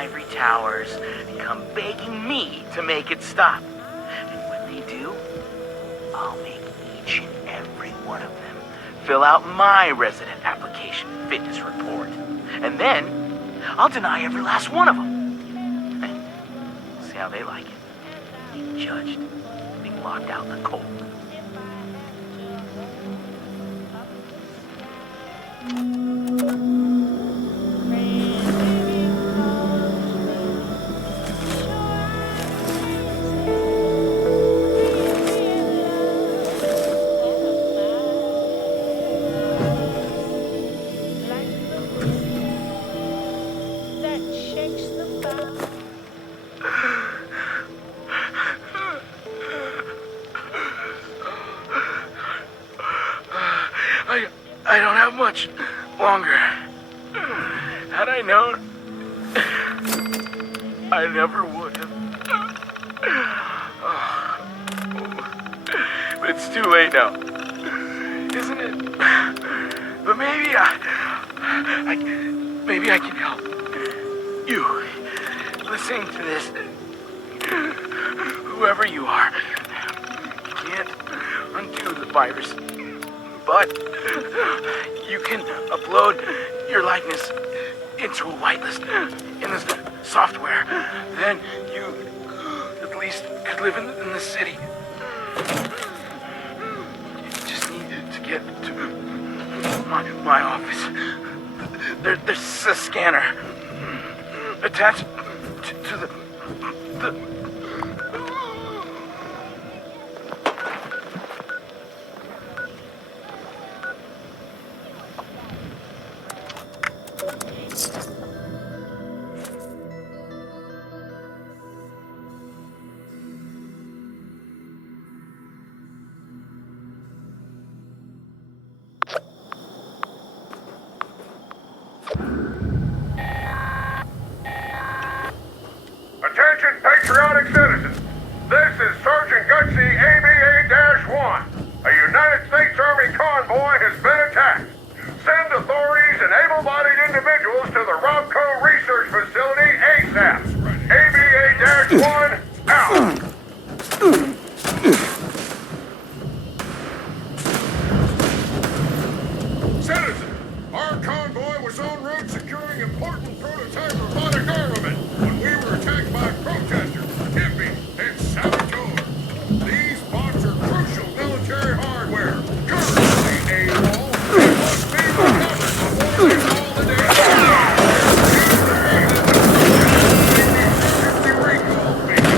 ivory towers and come begging me to make it stop. And when they do, I'll make each and every one of them fill out my resident application fitness report. And then, I'll deny every last one of them. See how they like it. Being judged, being locked out in the cold. I don't have much longer. Had I known, I never would have. But it's too late now, isn't it? But maybe maybe I can help you listening to this. Whoever you are, you can't undo the virus. But you can upload your likeness into a whitelist in the software. Then you at least could live in the city. You just need to get to my office. There's a scanner attached to the Attention patriotic citizens. This is Sergeant Gutsy ABA-1. A United States Army convoy has been attacked. Send authorities and able-bodied individuals to the Robco Research Facility ASAP. ABA-1 out. Citizens, our convoy was en route securing important prototype robotic armament when we were attacked by protesters, hippies, and saboteurs. These bots are crucial military hardware. Currently AWOL, and must be recovered before they call the day. Recall me.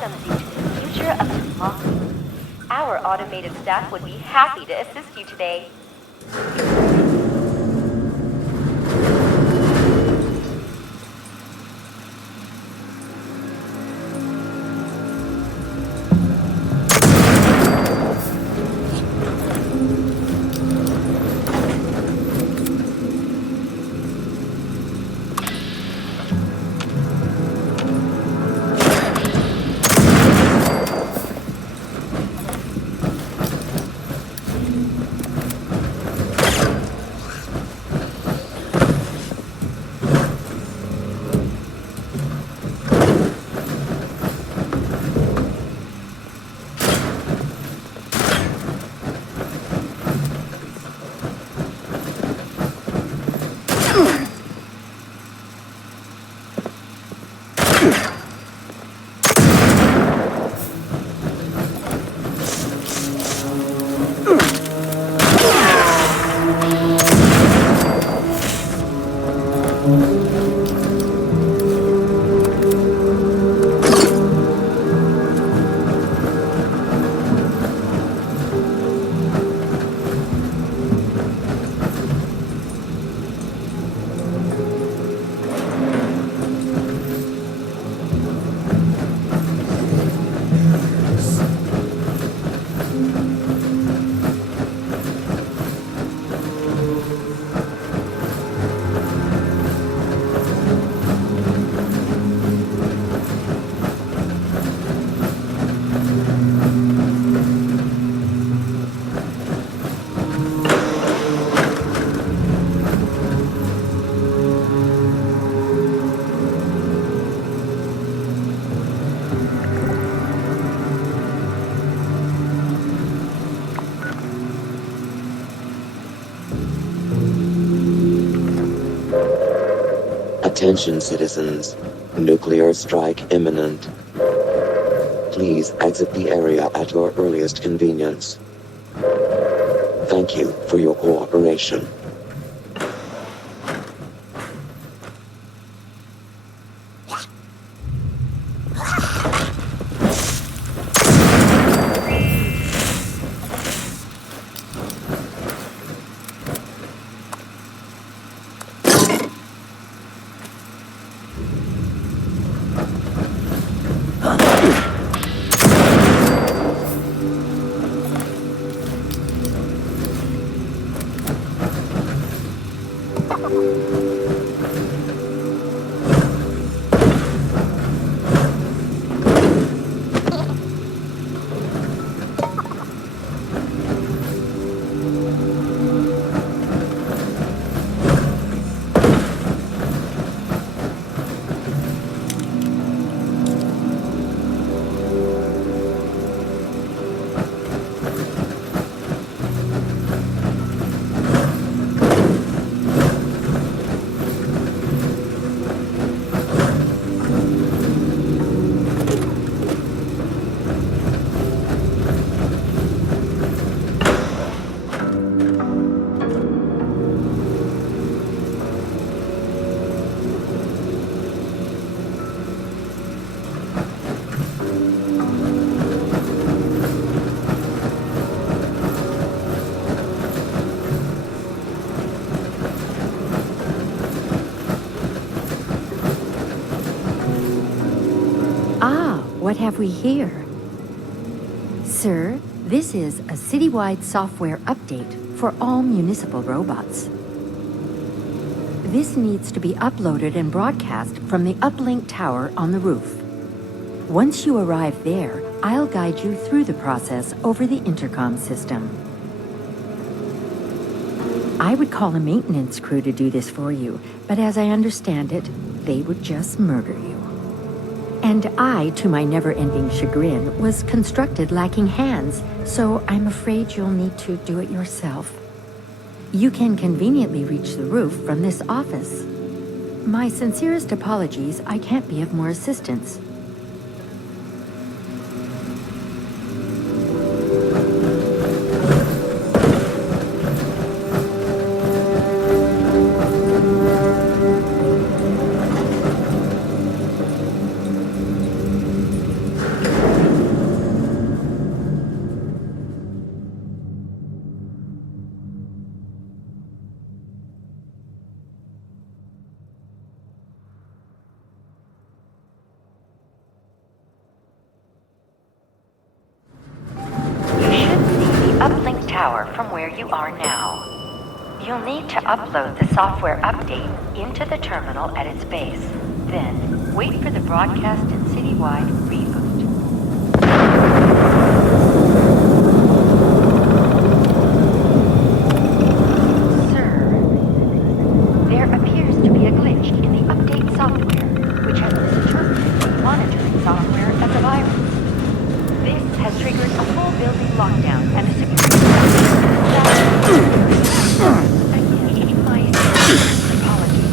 welcomes you to the future of democracy. Our automated staff would be happy to assist you today. Attention citizens, nuclear strike imminent. Please exit the area at your earliest convenience. Thank you for your cooperation. What have we here? Sir, this is a citywide software update for all municipal robots. This needs to be uploaded and broadcast from the uplink tower on the roof. Once you arrive there, I'll guide you through the process over the intercom system. I would call a maintenance crew to do this for you, but as I understand it, they would just murder you. And I, to my never-ending chagrin, was constructed lacking hands, so I'm afraid you'll need to do it yourself. You can conveniently reach the roof from this office. My sincerest apologies, I can't be of more assistance. tower from where you are now. You'll need to upload the software update into the terminal at its base. Then, wait for the broadcast and citywide reboot. There appears to be a glitch in the update software, which has misinterpreted the monitoring software as a virus. This has triggered a full building lockdown and a security Again, my apologies.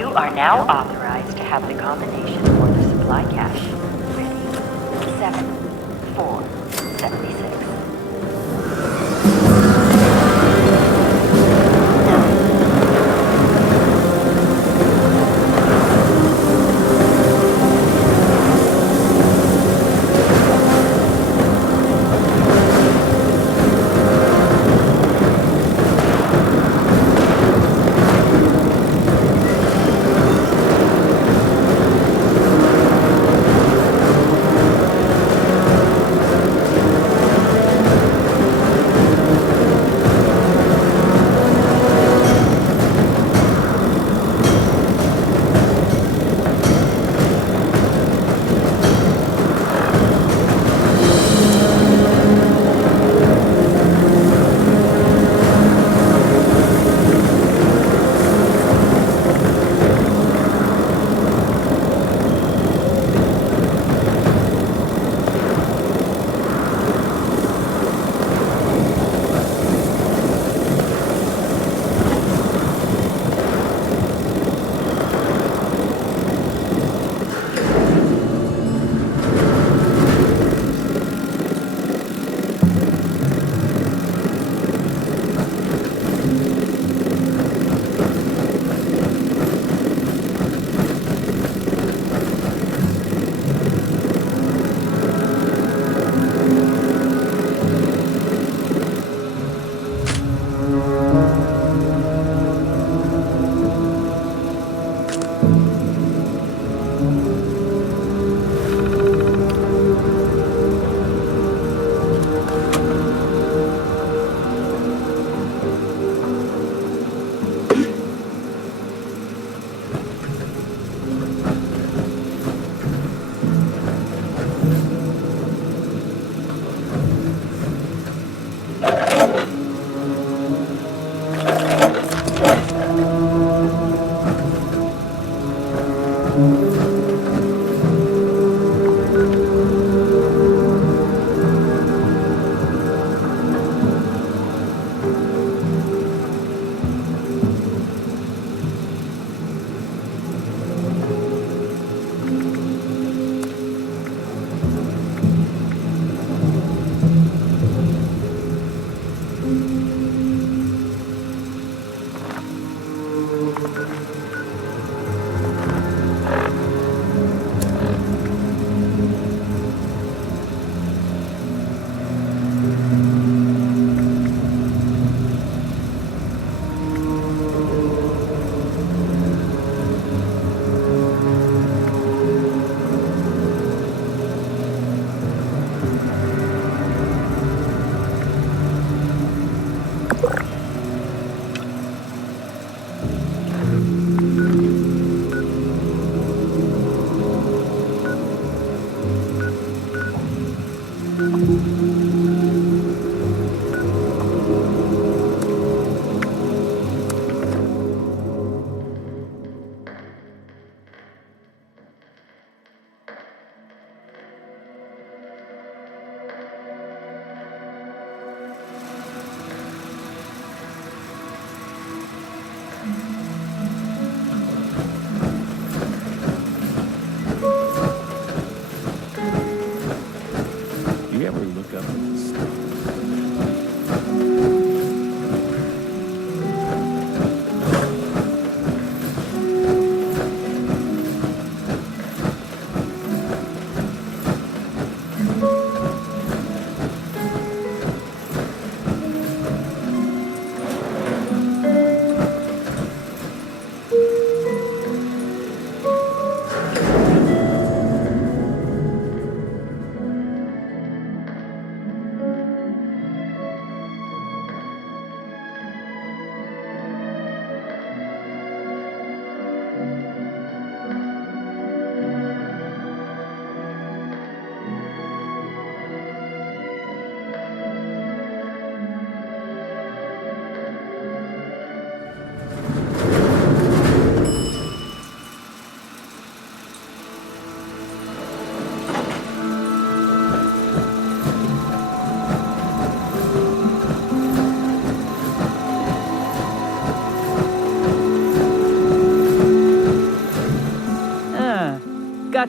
You are now authorized to have the combination for the supply cache ready. 7476.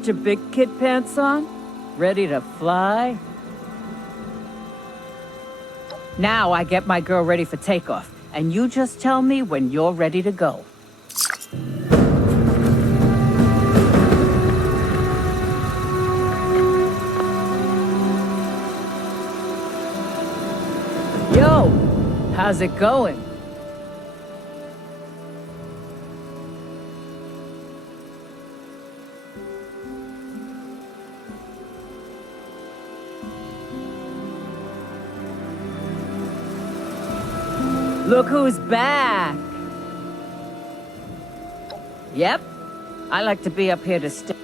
Got your big kid pants on? Ready to fly? Now I get my girl ready for takeoff, and you just tell me when you're ready to go. Yo, how's it going? Look who's back! Yep, I like to be up here to stay.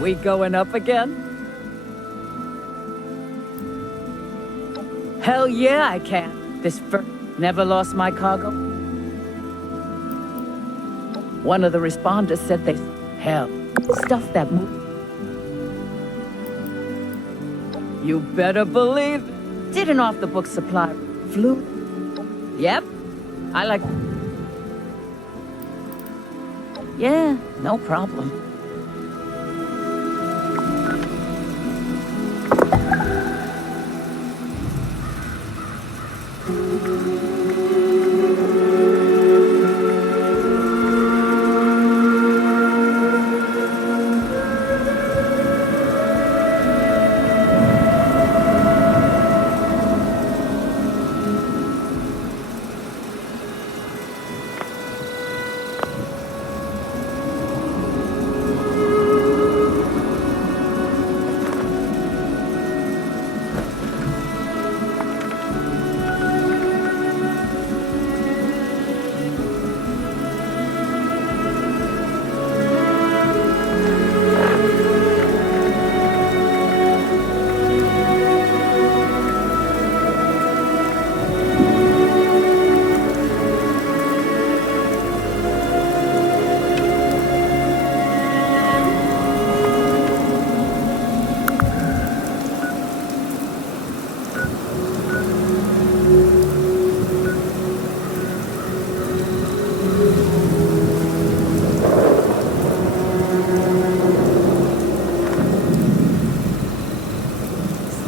We going up again? Hell yeah, I can. This never lost my cargo. One of the responders said they... Hell, stuff that moved. You better believe it. Did an off-the-book supply. Flew. Yep. I like... Yeah, no problem.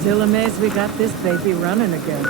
Still amazed we got this baby running again.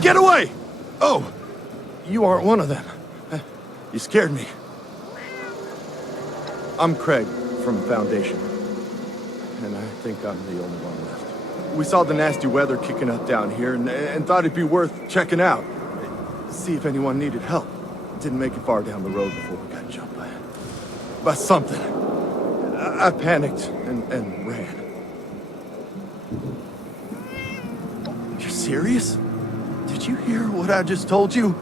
Get away! Oh, you aren't one of them. You scared me. I'm Craig from Foundation, and I think I'm the only one left. We saw the nasty weather kicking up down here and thought it'd be worth checking out. See if anyone needed help. Didn't make it far down the road before we got jumped by something. I panicked and ran. You're serious? Did you hear what I just told you?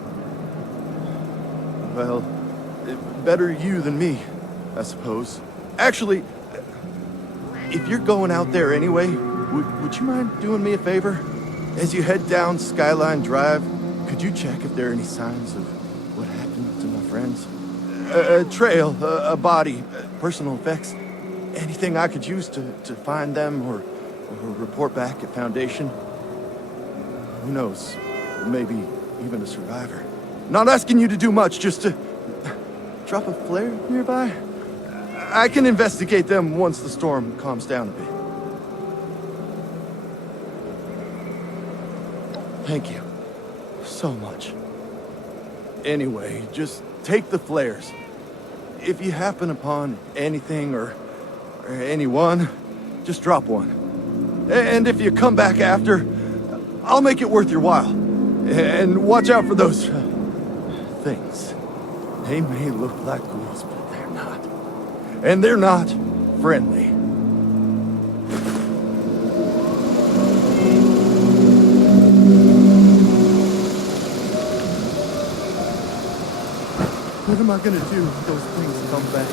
Well, better you than me, I suppose. Actually, if you're going out there anyway, would you mind doing me a favor? As you head down Skyline Drive, could you check if there are any signs of what happened to my friends? A trail, a body, personal effects. Anything I could use to find them or report back at Foundation? Who knows? Maybe even a survivor. Not asking you to do much, just to drop a flare nearby. I can investigate them once the storm calms down a bit. Thank you so much. Anyway, just take the flares. If you happen upon anything or anyone, just drop one. And if you come back after, I'll make it worth your while. And watch out for those things. They may look like ghouls, but they're not. And they're not friendly. What am I gonna do if those things come back?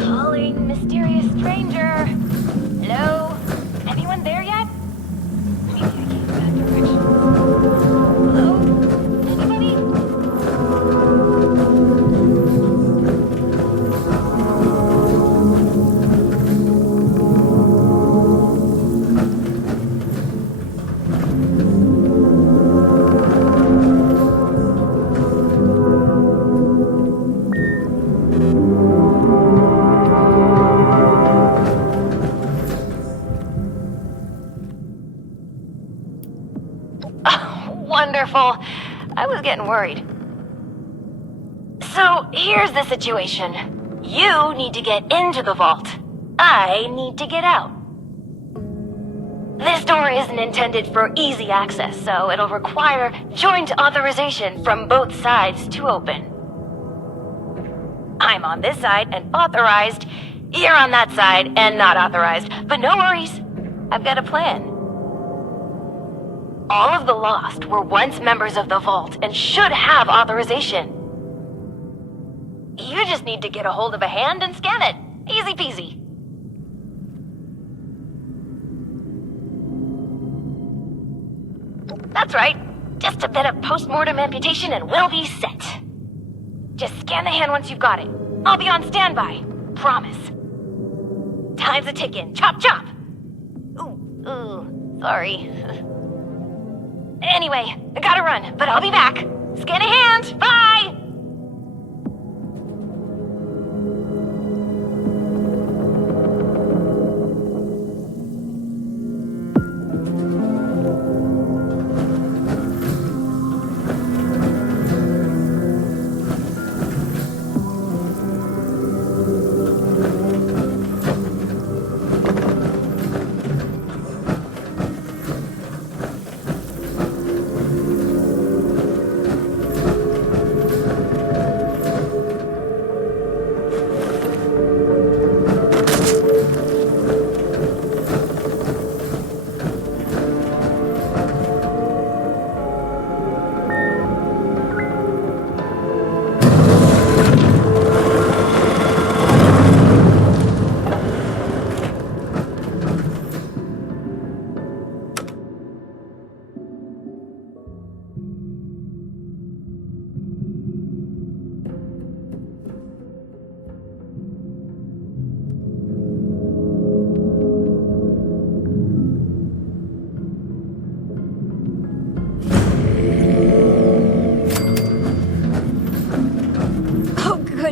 Calling mysterious stranger. Hello? Anyone there yet? Maybe I came bad directions. Hello? Anybody? Wonderful. I was getting worried. So, here's the situation. You need to get into the vault. I need to get out. This door isn't intended for easy access, so it'll require joint authorization from both sides to open. I'm on this side and authorized. You're on that side and not authorized. But no worries. I've got a plan. All of the Lost were once members of the Vault and should have authorization. You just need to get a hold of a hand and scan it. Easy peasy. That's right. Just a bit of post-mortem amputation and we'll be set. Just scan the hand once you've got it. I'll be on standby. Promise. Time's a ticking. Chop chop! Ooh, sorry. Anyway, I gotta run, but I'll be back. Scan a hand! Bye!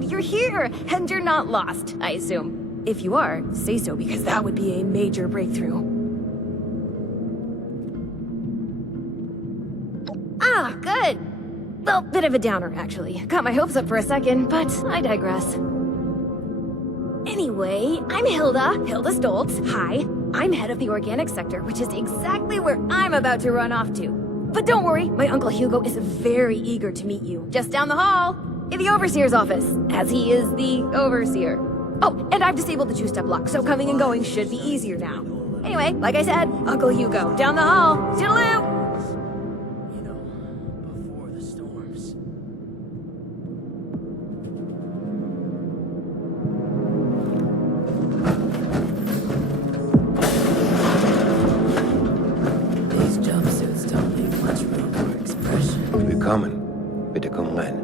You're here, and you're not lost, I assume. If you are, say so, because that would be a major breakthrough. Ah, good. Well, bit of a downer, actually. Got my hopes up for a second, but I digress. Anyway, I'm Hilda Stoltz. Hi. I'm head of the organic sector, which is exactly where I'm about to run off to. But don't worry, my Uncle Hugo is very eager to meet you. Just down the hall, in the Overseer's office, as he is the Overseer. Oh, and I've disabled the two-step lock, so coming and going should be easier now. Anyway, like I said, Uncle Hugo, down the hall. Toodaloo! You know, before the storms. These jumpsuits don't leave much room for expression. Willkommen. Bitte komm rein.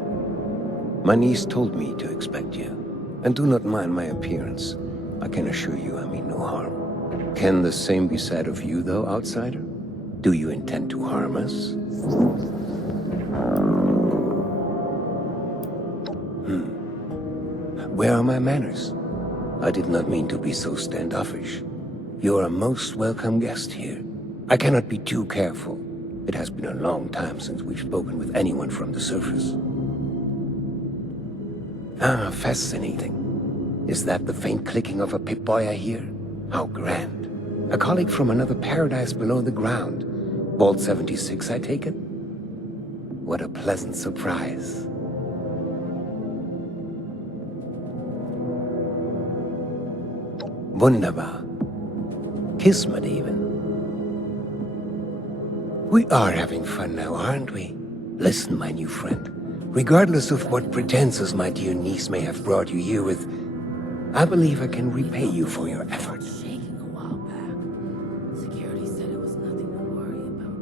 My niece told me to expect you. And do not mind my appearance. I can assure you I mean no harm. Can the same be said of you, though, outsider? Do you intend to harm us? Where are my manners? I did not mean to be so standoffish. You are a most welcome guest here. I cannot be too careful. It has been a long time since we've spoken with anyone from the surface. Ah, fascinating. Is that the faint clicking of a Pip-Boy I hear? How grand. A colleague from another paradise below the ground. Vault 76, I take it? What a pleasant surprise. Wunderbar. Kismet even. We are having fun now, aren't we? Listen, my new friend. Regardless of what pretenses my dear niece may have brought you here with, I believe I can repay you for your efforts. Shaking a while back. Security said it was nothing to worry about,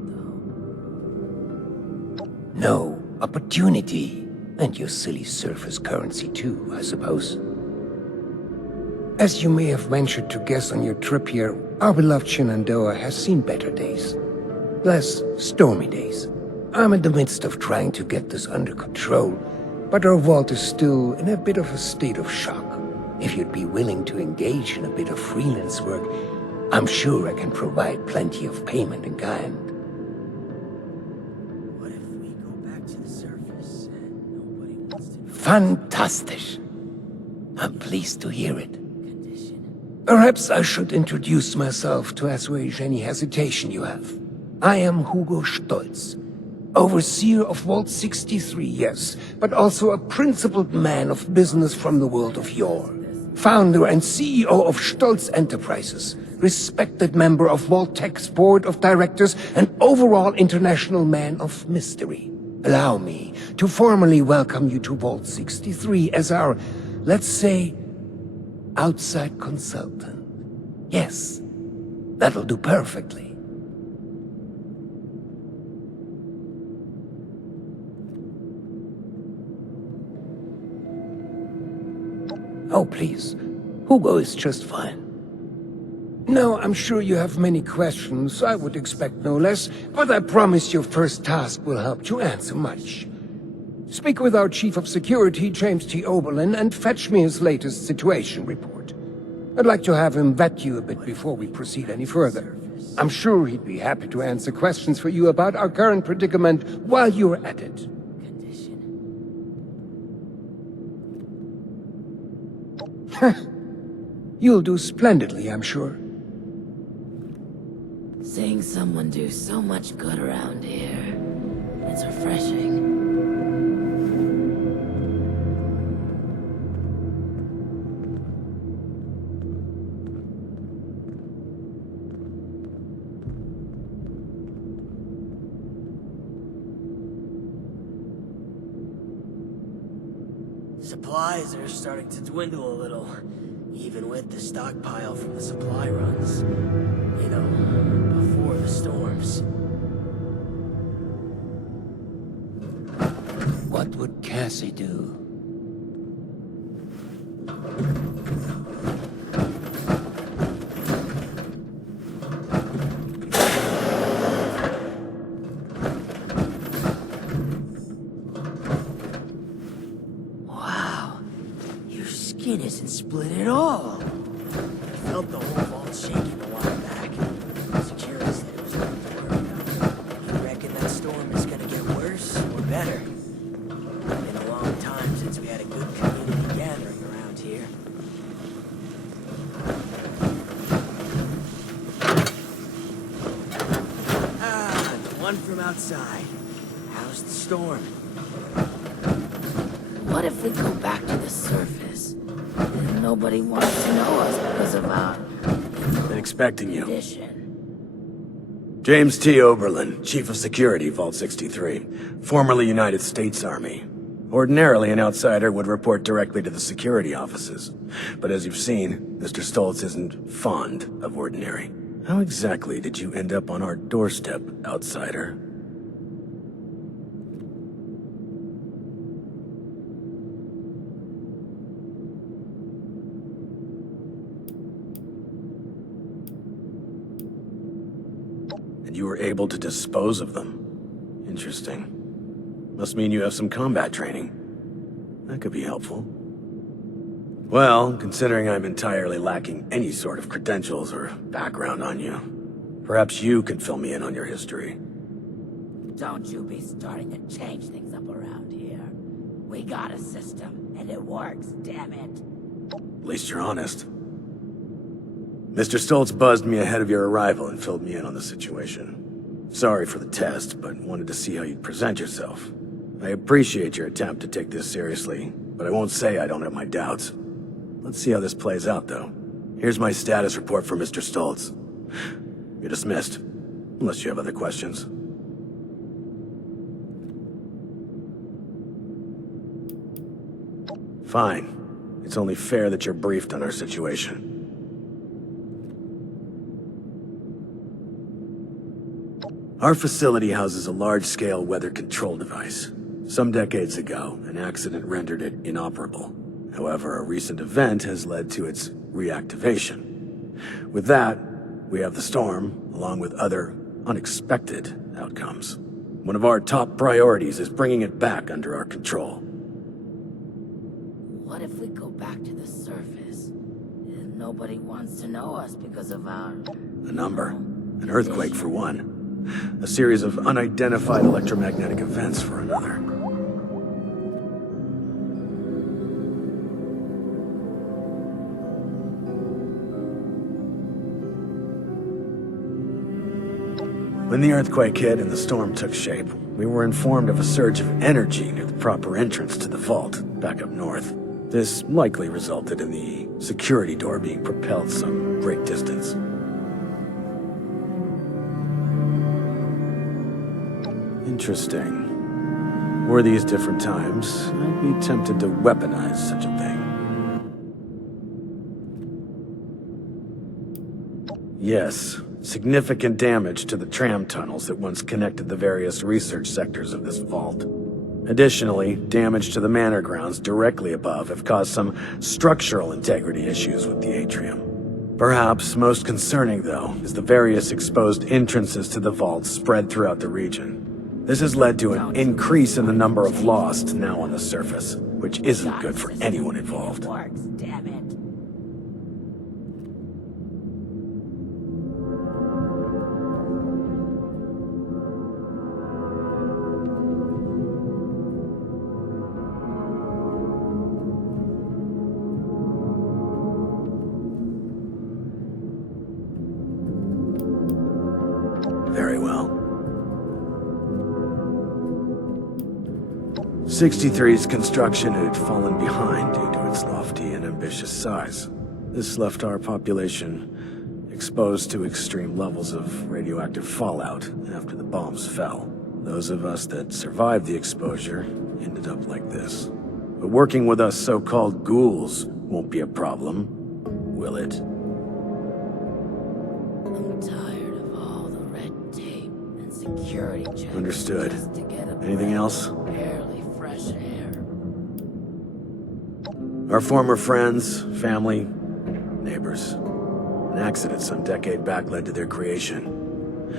though. No, opportunity. And your silly surface currency too, I suppose. As you may have ventured to guess on your trip here, our beloved Shenandoah has seen better days. Less stormy days. I'm in the midst of trying to get this under control, but our vault is still in a bit of a state of shock. If you'd be willing to engage in a bit of freelance work, I'm sure I can provide plenty of payment in kind. What if we go back to the surface and nobody wants to know Fantastic! I'm pleased to hear it. condition? Perhaps I should introduce myself to assuage any hesitation you have. I am Hugo Stolz, overseer of Vault 63, yes, but also a principled man of business from the world of yore. Founder and CEO of Stolz Enterprises, respected member of Vault-Tech's board of directors, and overall international man of mystery. Allow me to formally welcome you to Vault 63 as our, let's say, outside consultant. Yes, that'll do perfectly. Oh, please. Hugo is just fine. Now, I'm sure you have many questions. I would expect no less, but I promise your first task will help to answer much. Speak with our Chief of Security, James T. Oberlin, and fetch me his latest situation report. I'd like to have him vet you a bit before we proceed any further. I'm sure he'd be happy to answer questions for you about our current predicament while you're at it. Condition? You'll do splendidly, I'm sure. Seeing someone do so much good around here. It's refreshing. Supplies are starting to dwindle a little, even with the stockpile from the supply runs. You know, before the storms. What would Cassie do? Wow, your skin isn't split at all. I felt the whole vault shaking a while back. Security said it was nothing to worry about. You reckon that storm is gonna get worse or better? Been a long time since we had a good community gathering around here. Ah, the one from outside. How's the storm? What if we go back to the surface? And nobody wants to know us because of our Been expecting you. condition. James T. Oberlin, Chief of Security, Vault 63, formerly United States Army. Ordinarily, an outsider would report directly to the security offices. But as you've seen, Mr. Stolz isn't fond of ordinary. How exactly did you end up on our doorstep, outsider? And you were able to dispose of them. Interesting. Must mean you have some combat training. That could be helpful. Well, considering I'm entirely lacking any sort of credentials or background on you, perhaps you could fill me in on your history. Don't you be starting to change things up around here. We got a system, and it works, damn it. At least you're honest. Mr. Stoltz buzzed me ahead of your arrival and filled me in on the situation. Sorry for the test, but wanted to see how you'd present yourself. I appreciate your attempt to take this seriously, but I won't say I don't have my doubts. Let's see how this plays out, though. Here's my status report for Mr. Stoltz. You're dismissed, unless you have other questions. Fine. It's only fair that you're briefed on our situation. Our facility houses a large-scale weather control device. Some decades ago, an accident rendered it inoperable. However, a recent event has led to its reactivation. With that, we have the storm, along with other unexpected outcomes. One of our top priorities is bringing it back under our control. What if we go back to the surface? And nobody wants to know us because of our... A number. An earthquake for one. A series of unidentified electromagnetic events for another. When the earthquake hit and the storm took shape, we were informed of a surge of energy near the proper entrance to the vault, back up north. This likely resulted in the security door being propelled some great distance. Interesting. Were these different times, I'd be tempted to weaponize such a thing. Yes, significant damage to the tram tunnels that once connected the various research sectors of this vault. Additionally, damage to the manor grounds directly above have caused some structural integrity issues with the atrium. Perhaps most concerning, though, is the various exposed entrances to the vault spread throughout the region. This has led to an increase in the number of Lost now on the surface, which isn't good for anyone involved. Works, damn it. Very well. 63's construction had fallen behind due to its lofty and ambitious size. This left our population exposed to extreme levels of radioactive fallout after the bombs fell. Those of us that survived the exposure ended up like this. But working with us so-called ghouls won't be a problem, will it? I'm tired of all the red tape and security checks. Understood. Just to get a Anything else? barely fresh air. Our former friends, family, neighbors. An accident some decade back led to their creation.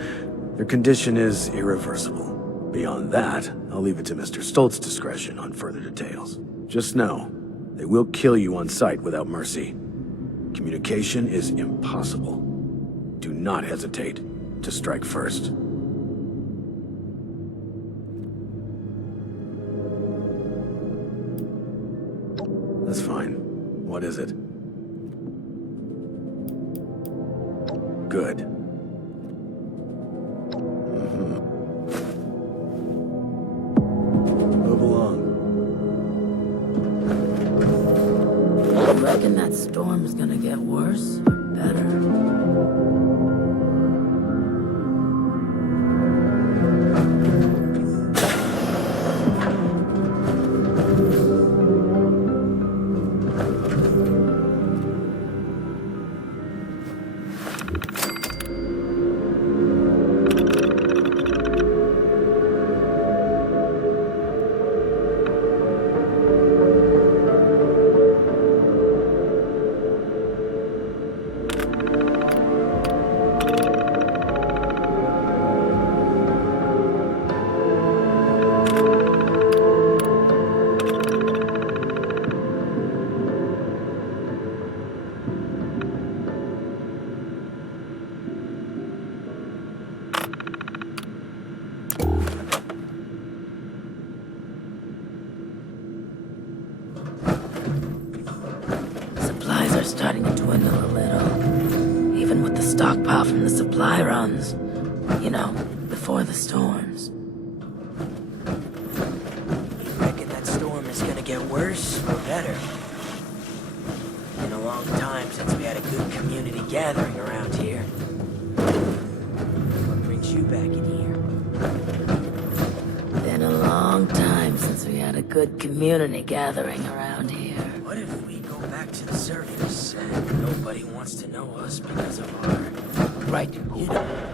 Their condition is irreversible. Beyond that, I'll leave it to Mr. Stoltz's discretion on further details. Just know, they will kill you on sight without mercy. Communication is impossible. Do not hesitate to strike first. That's fine. What is it? Good. Move along. I reckon that storm is gonna get worse or better. stockpile from the supply runs. You know, before the storms. You reckon that storm is gonna get worse or better? Been a long time since we had a good community gathering around here. What brings you back in here? Been a long time since we had a good community gathering around here. What if we go back to the surface and nobody wants to know us because of our... Right, you know...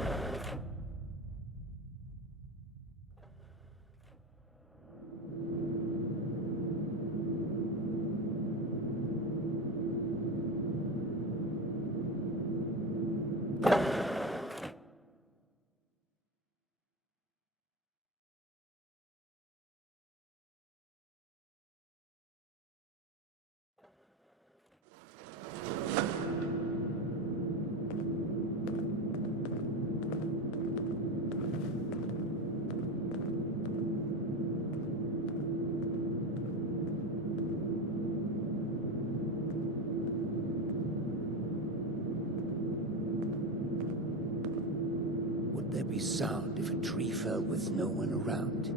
Would there be sound if a tree fell with no one around?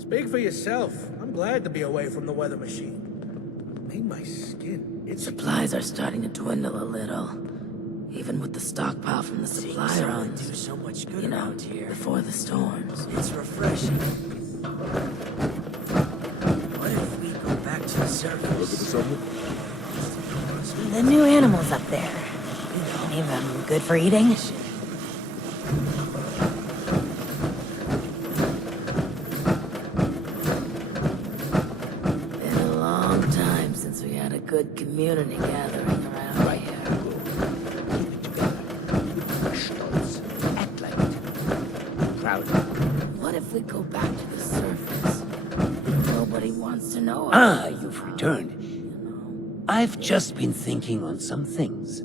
Speak for yourself. I'm glad to be away from the weather machine. Made my skin itchy. Supplies are starting to dwindle a little. Even with the stockpile from the supply runs. Do so much good, you know, around here. Before the storms. It's refreshing. What if we go back to the surface? Look at the new animals up there. Any of them good for eating? Been a long time since we had a good community gathering around here. What if we go back to the surface? Nobody wants to know. Ah, you've returned. I've just been thinking on some things.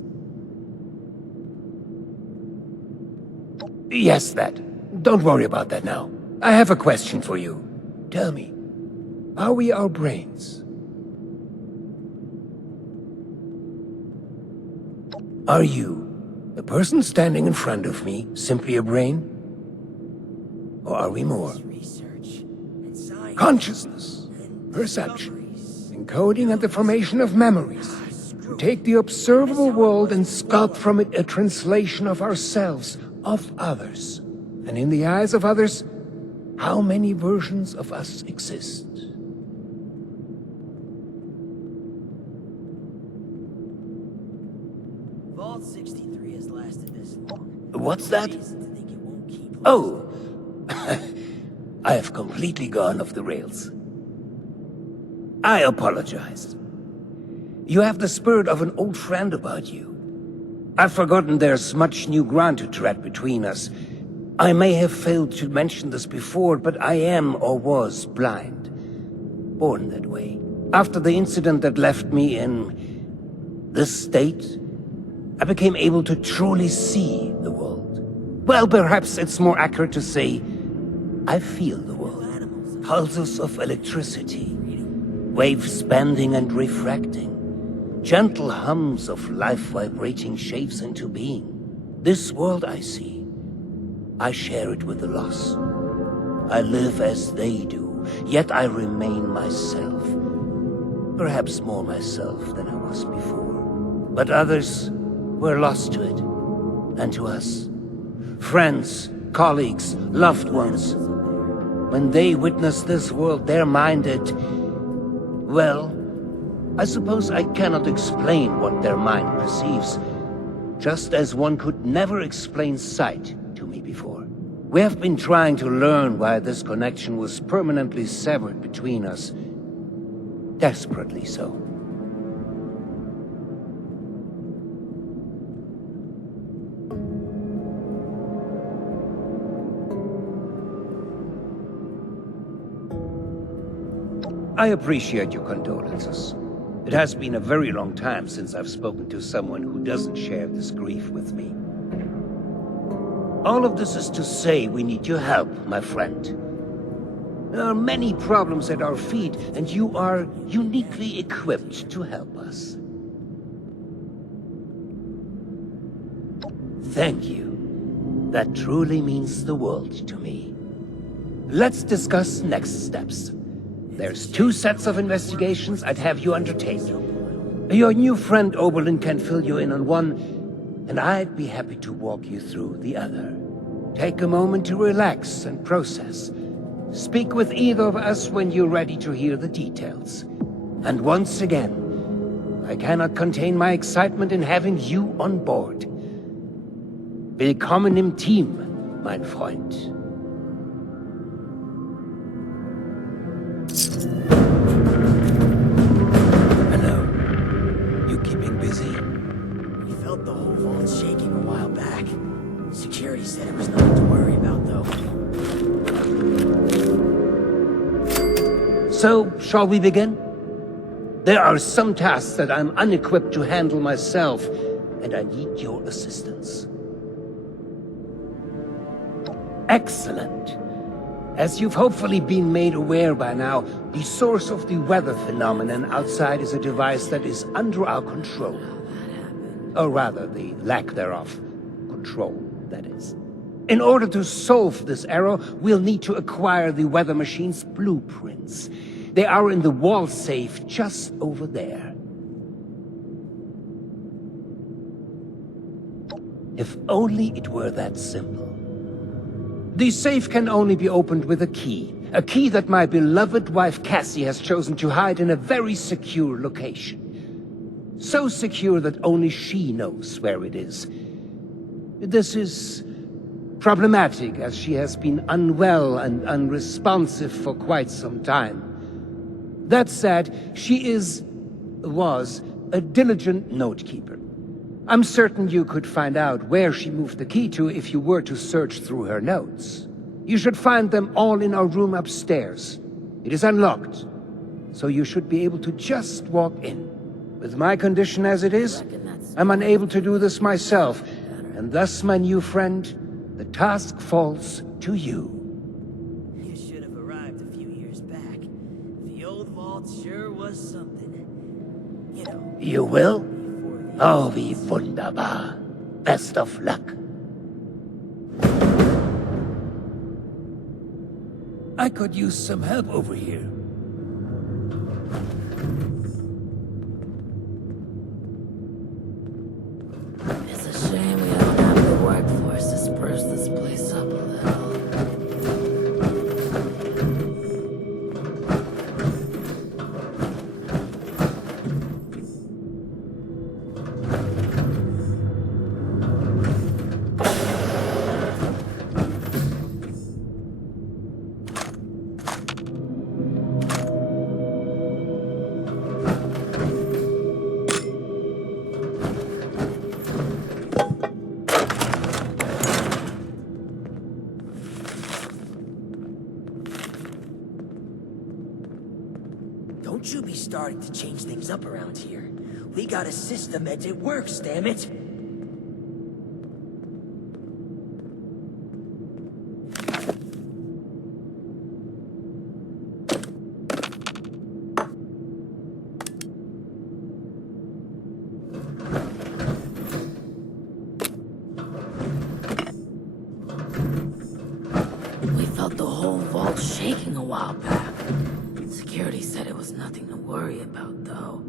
Yes, that. Don't worry about that now. I have a question for you. Tell me, are we our brains? Are you, the person standing in front of me, simply a brain? Or are we more? Consciousness, perception, encoding and the formation of memories. To take the observable world and sculpt from it a translation of ourselves, of others. And in the eyes of others, how many versions of us exist? Vault 63 has lasted this long. What's that? Oh! I have completely gone off the rails. I apologize. You have the spirit of an old friend about you. I've forgotten there's much new ground to tread between us. I may have failed to mention this before, but I am or was blind. Born that way. After the incident that left me in this state, I became able to truly see the world. Well, perhaps it's more accurate to say, I feel the world. Pulses of electricity, waves bending and refracting, gentle hums of life vibrating shapes into being. This world I see, I share it with the lost. I live as they do, yet I remain myself. Perhaps more myself than I was before. But others were lost to it, and to us. Friends, colleagues, loved ones. When they witness this world, they're minded, well, I suppose I cannot explain what their mind perceives, just as one could never explain sight to me before. We have been trying to learn why this connection was permanently severed between us. Desperately so. I appreciate your condolences. It has been a very long time since I've spoken to someone who doesn't share this grief with me. All of this is to say we need your help, my friend. There are many problems at our feet, and you are uniquely equipped to help us. Thank you. That truly means the world to me. Let's discuss next steps. There's 2 sets of investigations I'd have you undertake. Your new friend Oberlin can fill you in on one, and I'd be happy to walk you through the other. Take a moment to relax and process. Speak with either of us when you're ready to hear the details. And once again, I cannot contain my excitement in having you on board. Willkommen im Team, mein Freund. Hello. You keeping busy? We felt the whole vault shaking a while back. Security said it was nothing to worry about, though. So, shall we begin? There are some tasks that I'm unequipped to handle myself, and I need your assistance. Excellent. As you've hopefully been made aware by now, the source of the weather phenomenon outside is a device that is under our control. Or rather, the lack thereof. Control, that is. In order to solve this error, we'll need to acquire the weather machine's blueprints. They are in the wall safe just over there. If only it were that simple. The safe can only be opened with a key that my beloved wife Cassie has chosen to hide in a very secure location. So secure that only she knows where it is. This is problematic, as she has been unwell and unresponsive for quite some time. That said, she was a diligent note-keeper. I'm certain you could find out where she moved the key to if you were to search through her notes. You should find them all in our room upstairs. It is unlocked, so you should be able to just walk in. With my condition as it is, I'm unable to do this myself, and thus, my new friend, the task falls to you. You should have arrived a few years back. The old vault sure was something. You know. You will? Oh, wie wunderbar. Best of luck. I could use some help over here. It's a shame we don't have the workforce to spruce this place up a little. Don't you be starting to change things up around here. We got a system and it works, damn it! We felt the whole vault shaking a while back. Security said it was nothing to worry about, though.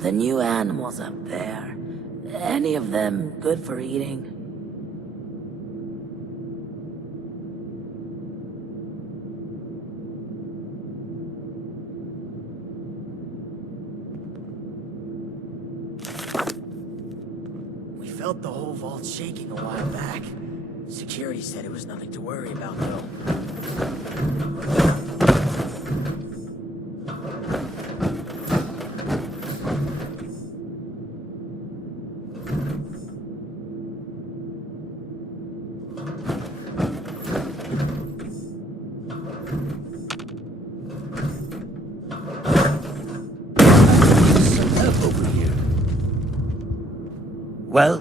The new animals up there. Any of them good for eating? We felt the whole vault shaking a while back. Security said it was nothing to worry about, though. Over here. Well?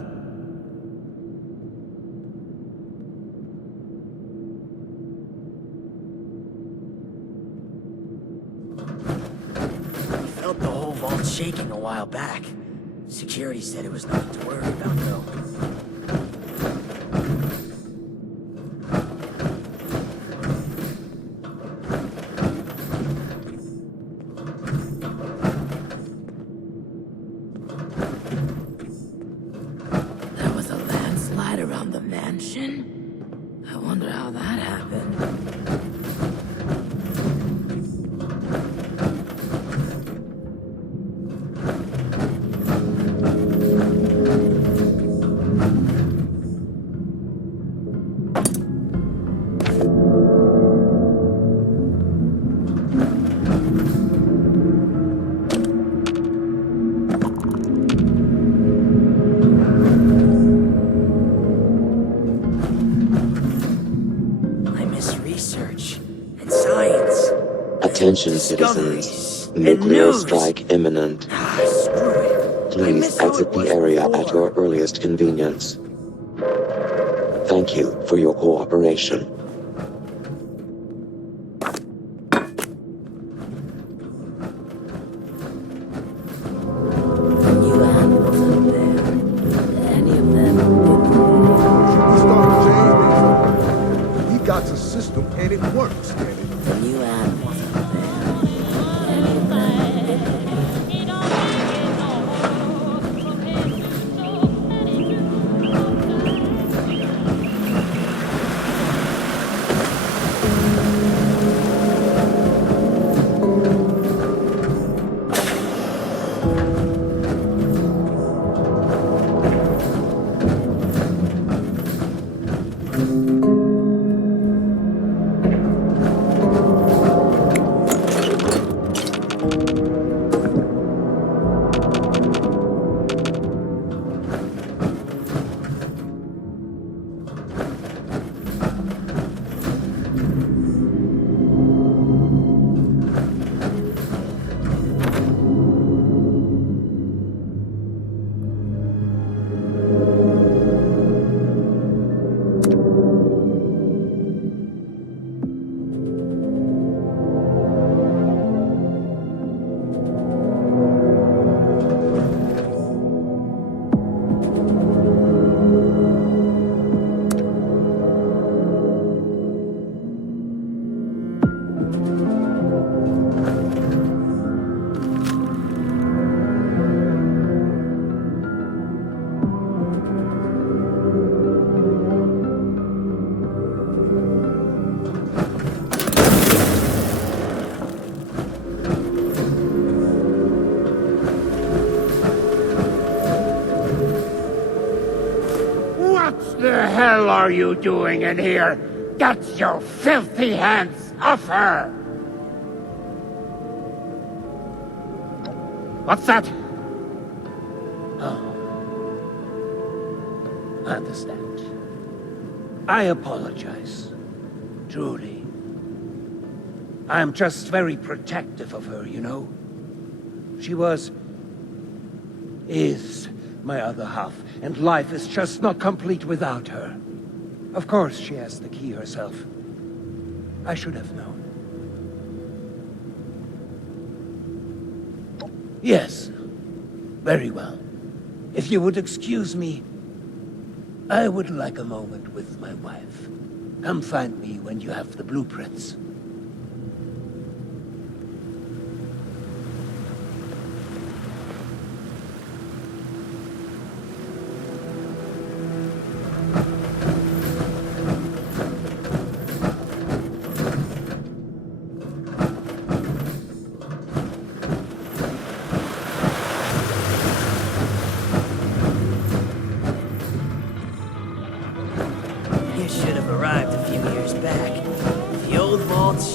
We felt the whole vault shaking a while back. Security said it was nothing to worry about, though. There was a landslide around the mansion? I wonder how that happened. I miss research and science. Attention, citizens. Nuclear strike imminent. Screw it. Please exit the area at your earliest convenience. Thank you for your cooperation. The new animals up there. Any of them good for Started James. He got a system and it works, damn it. eating? The new animals up there. Any of them good for eating? What the hell are you doing in here? Get your filthy hands off her! What's that? Oh. I understand. I apologize. Truly. I'm just very protective of her, you know? She is my other half, and life is just not complete without her. Of course, she has the key herself. I should have known. Yes. Very well. If you would excuse me, I would like a moment with my wife. Come find me when you have the blueprints.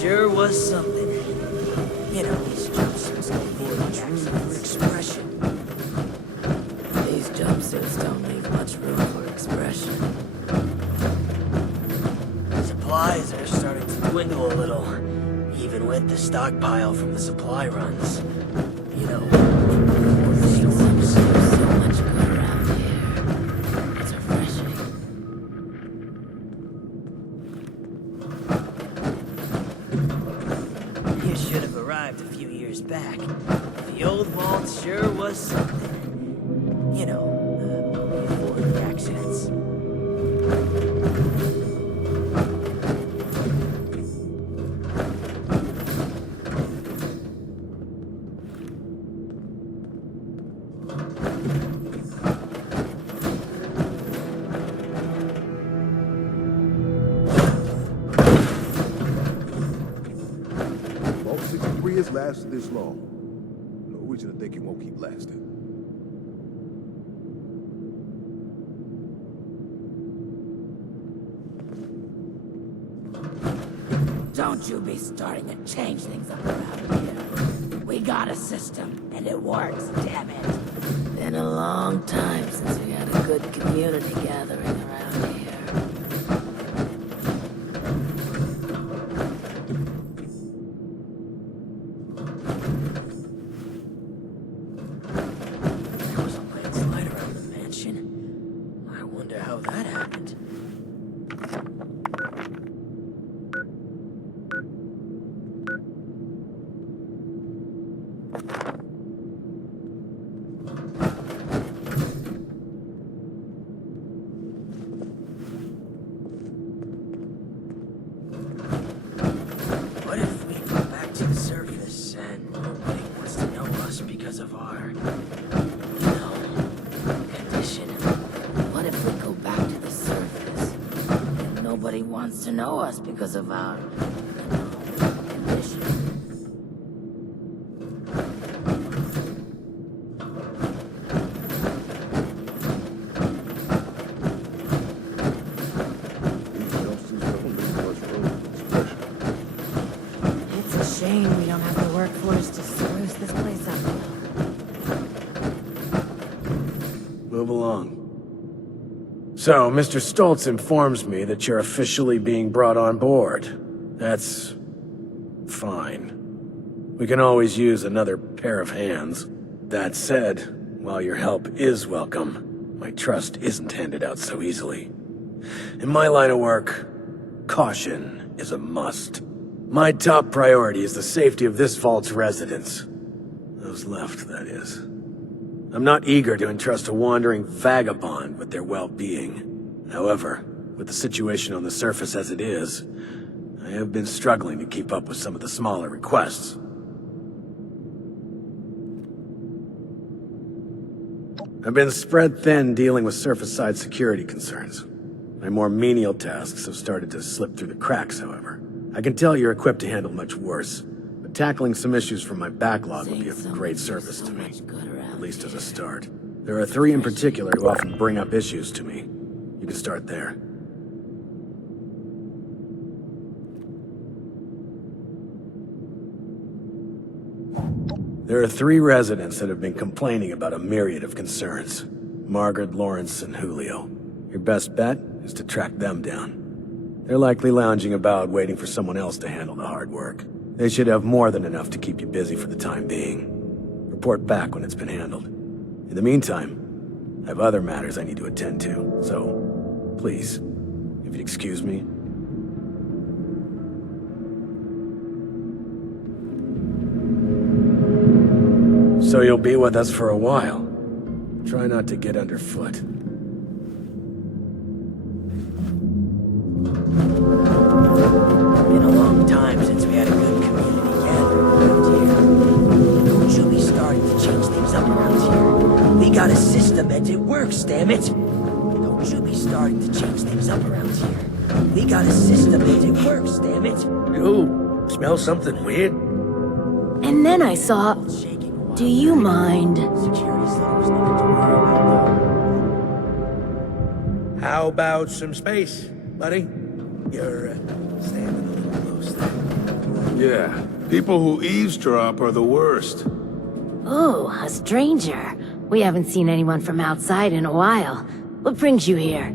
sure was something. You know, these jumpsuits don't leave much room for expression. These jumpsuits don't leave much room for expression. Supplies are starting to dwindle a little, even with the stockpile from the supply runs. You know, Things are so much good around here. It's refreshing. you should have arrived a few years back. The old vault sure was something. You know, before the accidents. Vault 63 has lasted this long. No reason to think it won't keep lasting. Don't you be starting to change things up around here. We got a system, and it works, damn it. Been a long time since we had a good community gathering around here. There was a landslide around the mansion. I wonder how that happened. What if we go back to the surface and nobody wants to know us because of our, condition? What if we go back to the surface and nobody wants to know us because of our, condition? These jumpsuits don't leave much room for expression. It's a shame we don't have the workforce to spruce this place up. Move along. So, Mr. Stoltz informs me that you're officially being brought on board. That's fine. We can always use another pair of hands. That said, while your help is welcome, my trust isn't handed out so easily. In my line of work, caution is a must. My top priority is the safety of this vault's residents. Those left, that is. I'm not eager to entrust a wandering vagabond with their well-being. However, with the situation on the surface as it is, I have been struggling to keep up with some of the smaller requests. I've been spread thin dealing with surface-side security concerns. My more menial tasks have started to slip through the cracks, however. I can tell you're equipped to handle much worse, but tackling some issues from my backlog will be of great service to me, at least as a start. There are 3 in particular who often bring up issues to me. You can start there. There are 3 residents that have been complaining about a myriad of concerns. Margaret, Lawrence, and Julio. Your best bet is to track them down. They're likely lounging about waiting for someone else to handle the hard work. They should have more than enough to keep you busy for the time being. Report back when it's been handled. In the meantime, I have other matters I need to attend to, so please, if you'd excuse me. So you'll be with us for a while. Try not to get underfoot. Been a long time since we had a good community gathering around here. Don't you be starting to change things up around here. We got a system and it works, damn it. Don't you be starting to change things up around here. We got a system and it works, damn it. You smell something weird? And then I saw... Do you mind? How about some space, buddy? You're standing a little close there. Yeah, people who eavesdrop are the worst. Ooh, a stranger. We haven't seen anyone from outside in a while. What brings you here?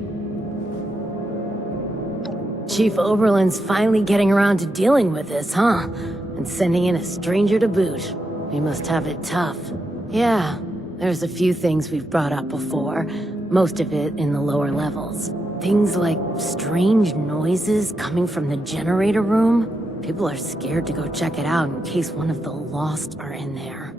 Chief Oberlin's finally getting around to dealing with this, huh? And sending in a stranger to boot. We must have it tough. Yeah, there's a few things we've brought up before. Most of it in the lower levels. Things like strange noises coming from the generator room. People are scared to go check it out in case one of the Lost are in there.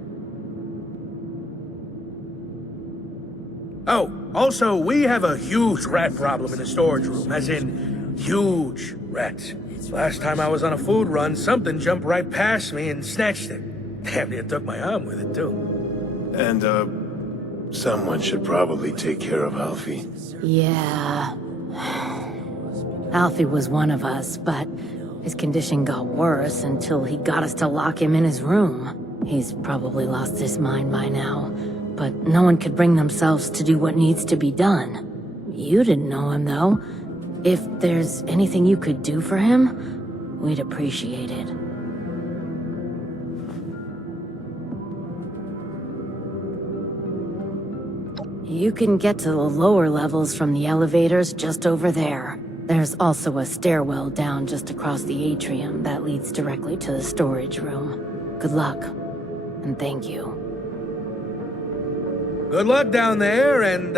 Oh, also, we have a huge rat problem in the storage room, as in, huge rats. Last time I was on a food run, something jumped right past me and snatched it. Damn near took my arm with it, too. And, someone should probably take care of Alfie. Yeah. Alfie was one of us, but his condition got worse until he got us to lock him in his room. He's probably lost his mind by now, but no one could bring themselves to do what needs to be done. You didn't know him, though. If there's anything you could do for him, we'd appreciate it. You can get to the lower levels from the elevators just over there. There's also a stairwell down just across the atrium that leads directly to the storage room. Good luck, and thank you. Good luck down there, and,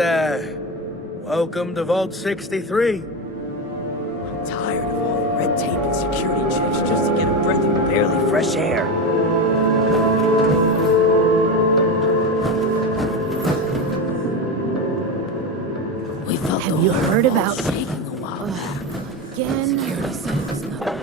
welcome to Vault 63. I'm tired of all the red tape and security checks just to get a breath of barely fresh air. We felt Have you heard about shaking a while again? Security said it was nothing.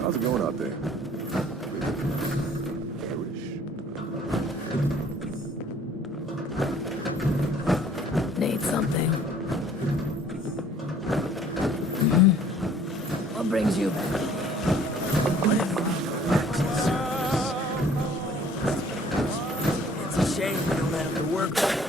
How's it going out there? Need something. What brings you back? It's a shame we don't let him to work with it.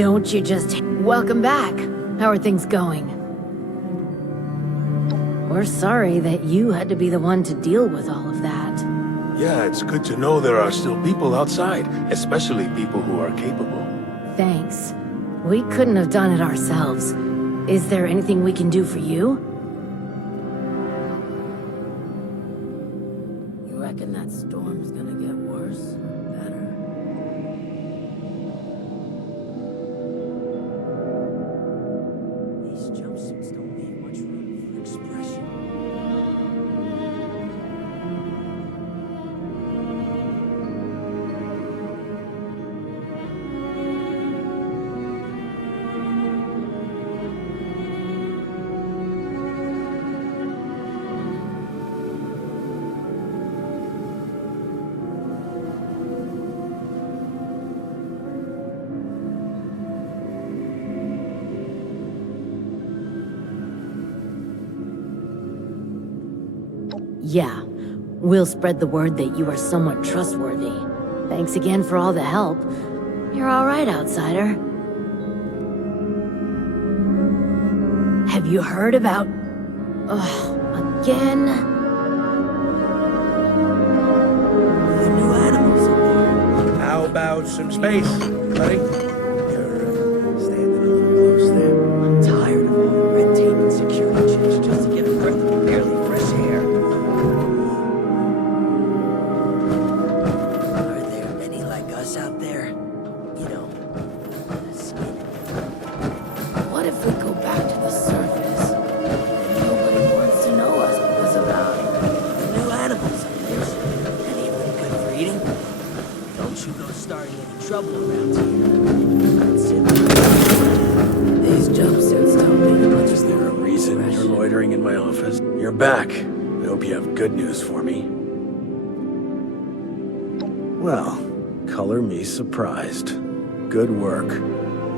Don't you just... Welcome back. How are things going? We're sorry that you had to be the one to deal with all of that. Yeah, it's good to know there are still people outside, especially people who are capable. Thanks. We couldn't have done it ourselves. Is there anything we can do for you? You reckon that storm's gonna get worse? Better? These jumpsuits don't leave much room for expression. Yeah. We'll spread the word that you are somewhat trustworthy. Thanks again for all the help. You're all right, outsider. Have you heard about... Ugh, again? The new animals in there. How about some space, buddy? You're standing a little close there. I'm tired of all the red tape and security checks just to get a breath of barely fresh air. Are there many like us out there? You know, skin. What if we go back to the surface? Nobody wants to know us because of The new animals, I guess. Any of them good for eating? Don't you go starting any trouble around here. That's it. These jumpsuits don't mean much. Is there a reason you're loitering in my office? You're back. I hope you have good news for me. Well, color me surprised. Good work.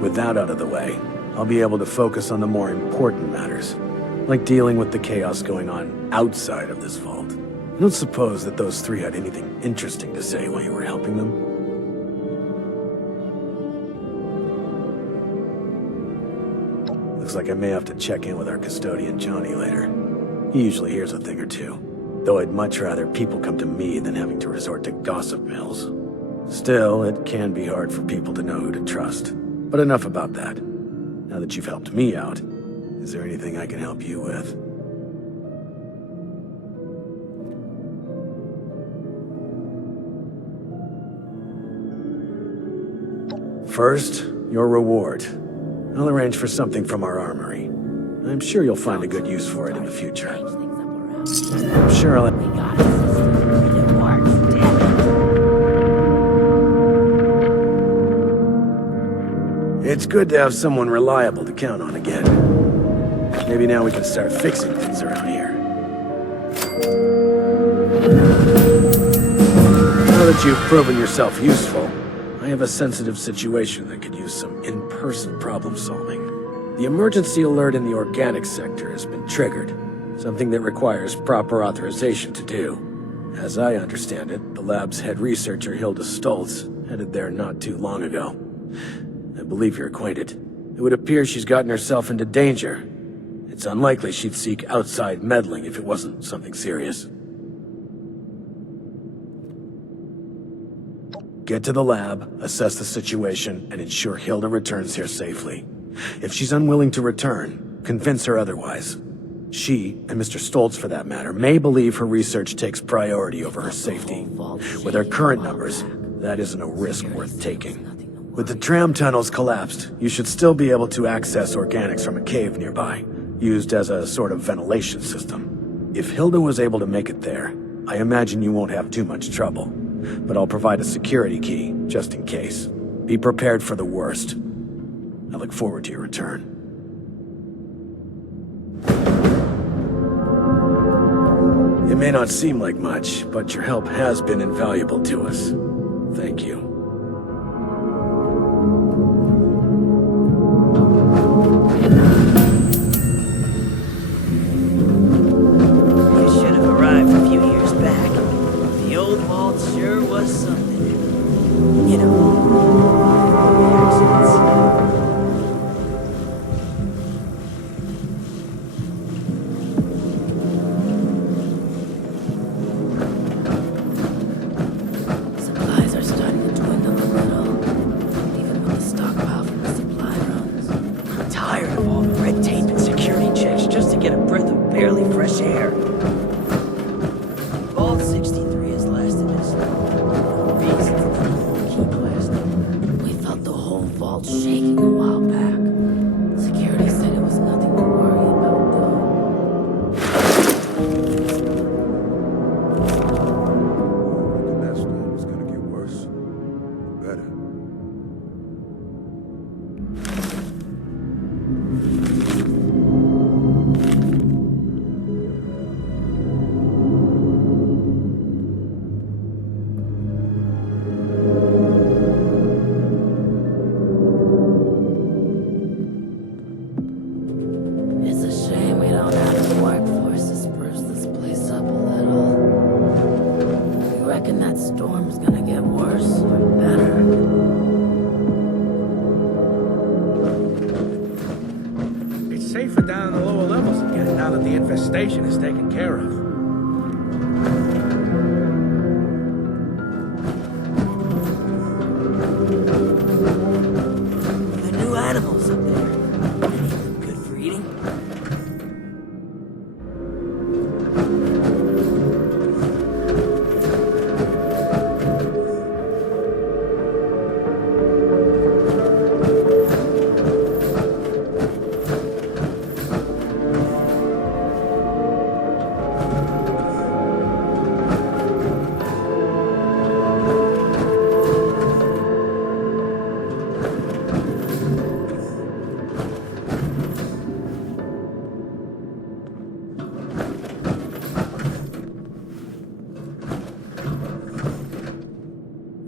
With that out of the way, I'll be able to focus on the more important matters, like dealing with the chaos going on outside of this vault. I don't suppose that those three had anything interesting to say while you were helping them? Looks like I may have to check in with our custodian, Johnny, later. He usually hears a thing or two, though I'd much rather people come to me than having to resort to gossip mills. Still, it can be hard for people to know who to trust. But enough about that. Now that you've helped me out, is there anything I can help you with? First, your reward. I'll arrange for something from our armory. I'm sure you'll find a good use for it in the future. I'm sure I'll... We got a system and it works, damn it. It's good to have someone reliable to count on again. Maybe now we can start fixing things around here. Now that you've proven yourself useful, I have a sensitive situation that could use some in-person problem solving. The emergency alert in the organic sector has been triggered, something that requires proper authorization to do. As I understand it, the lab's head researcher Hilda Stoltz headed there not too long ago. I believe you're acquainted. It would appear she's gotten herself into danger. It's unlikely she'd seek outside meddling if it wasn't something serious. Get to the lab, assess the situation, and ensure Hilda returns here safely. If she's unwilling to return, convince her otherwise. She, and Mr. Stoltz for that matter, may believe her research takes priority over her safety. With her current numbers, that isn't a risk worth taking. With the tram tunnels collapsed, you should still be able to access organics from a cave nearby, used as a sort of ventilation system. If Hilda was able to make it there, I imagine you won't have too much trouble. But I'll provide a security key, just in case. Be prepared for the worst. I look forward to your return. It may not seem like much, but your help has been invaluable to us. Thank you. You should have arrived a few years back. The old vault sure was something. You know, accidents. fresh air. Vault 63 has lasted this long. No reason for them to keep lasting. We felt the whole vault shaking a while back. Security said it was nothing to worry about, though. That storm is gonna get worse. Better. It's a shame we don't have the workforce to spruce this place up a little. You reckon that storm's gonna get worse or better? It's safer down in the lower levels again now that the infestation is taken care of. The new animals up there. Any of them good for eating?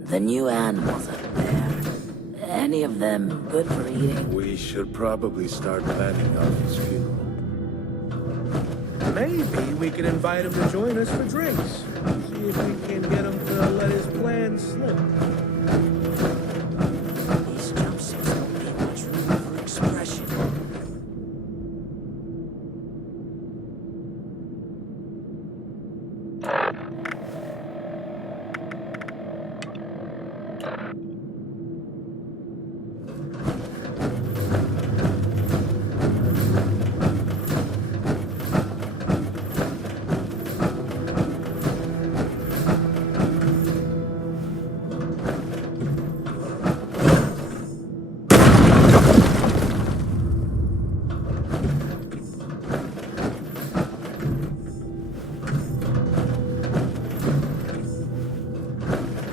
The new animals up there. Any of them good for eating? We should probably start planning Alfie's funeral. Maybe we could invite him to join us for drinks. See if we can get him to let his plan slip. These jumpsuits don't leave much room for expression.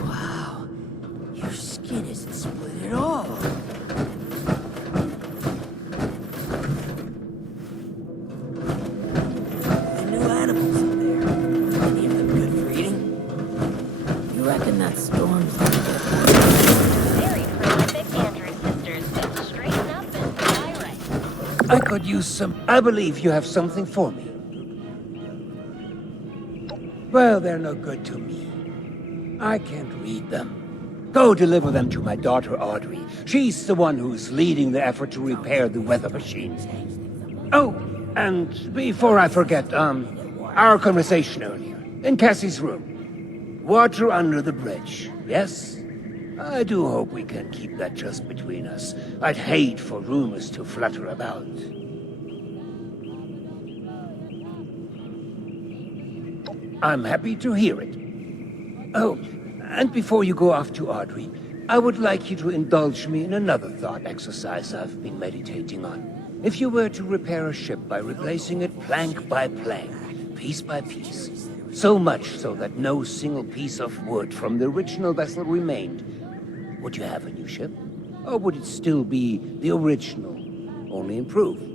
Wow, your skin isn't split at all. The new animals up there. Any of them good for eating? You reckon that storm's gonna get Very prolific Andrews sisters. Just straighten up and fly right. I could use some. I believe you have something for me. Well, they're no good to me. I can't read them. Go deliver them to my daughter Audrey. She's the one who's leading the effort to repair the weather machine. Oh, and before I forget, our conversation earlier, in Cassie's room. Water under the bridge, yes? I do hope we can keep that just between us. I'd hate for rumors to flutter about. I'm happy to hear it. Oh, and before you go off to Audrey, I would like you to indulge me in another thought exercise I've been meditating on. If you were to repair a ship by replacing it plank by plank, piece by piece, so much so that no single piece of wood from the original vessel remained, would you have a new ship? Or would it still be the original, only improved?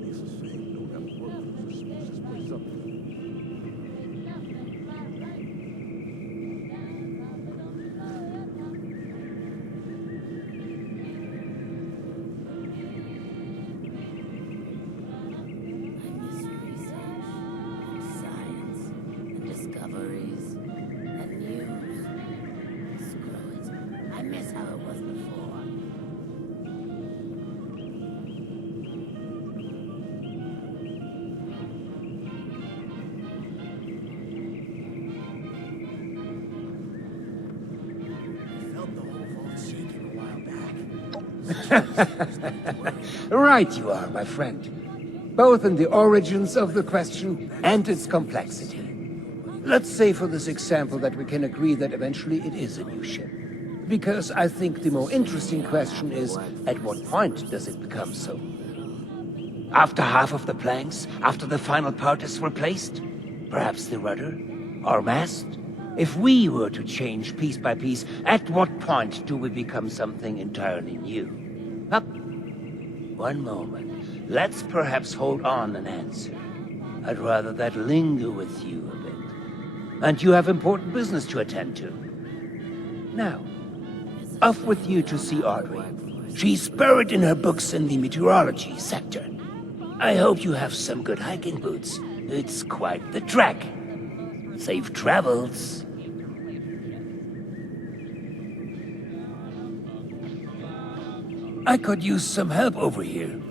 Right you are, my friend. both in the origins of the question and its complexity. Let's say for this example that we can agree that eventually it is a new ship. Because I think the more interesting question is, at what point does it become so? After half of the planks? After the final part is replaced? Perhaps the rudder? Or mast? If we were to change piece by piece, at what point do we become something entirely new? Up. One moment. Let's perhaps hold on an answer. I'd rather that linger with you a bit. And you have important business to attend to. Now, off with you to see Audrey. She's buried in her books in the meteorology sector. I hope you have some good hiking boots. It's quite the trek. Safe travels. I could use some help over here.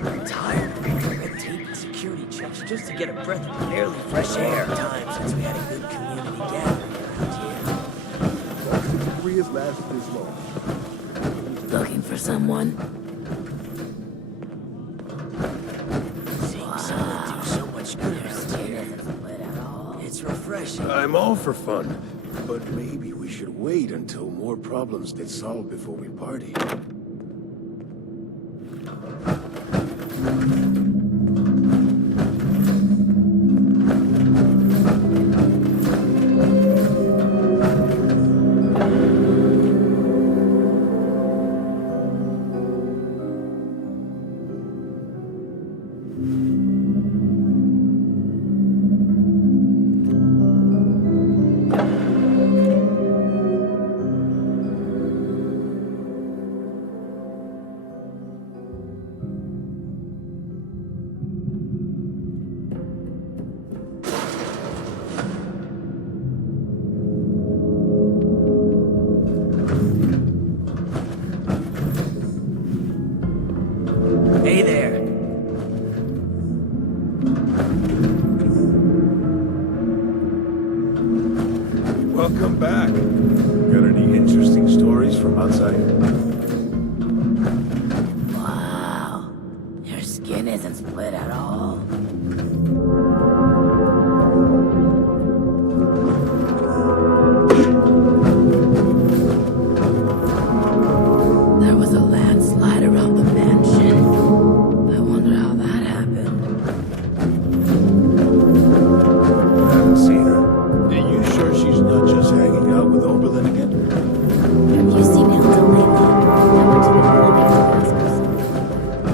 I'm tired of red tape and security checks just to get a breath of barely fresh air. Time since we had a good community gathering around here. Vault 63 has lasted this long. Looking for someone? Seeing someone do so much good around here. It's refreshing. I'm all for fun, but maybe we should wait until more problems get solved before we party. Hey there. Welcome back. Got any interesting stories from outside? Wow. Your skin isn't split at all. There was a landslide around the mansion. I wonder how that happened. I haven't seen her. Are you sure she's not just hanging out with Oberlin again? Have you seen Hilda lately? I went to the building to ask her.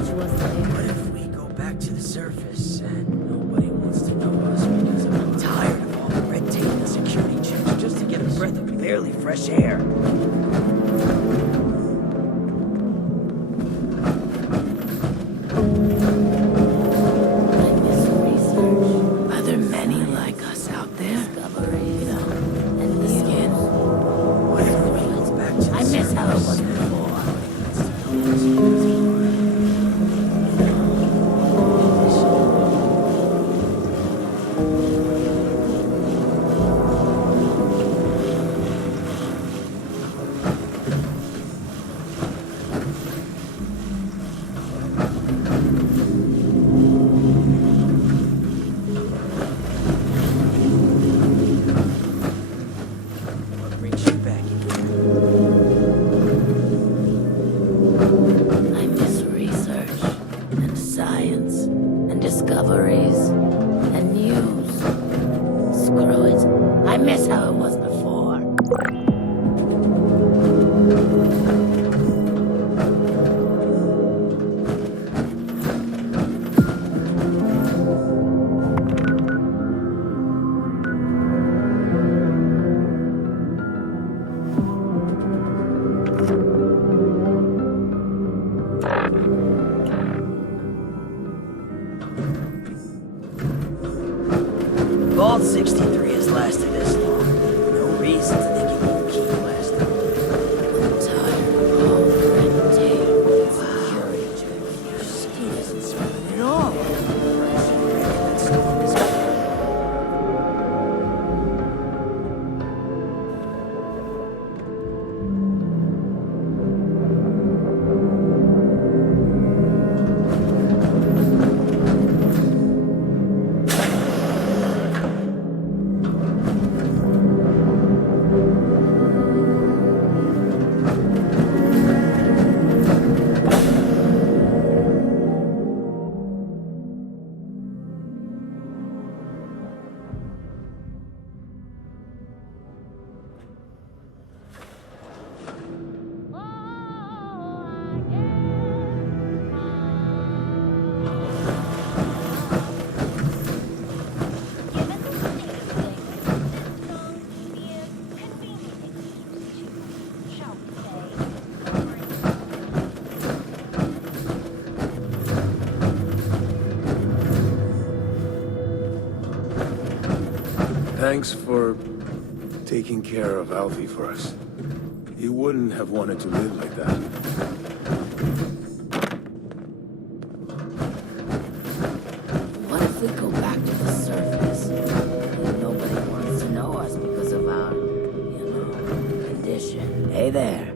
She wasn't there. What if we go back to the surface and nobody wants to know us because I'm tired of all the red tape and security checks just to get a breath of barely fresh air? Are there many like us out there? You know, and the skin. What if we go back to the I miss how it was before. What brings you back again? I miss research and science and discoveries and news. Screw it. I miss how it was before. Vault 63 has lasted this long. No reason to think it won't keep lasting. I'm tired of all the red tape. Security check. Your skin isn't swimming at all. Reckon that storm is coming. Thanks for taking care of Alfie for us. He wouldn't have wanted to live like that. What if we go back to the surface? Nobody wants to know us because of our, condition. Hey there.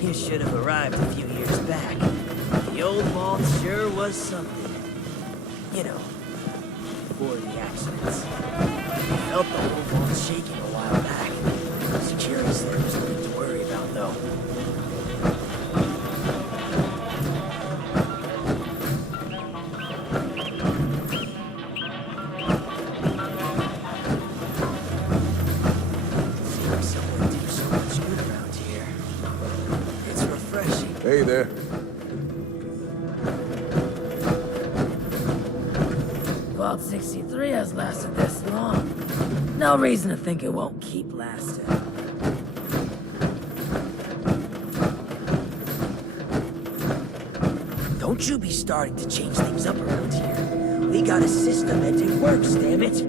You should have arrived a few years back. The old vault sure was something. You know, before the accidents. I felt the whole vault shaking a while back. Security said there was nothing to worry about, though. Seeing someone do so much good around here. It's refreshing. Hey there. Vault 63 has lasted this long. No reason to think it won't keep lasting. Don't you be starting to change things up around here. We got a system and it works, damn it.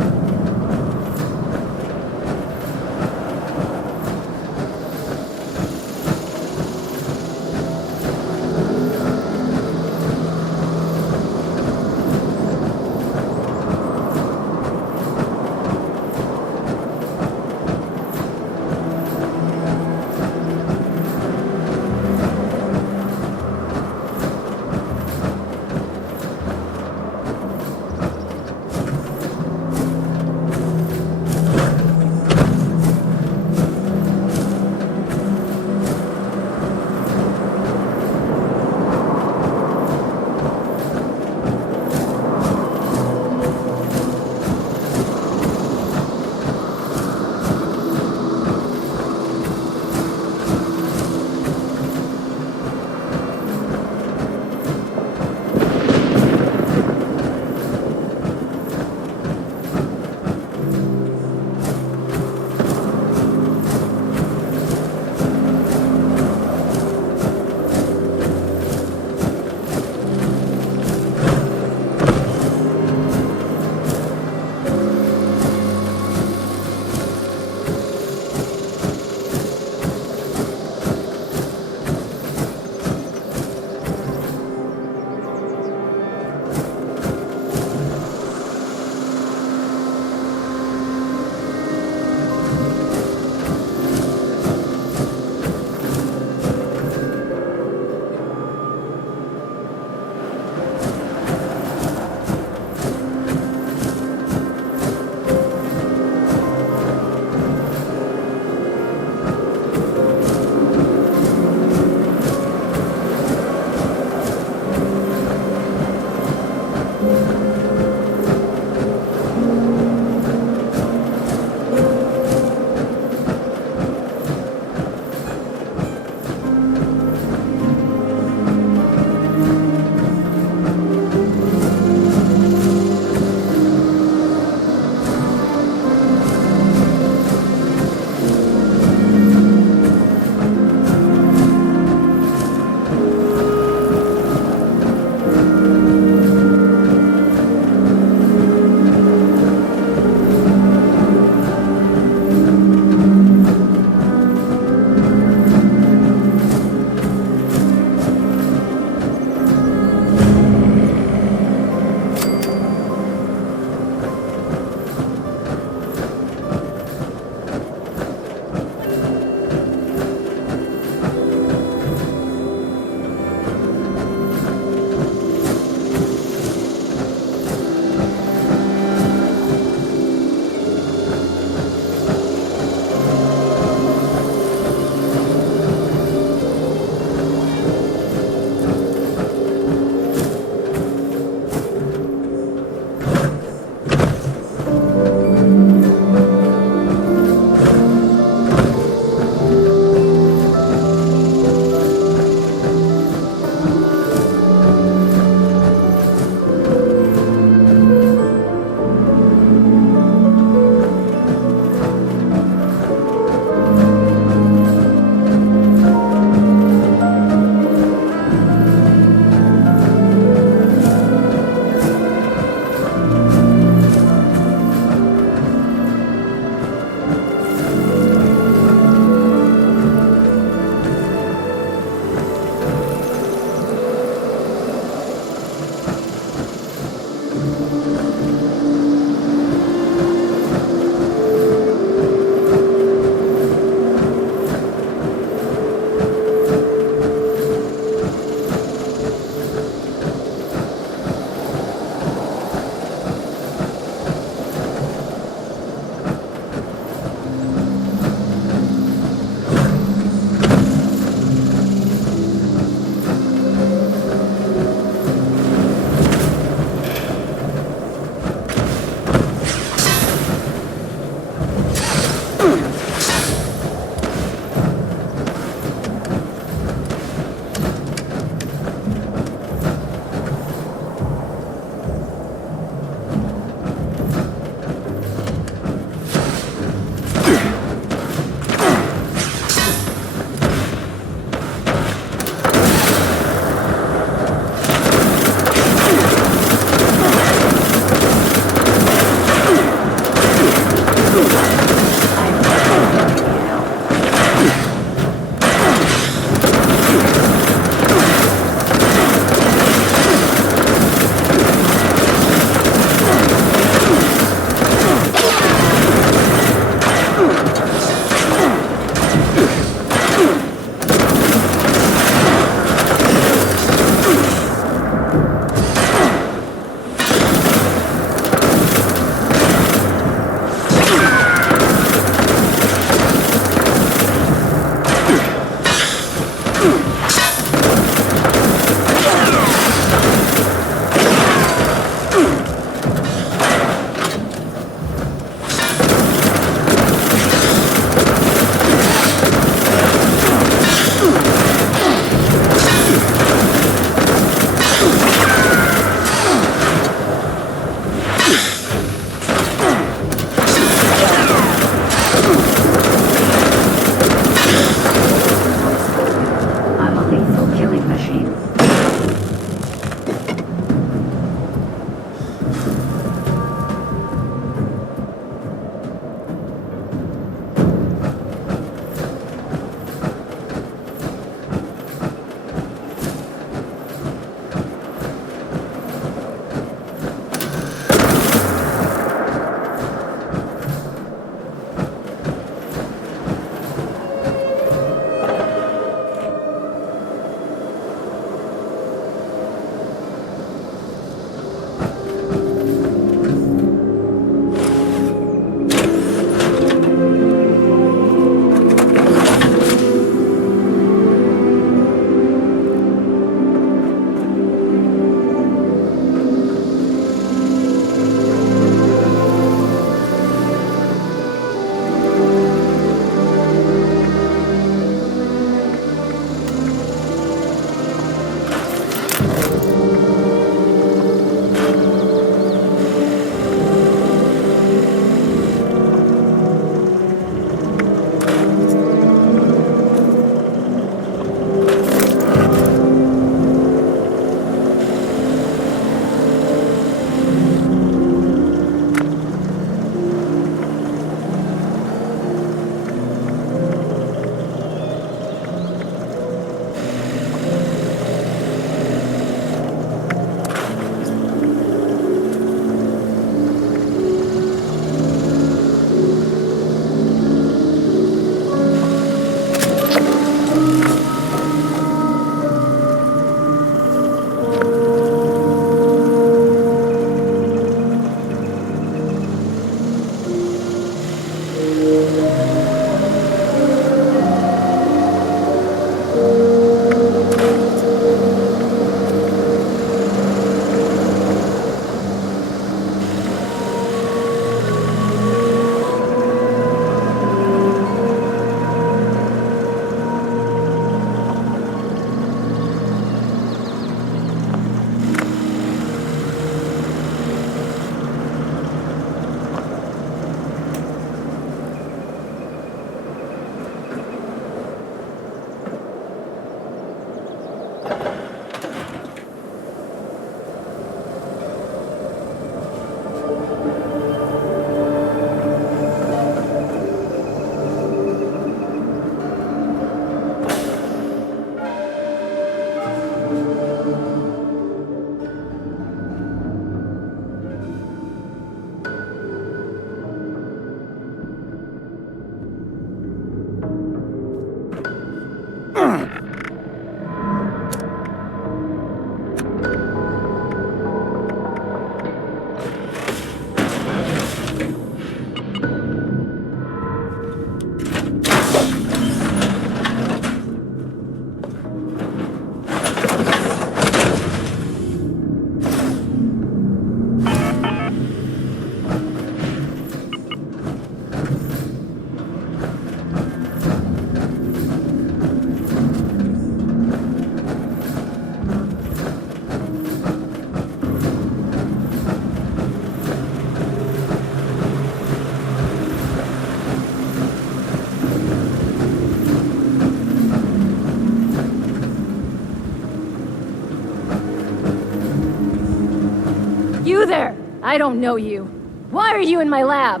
You there! I don't know you. Why are you in my lab?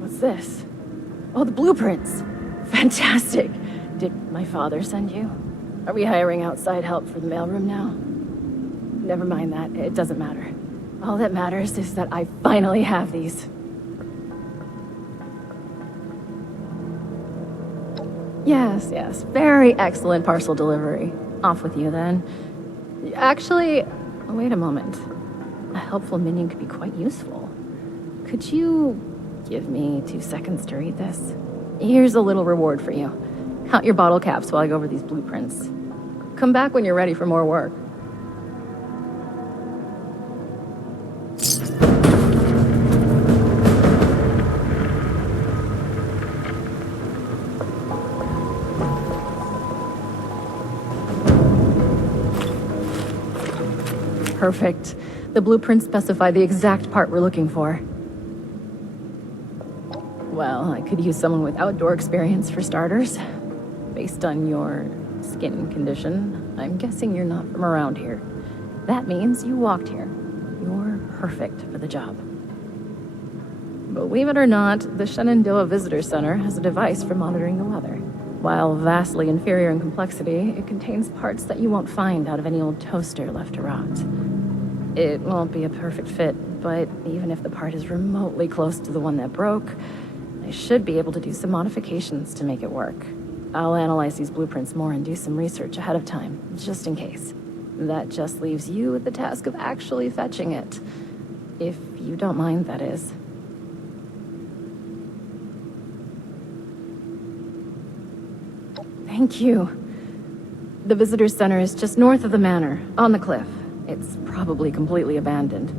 What's this? Oh, the blueprints. Fantastic. Did my father send you? Are we hiring outside help for the mailroom now? Never mind that. It doesn't matter. All that matters is that I finally have these. Yes. Very excellent parcel delivery. Off with you, then. Actually, wait a moment. A helpful minion could be quite useful. Could you give me 2 seconds to read this? Here's a little reward for you. Count your bottle caps while I go over these blueprints. Come back when you're ready for more work. Perfect. The blueprints specify the exact part we're looking for. Well, I could use someone with outdoor experience for starters. Based on your skin condition, I'm guessing you're not from around here. That means you walked here. You're perfect for the job. Believe it or not, the Shenandoah Visitor Center has a device for monitoring the weather. While vastly inferior in complexity, it contains parts that you won't find out of any old toaster left to rot. It won't be a perfect fit, but even if the part is remotely close to the one that broke, I should be able to do some modifications to make it work. I'll analyze these blueprints more and do some research ahead of time, just in case. That just leaves you with the task of actually fetching it. If you don't mind, that is. Thank you. The visitor center is just north of the manor, on the cliff. It's probably completely abandoned.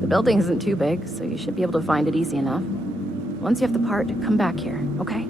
The building isn't too big, so you should be able to find it easy enough. Once you have the part, come back here, okay?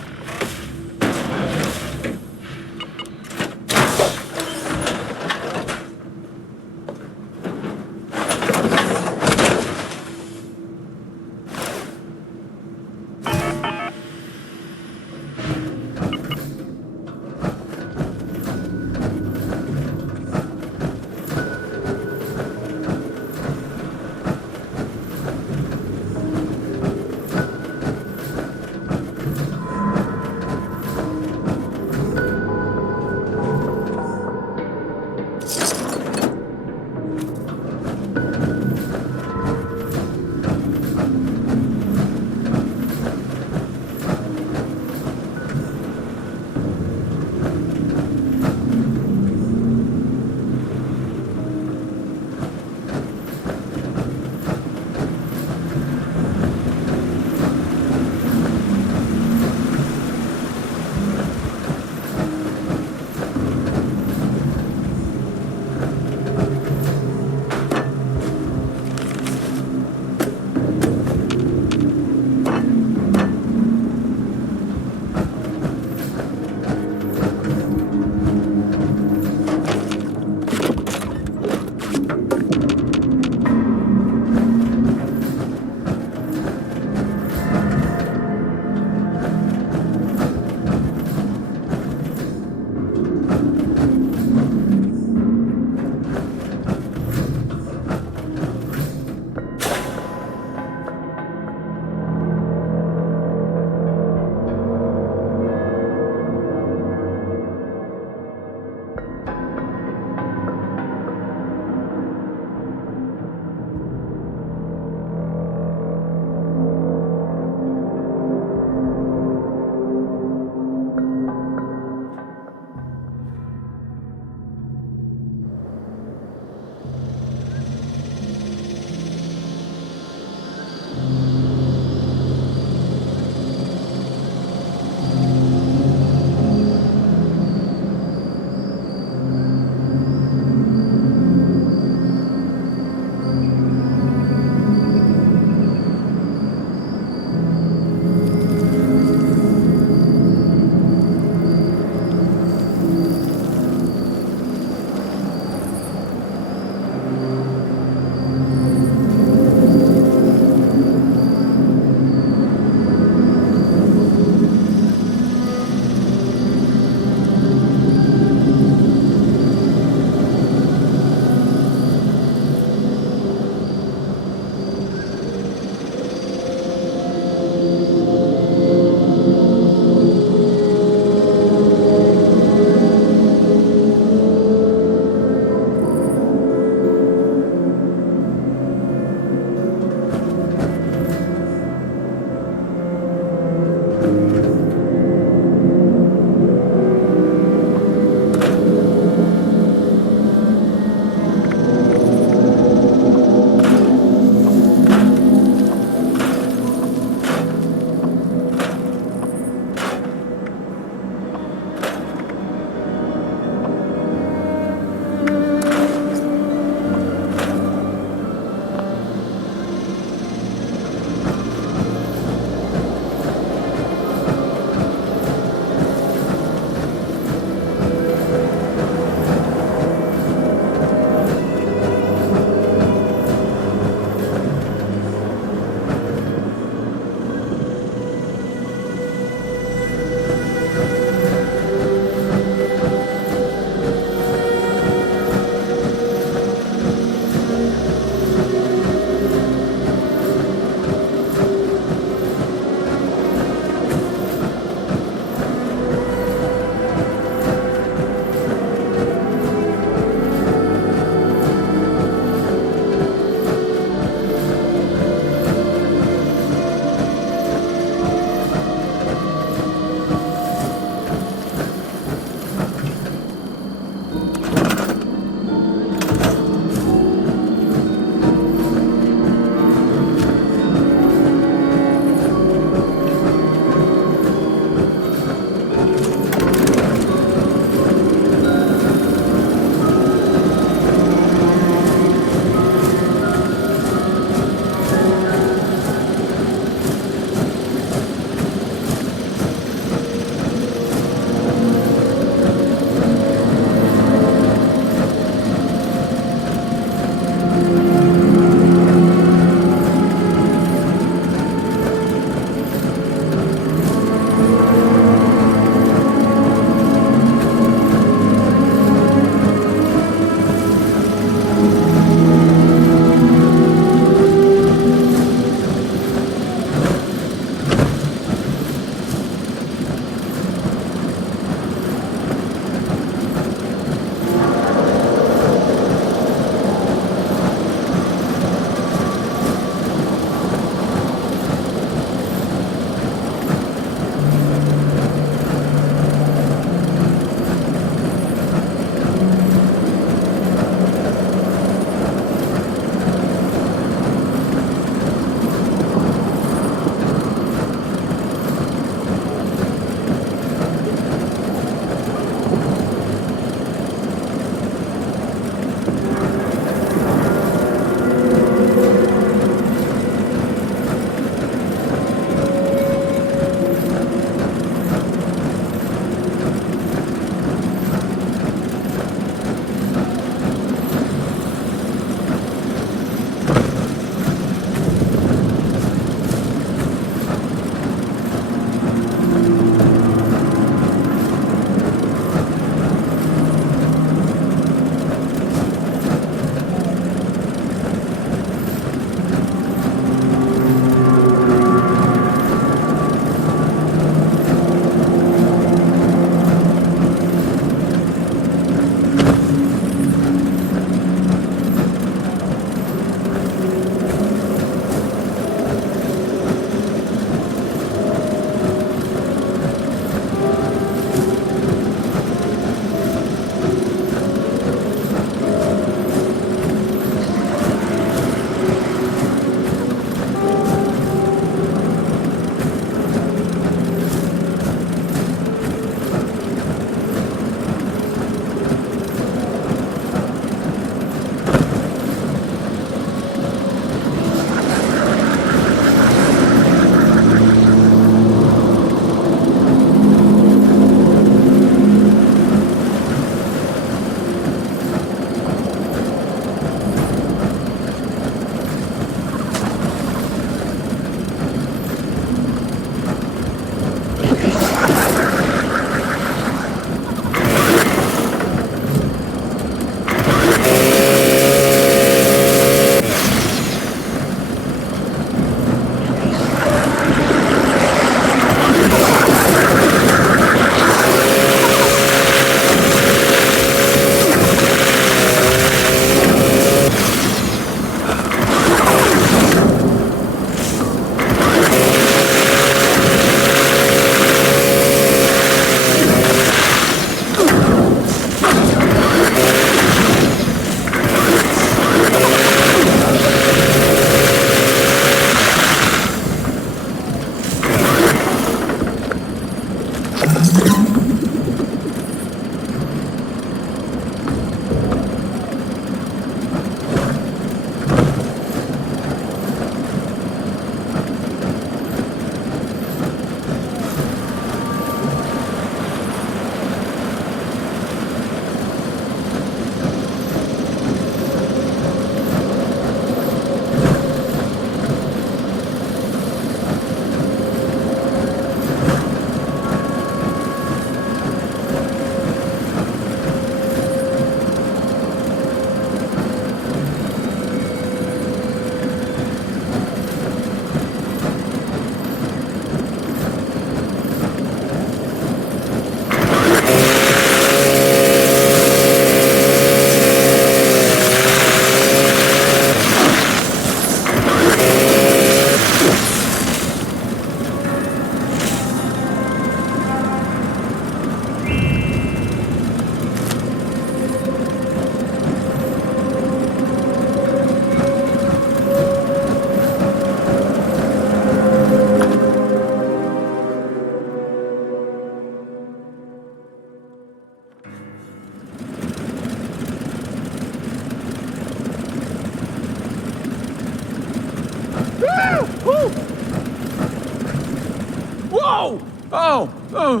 Oh! Oh! Oh!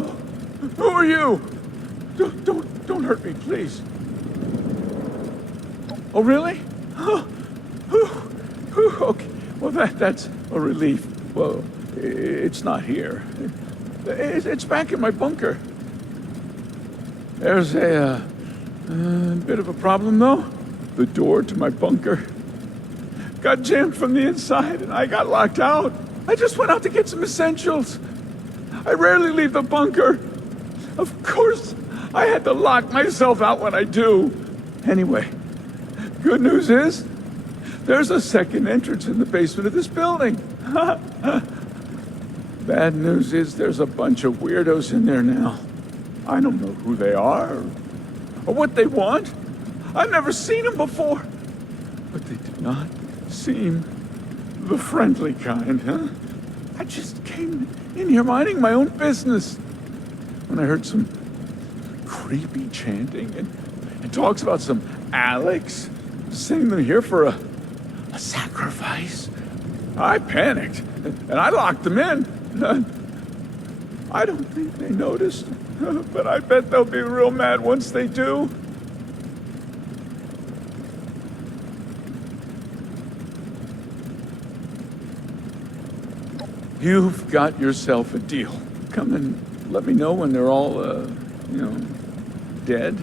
Who are you? Don't hurt me, please. Oh, really? Oh, okay. Well, that's a relief. Well, it's not here. It's back in my bunker. There's a bit of a problem, though. The door to my bunker got jammed from the inside, and I got locked out. I just went out to get some essentials. I rarely leave the bunker. Of course, I had to lock myself out when I do. Anyway, good news is, there's a second entrance in the basement of this building. Bad news is there's a bunch of weirdos in there now. I don't know who they are or what they want. I've never seen them before. But they do not seem the friendly kind, huh? I just came in here minding my own business when I heard some creepy chanting and talks about some Alex sending them here for a sacrifice. I panicked and I locked them in. I don't think they noticed, but I bet they'll be real mad once they do. You've got yourself a deal. Come and let me know when they're all, dead.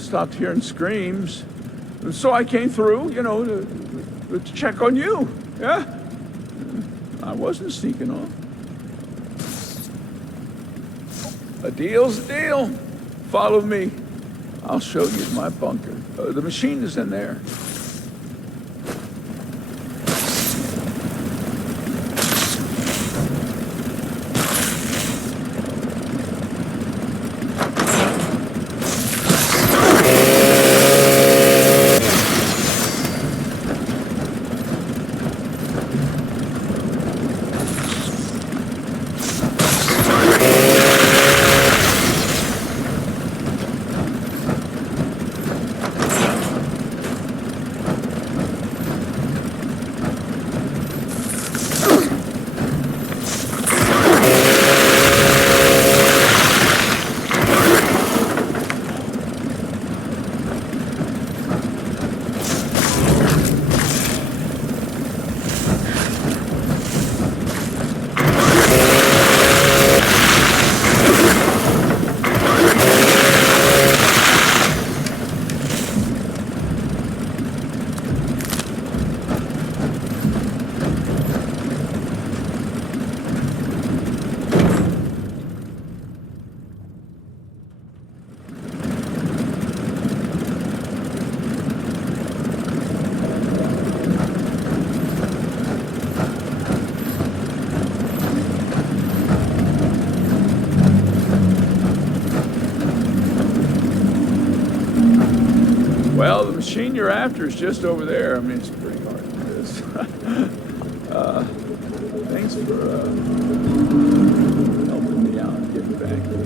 Stopped hearing screams. So I came through, to check on you, yeah? I wasn't sneaking off. A deal's a deal. Follow me. I'll show you my bunker. The machine is in there. Well, the machine you're after is just over there. I mean, it's pretty hard to miss. Thanks for helping me out getting back here.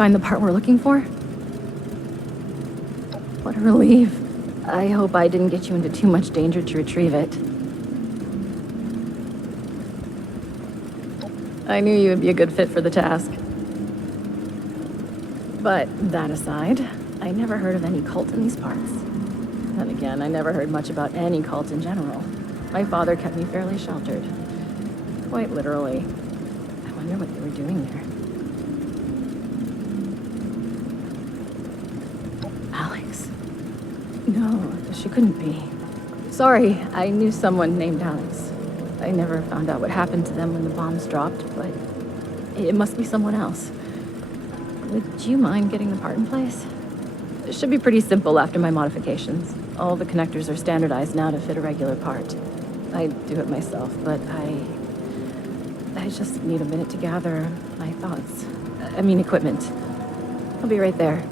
find the part we're looking for? What a relief. I hope I didn't get you into too much danger to retrieve it. I knew you would be a good fit for the task. But that aside, I never heard of any cult in these parts. Then again, I never heard much about any cult in general. My father kept me fairly sheltered. Quite literally. I wonder what they were doing there. Alex? No, she couldn't be. Sorry, I knew someone named Alex. I never found out what happened to them when the bombs dropped, but it must be someone else. Would you mind getting the part in place? It should be pretty simple after my modifications. All the connectors are standardized now to fit a regular part. I do it myself, but I just need a minute to gather my thoughts. I mean equipment. I'll be right there.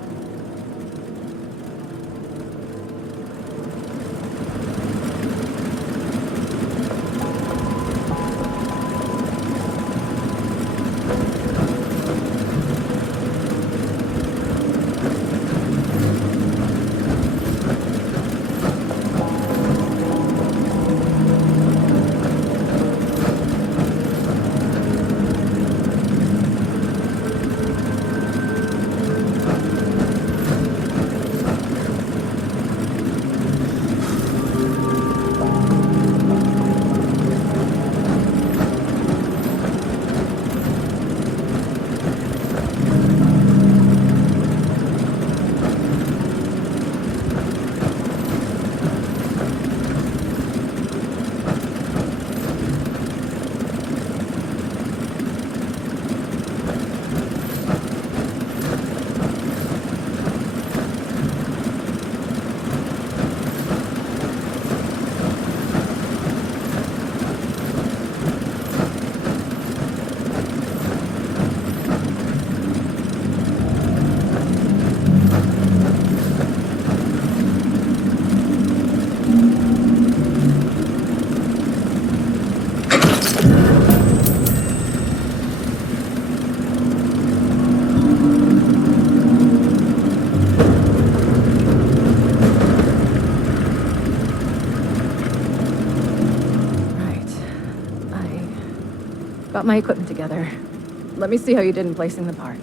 Got my equipment together. Let me see how you did in placing the part.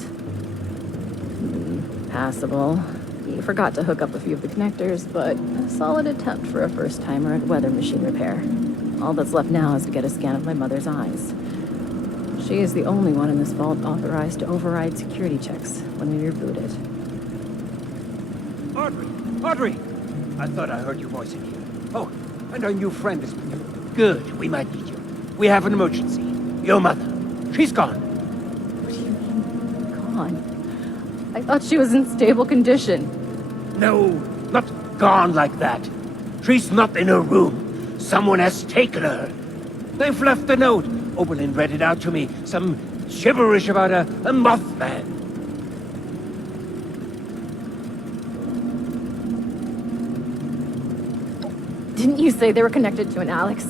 Passable. You forgot to hook up a few of the connectors, but a solid attempt for a first-timer at weather machine repair. All that's left now is to get a scan of my mother's eyes. She is the only one in this vault authorized to override security checks when we reboot it. Audrey! Audrey! I thought I heard your voice in here. Oh, and our new friend is with you. Good, we might need you. We have an emergency. Your mother. She's gone. What do you mean, gone? I thought she was in stable condition. No, not gone like that. She's not in her room. Someone has taken her. They've left a note. Oberlin read it out to me. Some gibberish about a Mothman. Didn't you say they were connected to an Alex?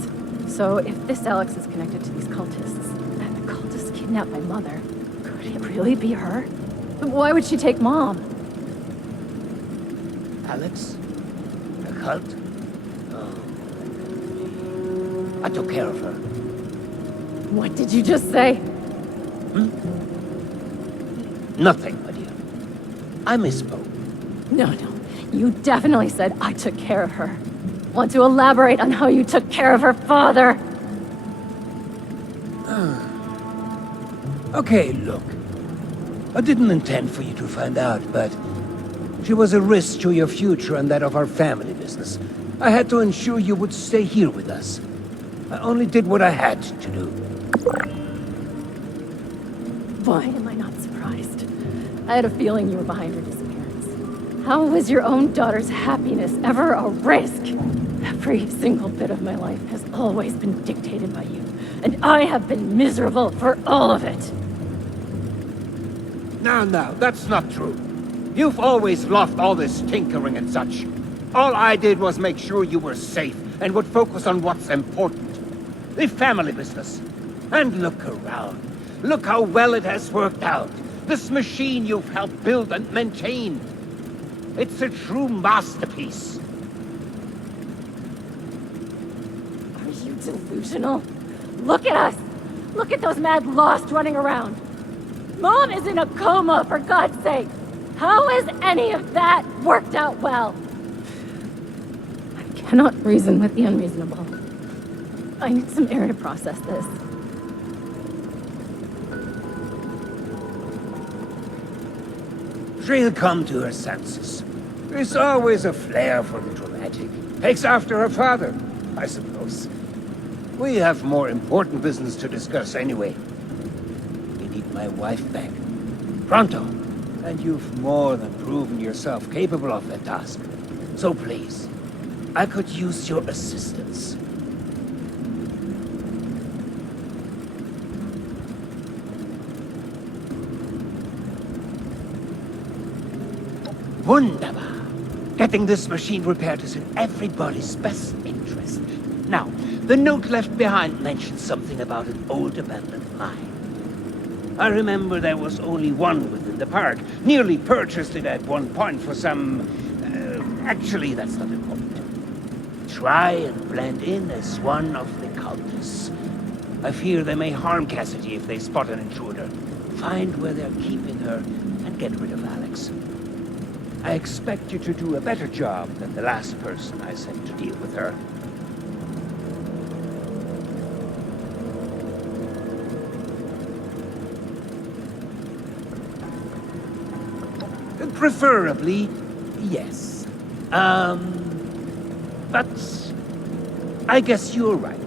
So if this Alex is connected to these cultists, and the cultists kidnapped my mother, could it really be her? Why would she take Mom? Alex? The cult? Oh. I took care of her. What did you just say? Nothing, my dear. I misspoke. No. You definitely said I took care of her. Want to elaborate on how you took care of her father? Okay, look. I didn't intend for you to find out, but she was a risk to your future and that of our family business. I had to ensure you would stay here with us. I only did what I had to do. Why am I not surprised? I had a feeling you were behind her disappearance. How was your own daughter's happiness ever a risk? Every single bit of my life has always been dictated by you, and I have been miserable for all of it. No, that's not true. You've always loved all this tinkering and such. All I did was make sure you were safe and would focus on what's important. The family business. And look around. Look how well it has worked out. This machine you've helped build and maintain. It's a true masterpiece. Are you delusional? Look at us! Look at those mad lost running around! Mom is in a coma, for God's sake! How has any of that worked out well? I cannot reason with the unreasonable. I need some air to process this. She'll come to her senses. There's always a flair for the dramatic. Takes after her father, I suppose. We have more important business to discuss anyway. We need my wife back. Pronto. And you've more than proven yourself capable of that task. So please, I could use your assistance. Wunderbar. Getting this machine repaired is in everybody's best interest. Now, the note left behind mentions something about an old abandoned mine. I remember there was only one within the park. Nearly purchased it at one point for some... actually, that's not important. Try and blend in as one of the cultists. I fear they may harm Cassidy if they spot an intruder. Find where they're keeping her and get rid of Alex. I expect you to do a better job than the last person I sent to deal with her. Preferably, yes. But I guess you're right.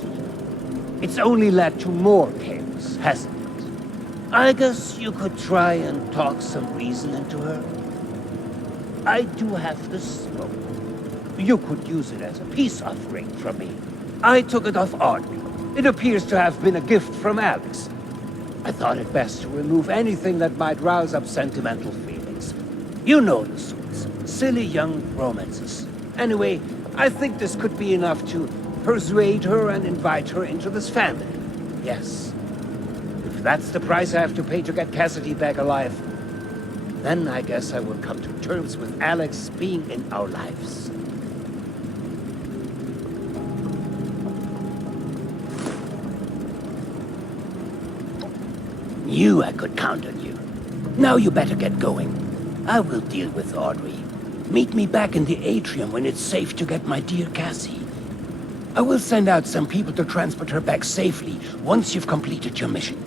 It's only led to more chaos, hasn't it? I guess you could try and talk some reason into her. I do have the smoke. You could use it as a peace offering from me. I took it off Audrey. It appears to have been a gift from Alex. I thought it best to remove anything that might rouse up sentimental feelings. You know the sorts. Silly young romances. Anyway, I think this could be enough to persuade her and invite her into this family. Yes. If that's the price I have to pay to get Cassidy back alive, then I guess I will come to terms with Alex being in our lives. Knew I could count on you. Now you better get going. I will deal with Audrey. Meet me back in the atrium when it's safe to get my dear Cassie. I will send out some people to transport her back safely once you've completed your mission.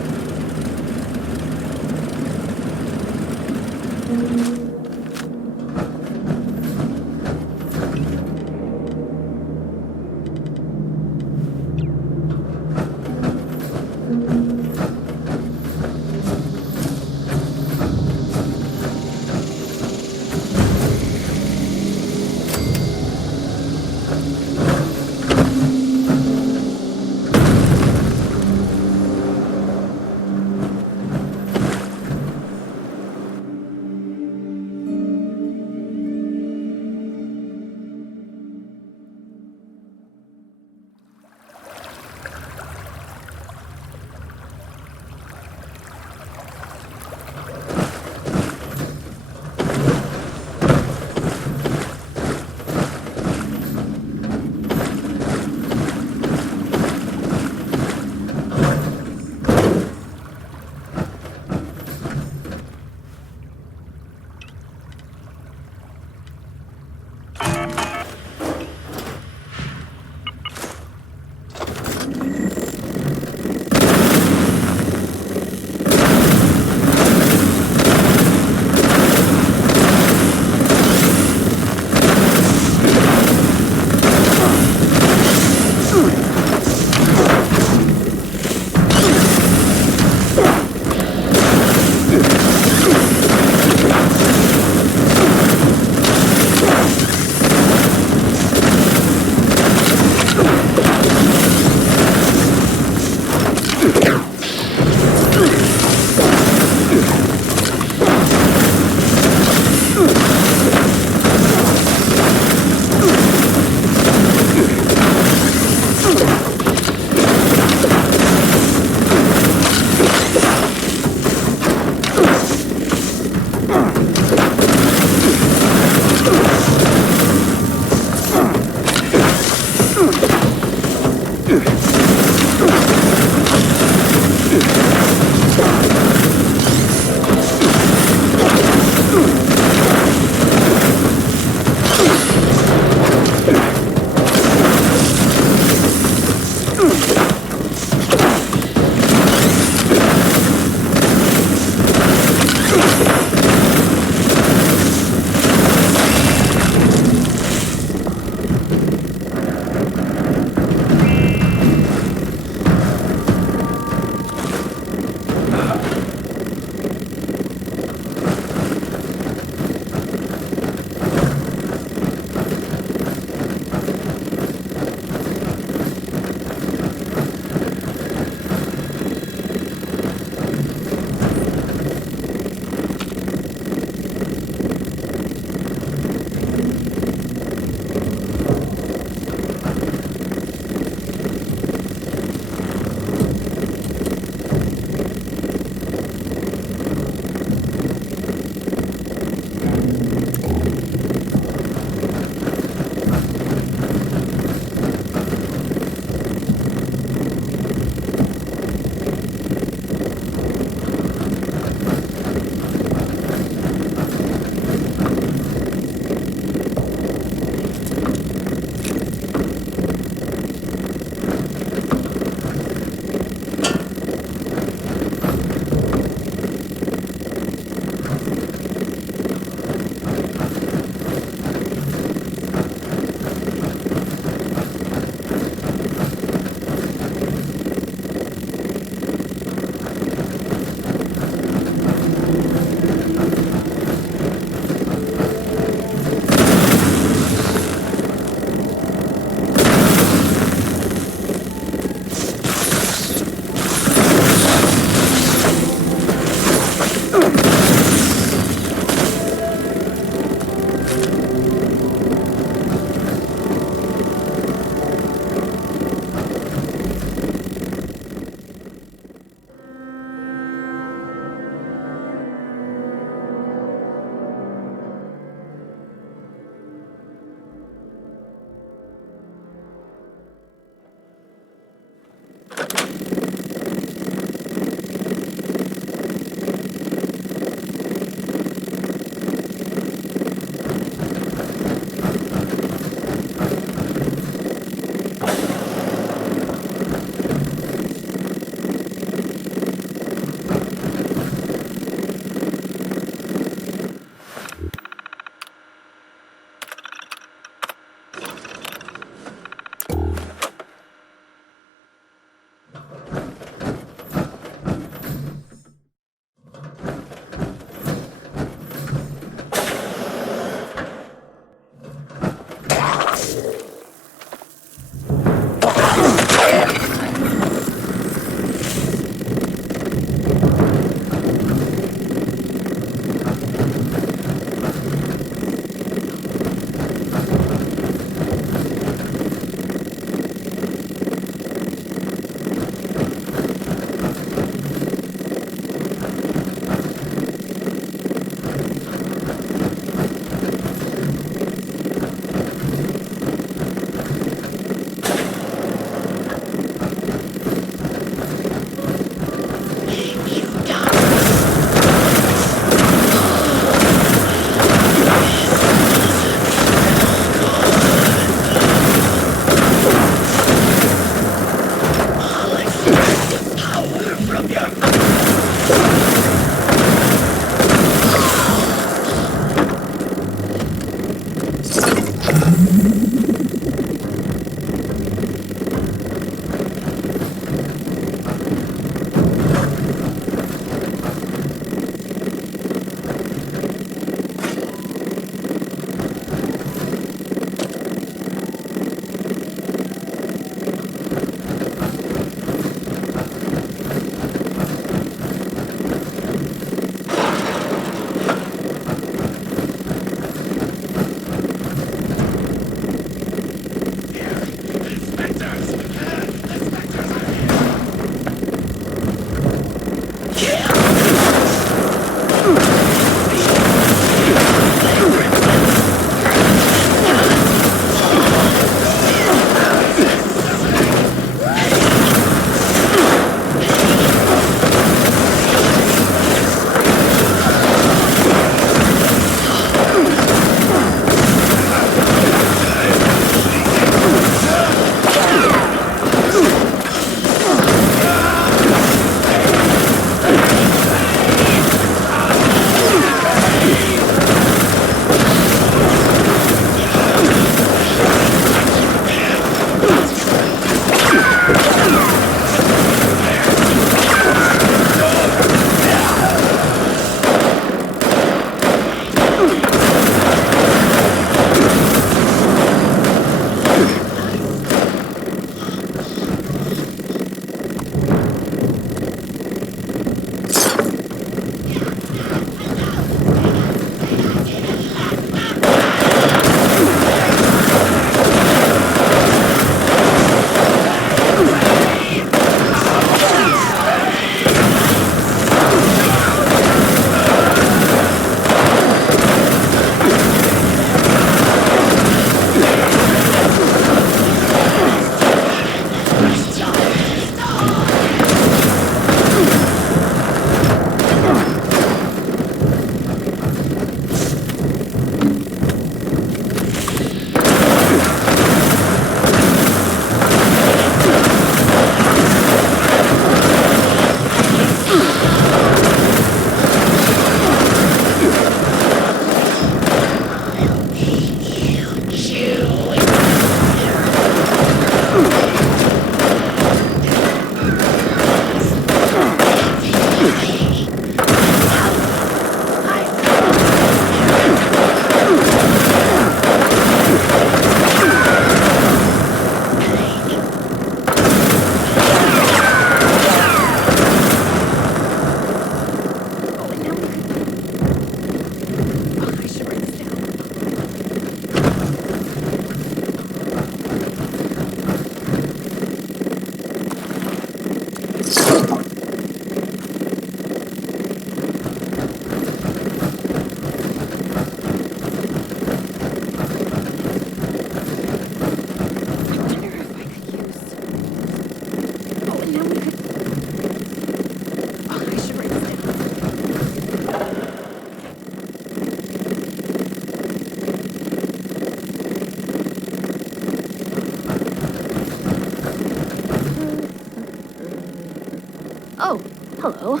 Oh, hello.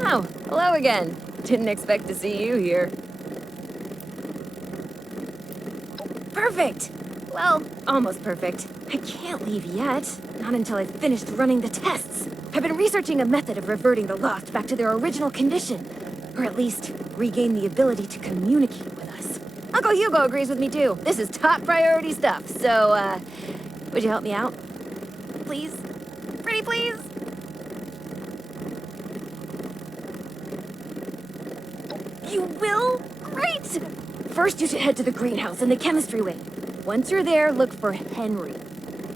Oh, hello again. Didn't expect to see you here. Perfect! Well, almost perfect. I can't leave yet. Not until I've finished running the tests. I've been researching a method of reverting the Lost back to their original condition. Or at least, regain the ability to communicate with us. Uncle Hugo agrees with me too. This is top priority stuff, so, would you help me out? Please? Pretty please? You will? Great! First, you should head to the greenhouse in the chemistry wing. Once you're there, look for Henry.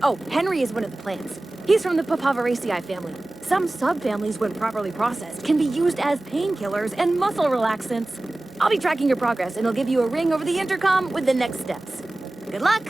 Oh, Henry is one of the plants. He's from the Papaveraceae family. Some subfamilies, when properly processed, can be used as painkillers and muscle relaxants. I'll be tracking your progress, and I'll give you a ring over the intercom with the next steps. Good luck!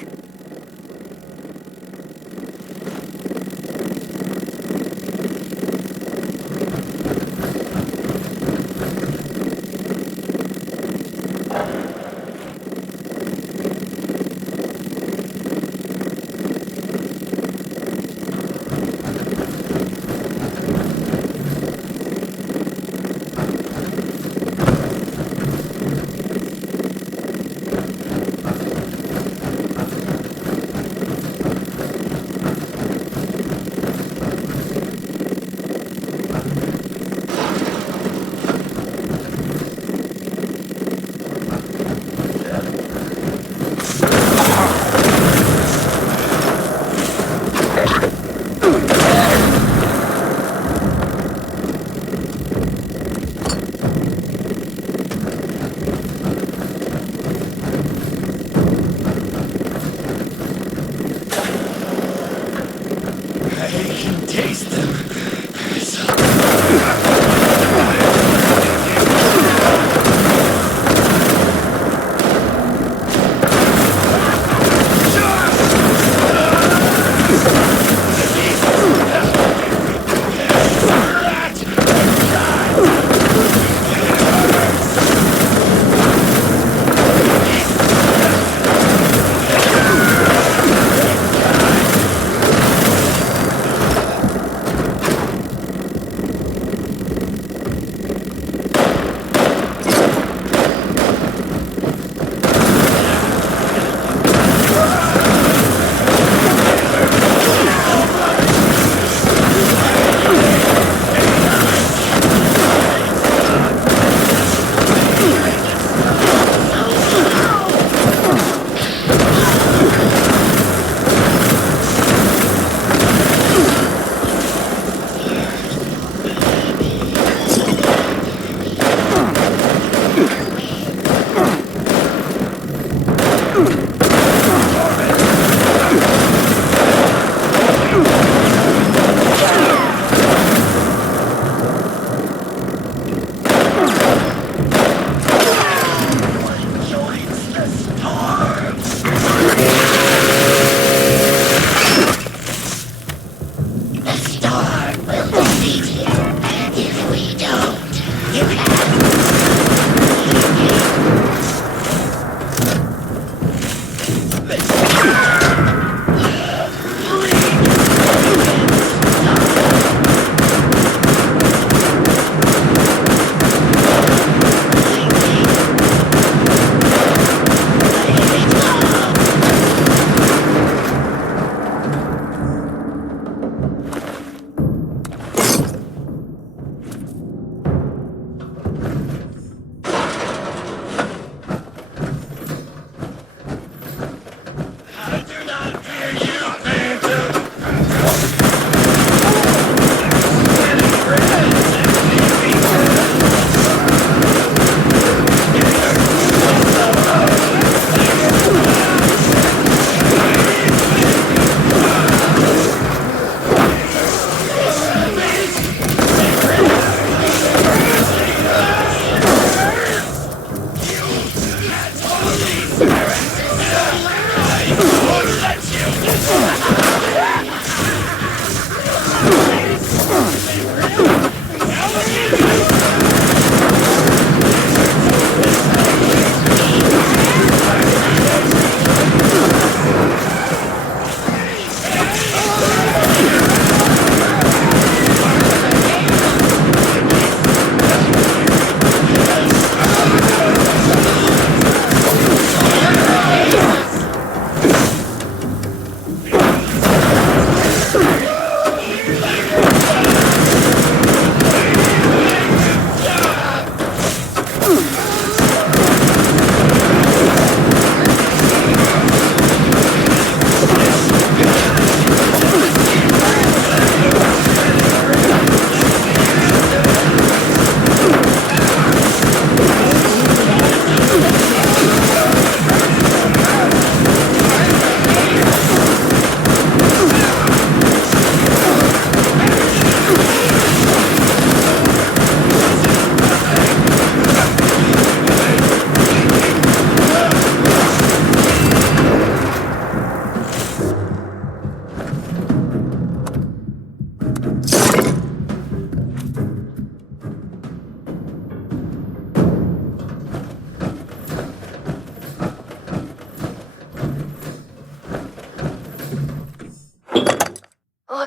Looks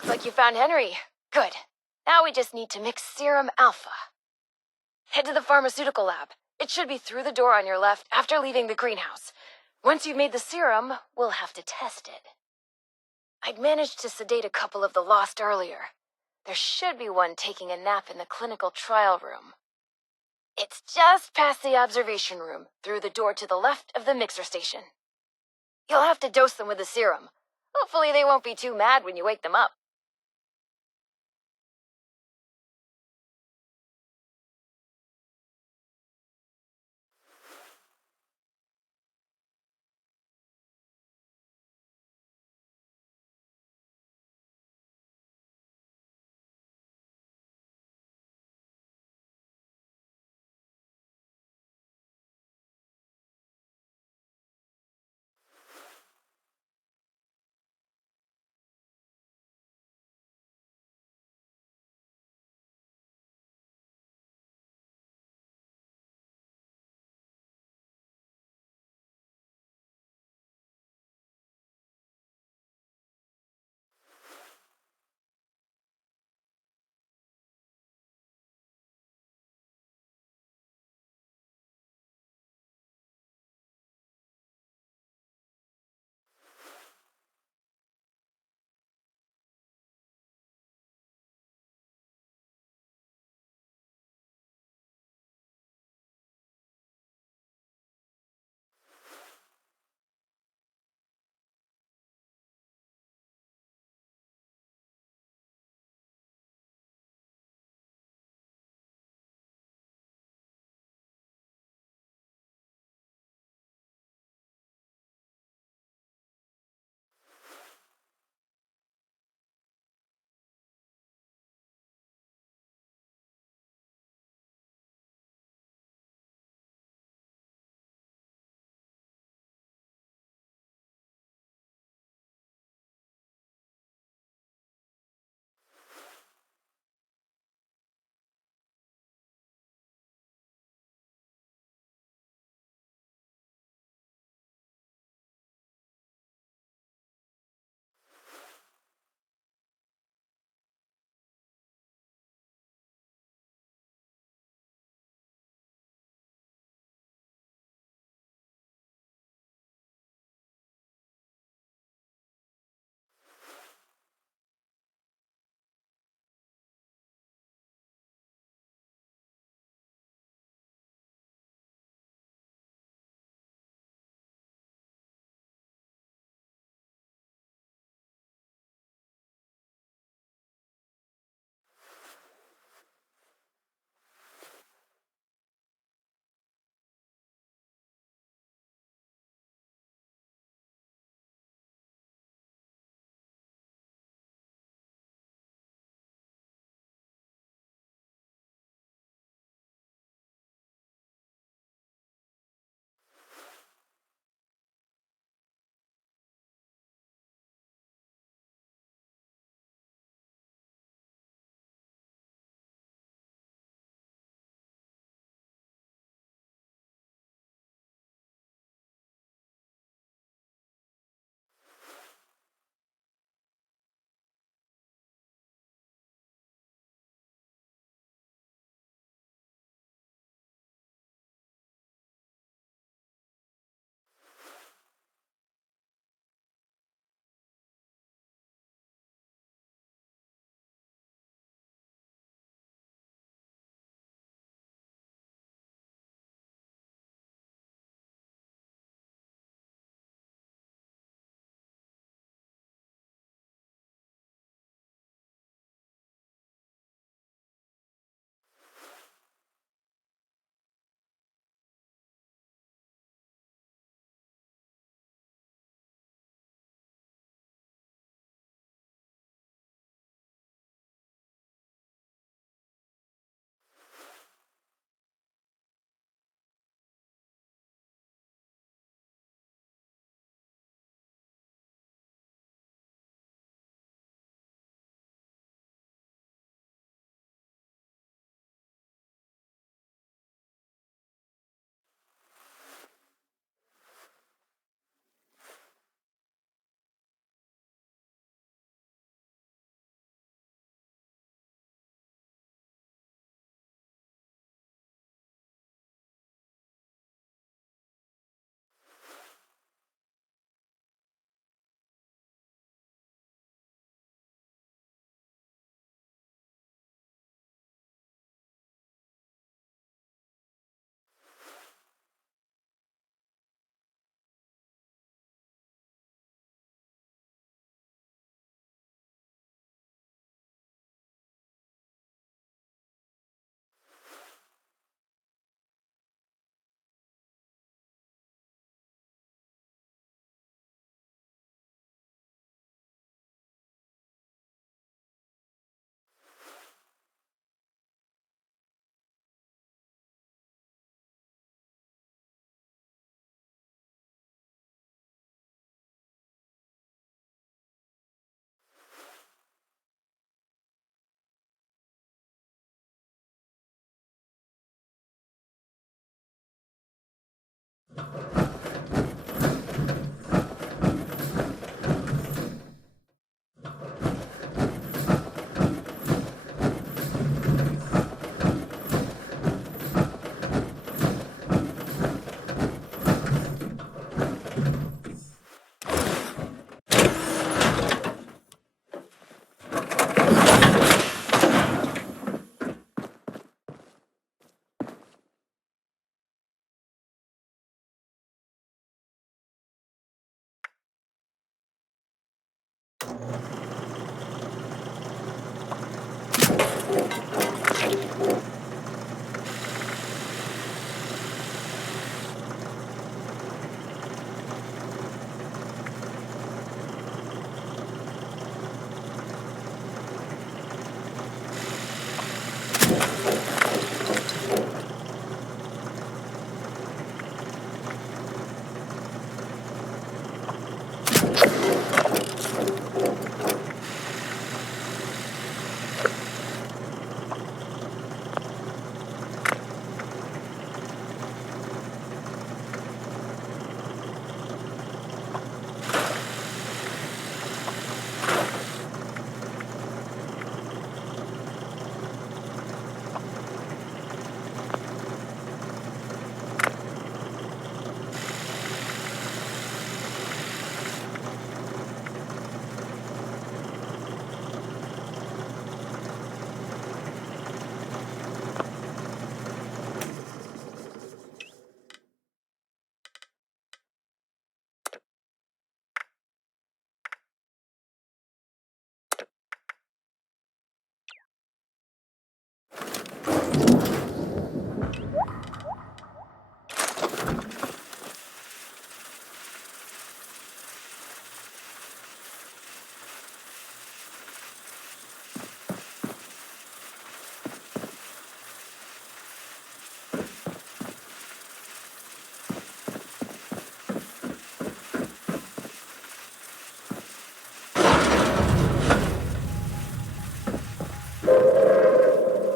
like you found Henry. Good. Now we just need to mix Serum Alpha. Head to the pharmaceutical lab. It should be through the door on your left after leaving the greenhouse. Once you've made the serum, we'll have to test it. I'd managed to sedate a couple of the lost earlier. There should be one taking a nap in the clinical trial room. It's just past the observation room, through the door to the left of the mixer station. You'll have to dose them with the serum. Hopefully they won't be too mad when you wake them up.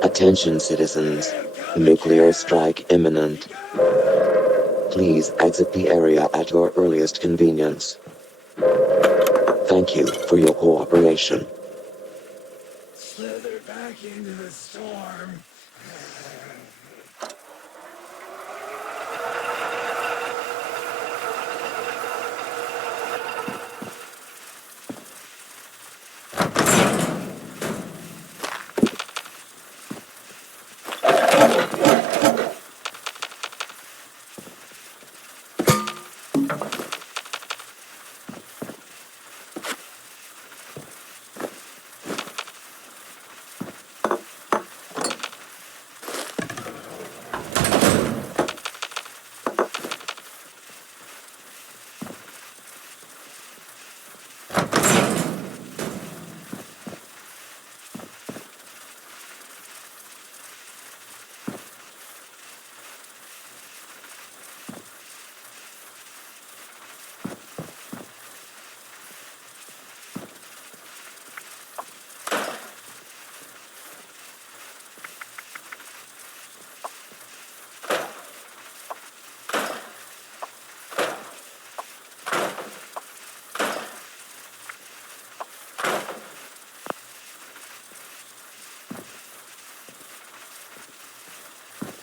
Attention citizens, nuclear strike imminent. Please exit the area at your earliest convenience. Thank you for your cooperation. Slither back into the storm.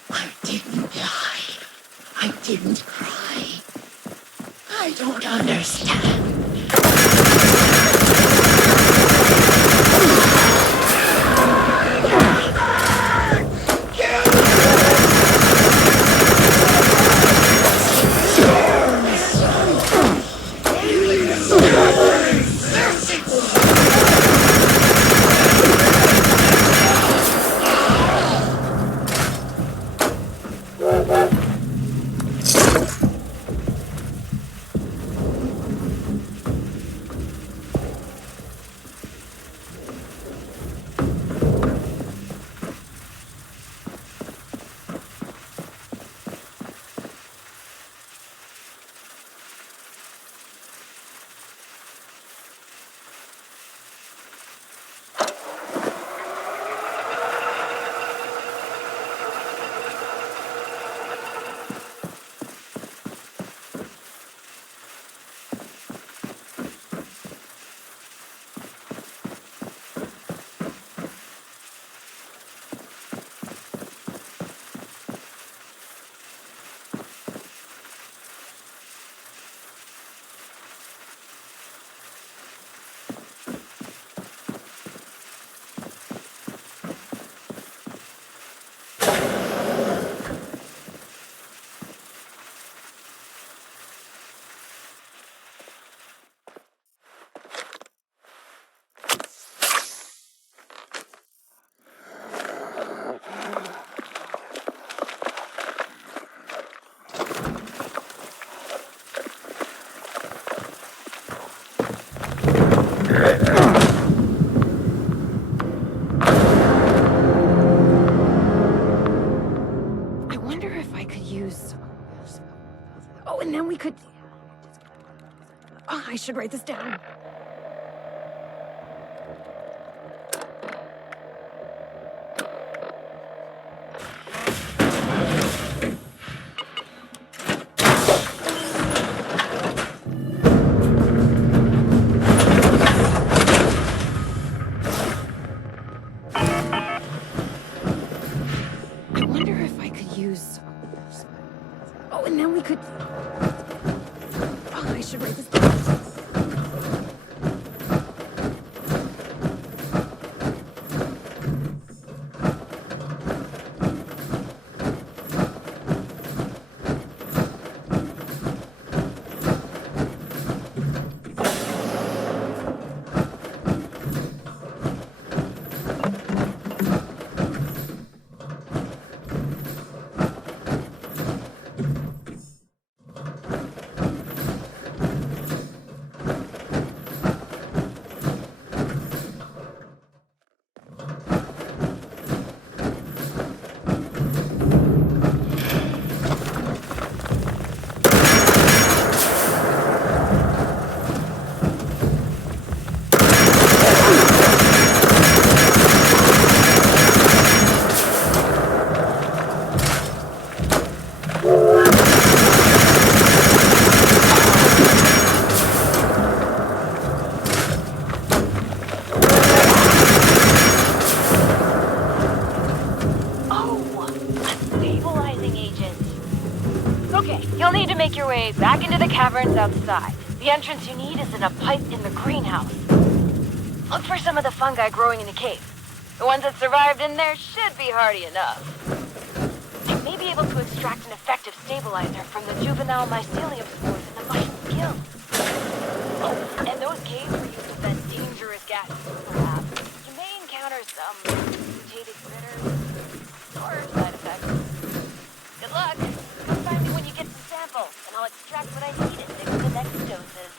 I didn't die. I didn't cry. I don't understand. we could... Oh, I should write this down. I wonder if I could use... Oh, and then we could... Oh, I should write this down. Your way back into the caverns outside. The entrance you need is in a pipe in the greenhouse. Look for some of the fungi growing in the cave. The ones that survived in there should be hardy enough. You may be able to extract an effective stabilizer from the juvenile mycelium spores in the mushroom gills. Oh, and those caves were used to vent dangerous gases from the lab. You may encounter some mutated critters or side effects. Good luck. Come find me when you get some samples, and I'll extract what I need and mix the next doses.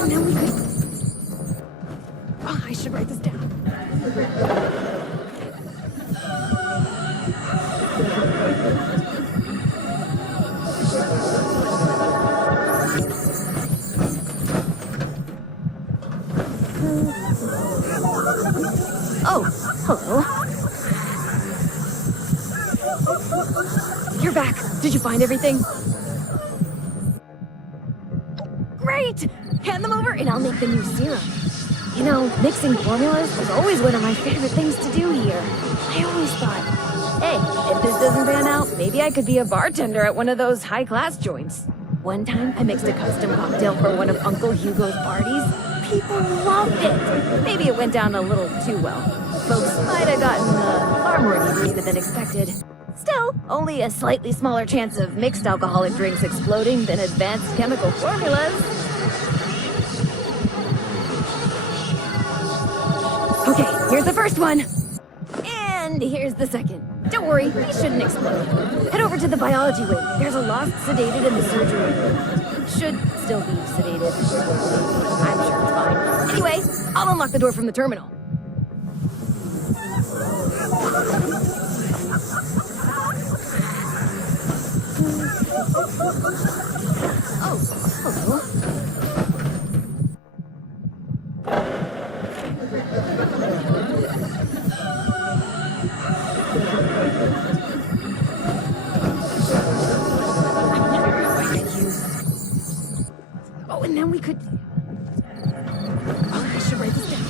And then we could... Oh, I should write this down. Oh, hello. You're back. Did you find everything? Great! Hand them over and I'll make the new serum. You know, mixing formulas was always one of my favorite things to do here. I always thought, hey, if this doesn't pan out, maybe I could be a bartender at one of those high-class joints. One time, I mixed a custom cocktail for one of Uncle Hugo's parties. People loved it. Maybe it went down a little too well. Folks might have gotten far more inebriated than expected. Still, only a slightly smaller chance of mixed alcoholic drinks exploding than advanced chemical formulas. Okay, here's the first one. And here's the second. Don't worry, these shouldn't explode. Head over to the biology wing. There's a lost sedated in the surgery room. Should still be sedated. I'm sure it's fine. Anyway, I'll unlock the door from the terminal. Oh, hello. Oh, and then we could... Oh, I should write this down.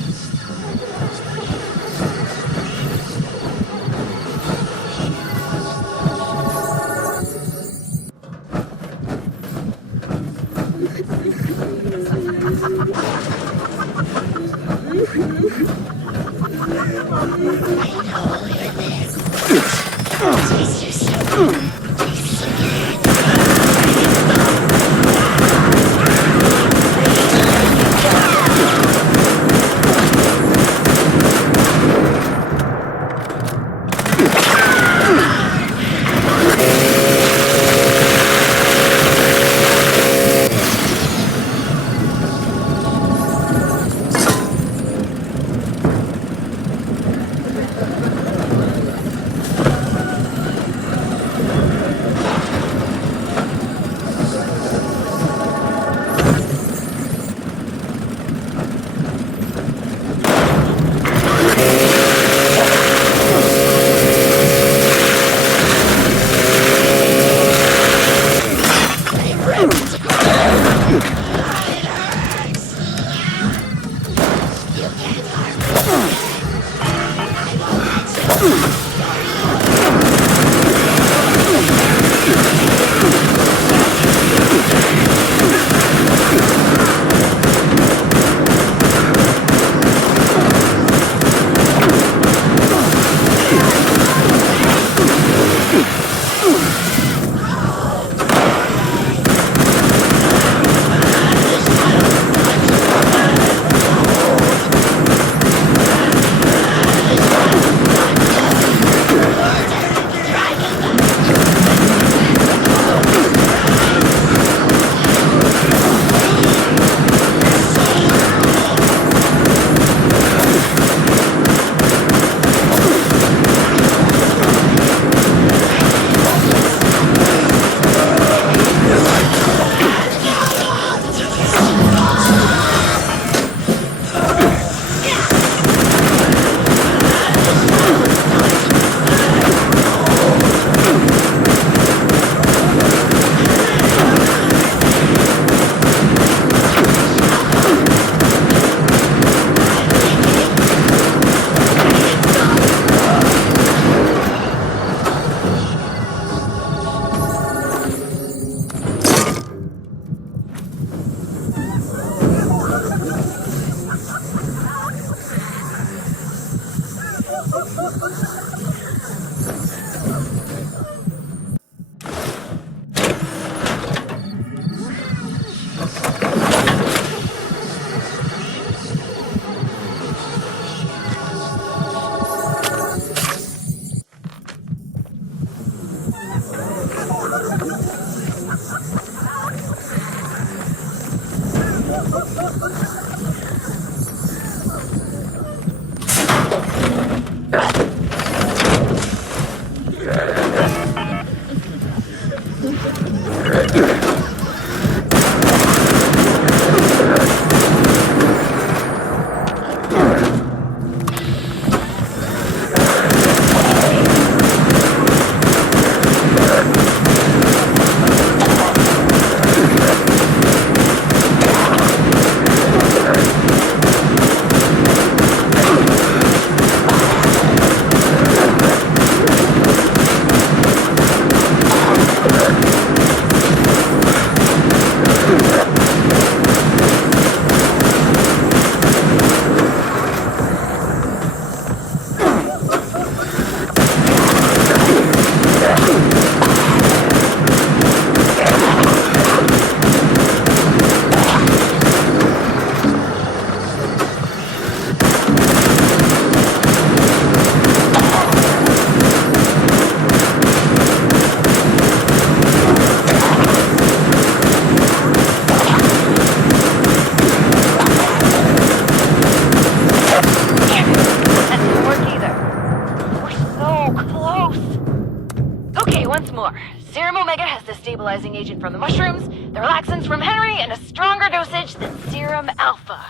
stabilizing agent from the mushrooms, the relaxants from Henry, and a stronger dosage than Serum Alpha.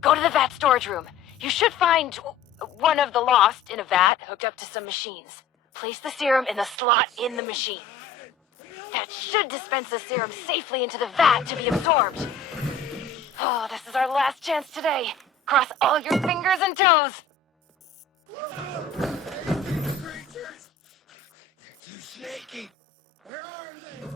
Go to the vat storage room. You should find one of the lost in a vat hooked up to some machines. Place the serum in the slot in the machine. That should dispense the serum safely into the vat to be absorbed. Oh, this is our last chance today. Cross all your fingers and toes. Too snaky. Where are they?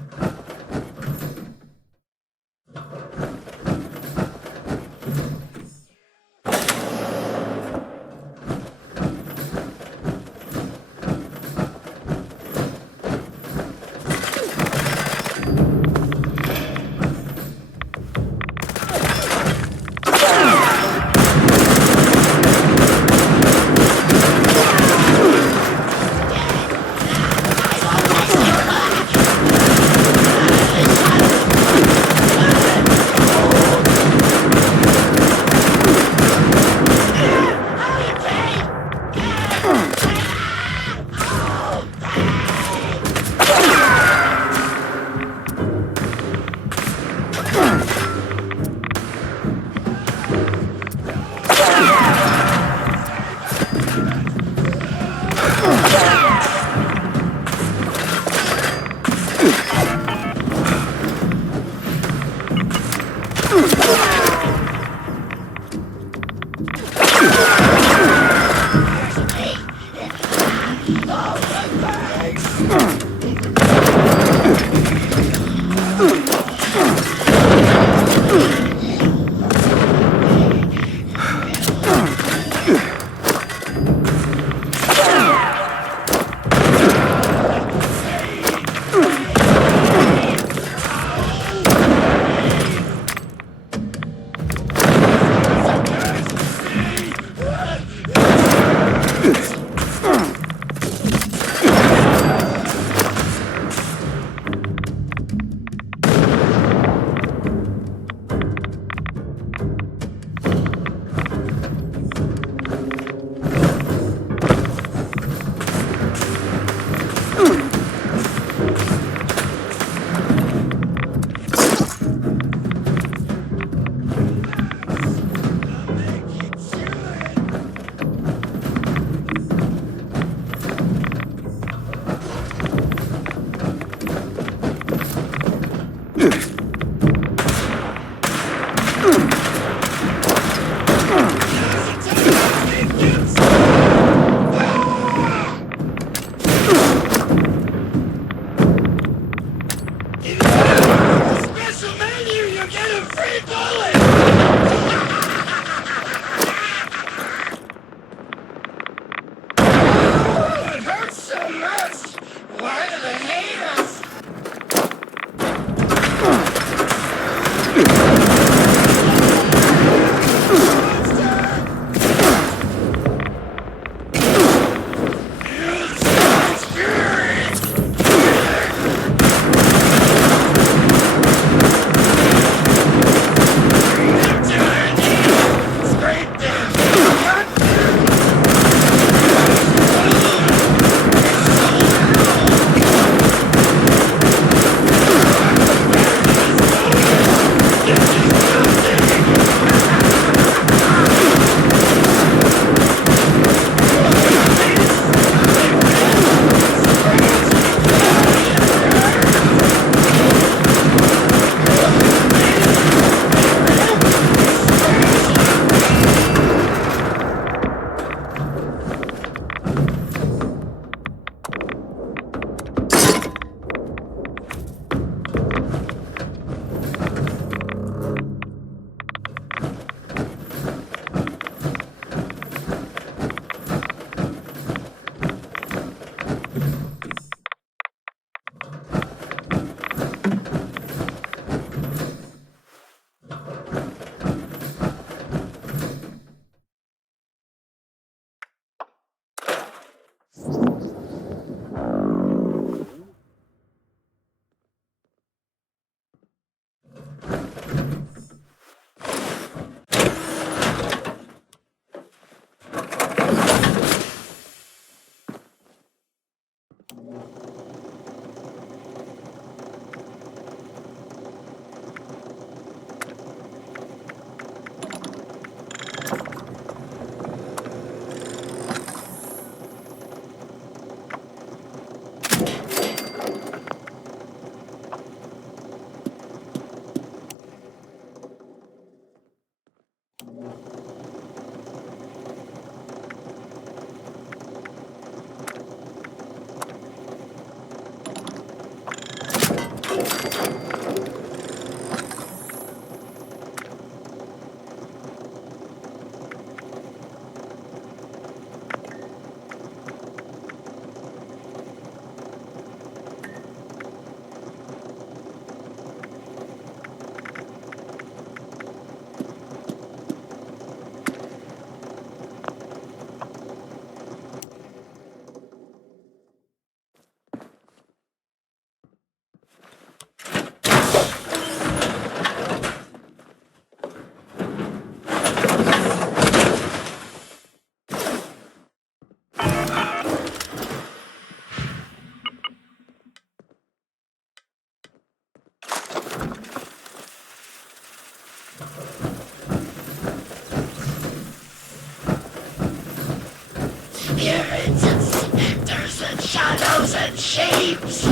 and shapes.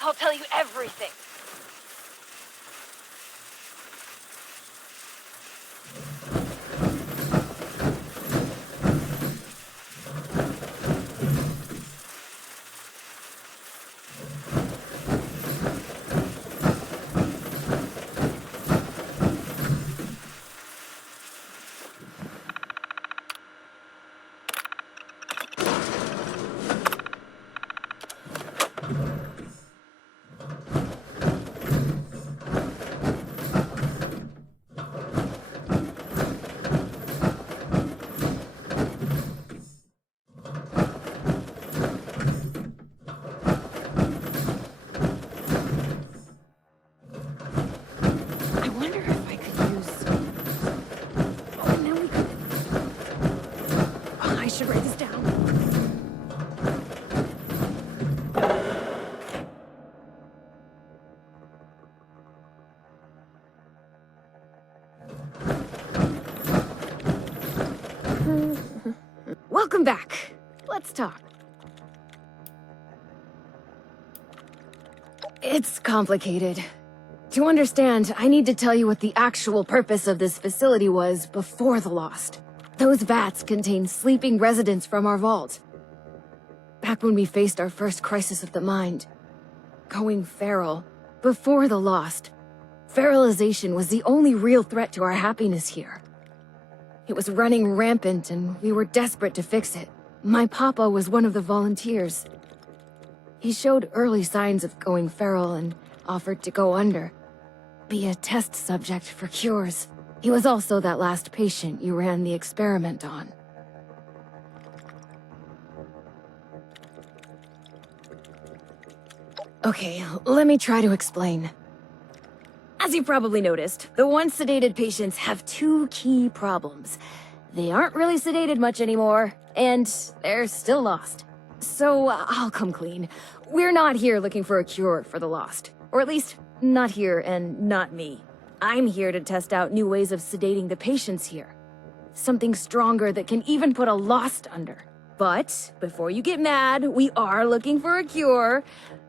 I'll tell you everything. Welcome back. Let's talk. It's complicated. To understand, I need to tell you what the actual purpose of this facility was before the Lost. Those vats contained sleeping residents from our vault. Back when we faced our first crisis of the mind. Going feral. Before the Lost. Feralization was the only real threat to our happiness here. It was running rampant, and we were desperate to fix it. My papa was one of the volunteers. He showed early signs of going feral and offered to go under. Be a test subject for cures. He was also that last patient you ran the experiment on. Okay, let me try to explain. As you probably noticed, the once sedated patients have two key problems. They aren't really sedated much anymore, and they're still lost. So, I'll come clean. We're not here looking for a cure for the Lost. Or at least, not here and not me. I'm here to test out new ways of sedating the patients here. Something stronger that can even put a Lost under. But, before you get mad, we are looking for a cure.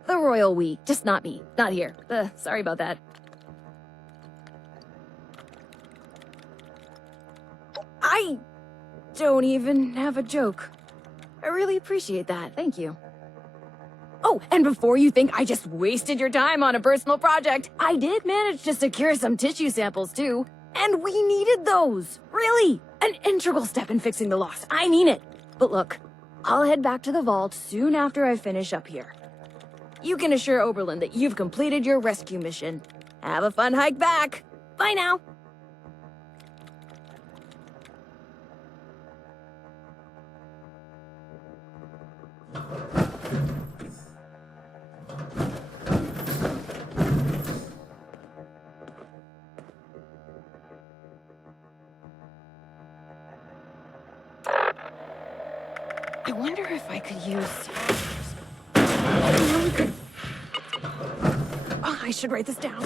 The royal we, just not me, not here. Sorry about that. I don't even have a joke. I really appreciate that, thank you. Oh, and before you think I just wasted your time on a personal project, I did manage to secure some tissue samples too. And we needed those, really. An integral step in fixing the Lost, I mean it. But look, I'll head back to the vault soon after I finish up here. You can assure Oberlin that you've completed your rescue mission. Have a fun hike back. Bye now. I wonder if I could use... Oh, I should write this down.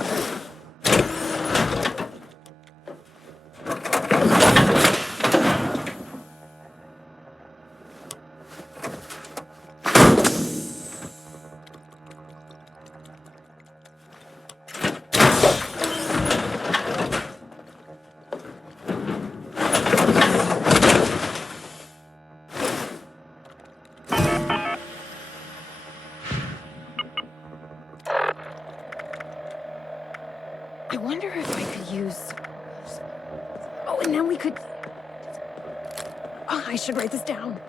I wonder if I could use... Oh, and then we could... Oh, I I should write this down.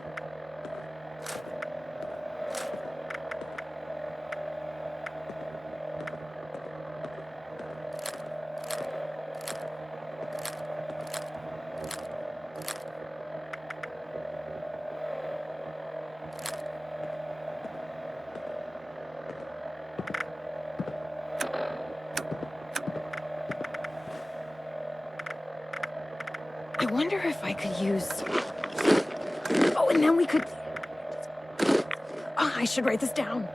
I wonder if I could use... Oh, and then we could... Oh, I should write this down.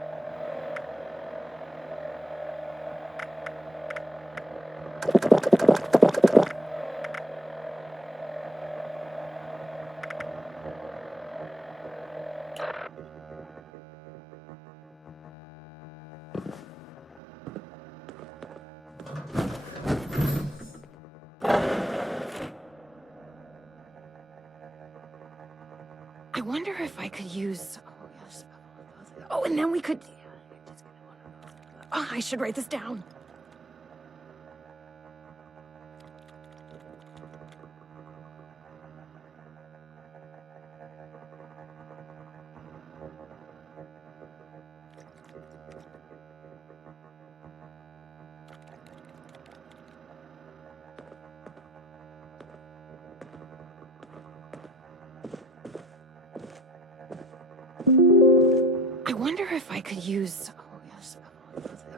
I wonder if I could use... Oh, yes. Oh, and then we could... Oh, I should write this down. I wonder if I could use... Oh, yes.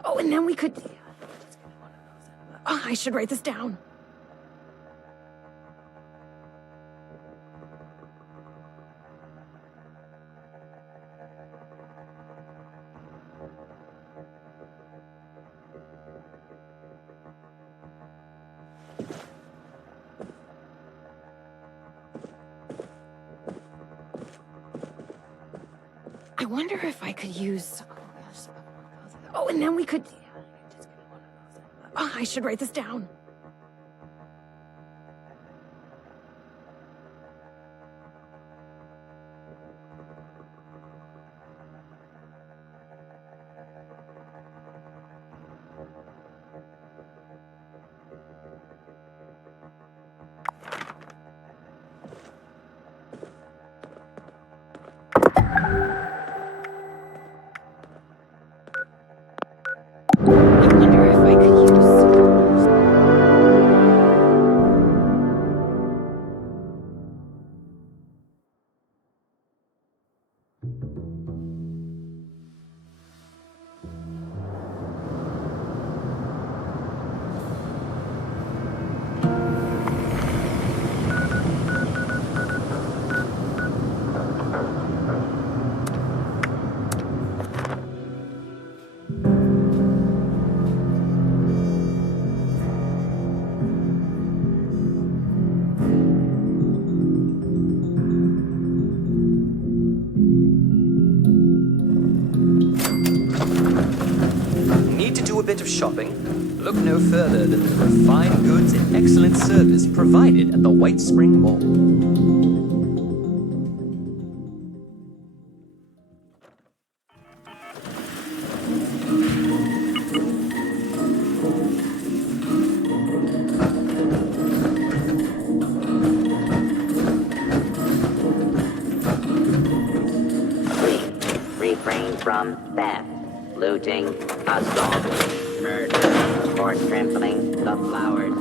Oh, and then we could... Oh, I should write this down. I wonder if I could use... Oh, yes. Oh, and then we could... Oh, I should write this down. A bit of shopping? Look no further than the refined goods and excellent service provided at the White Spring Mall. Refrain from theft, looting, assault, murder, or trampling the flowers.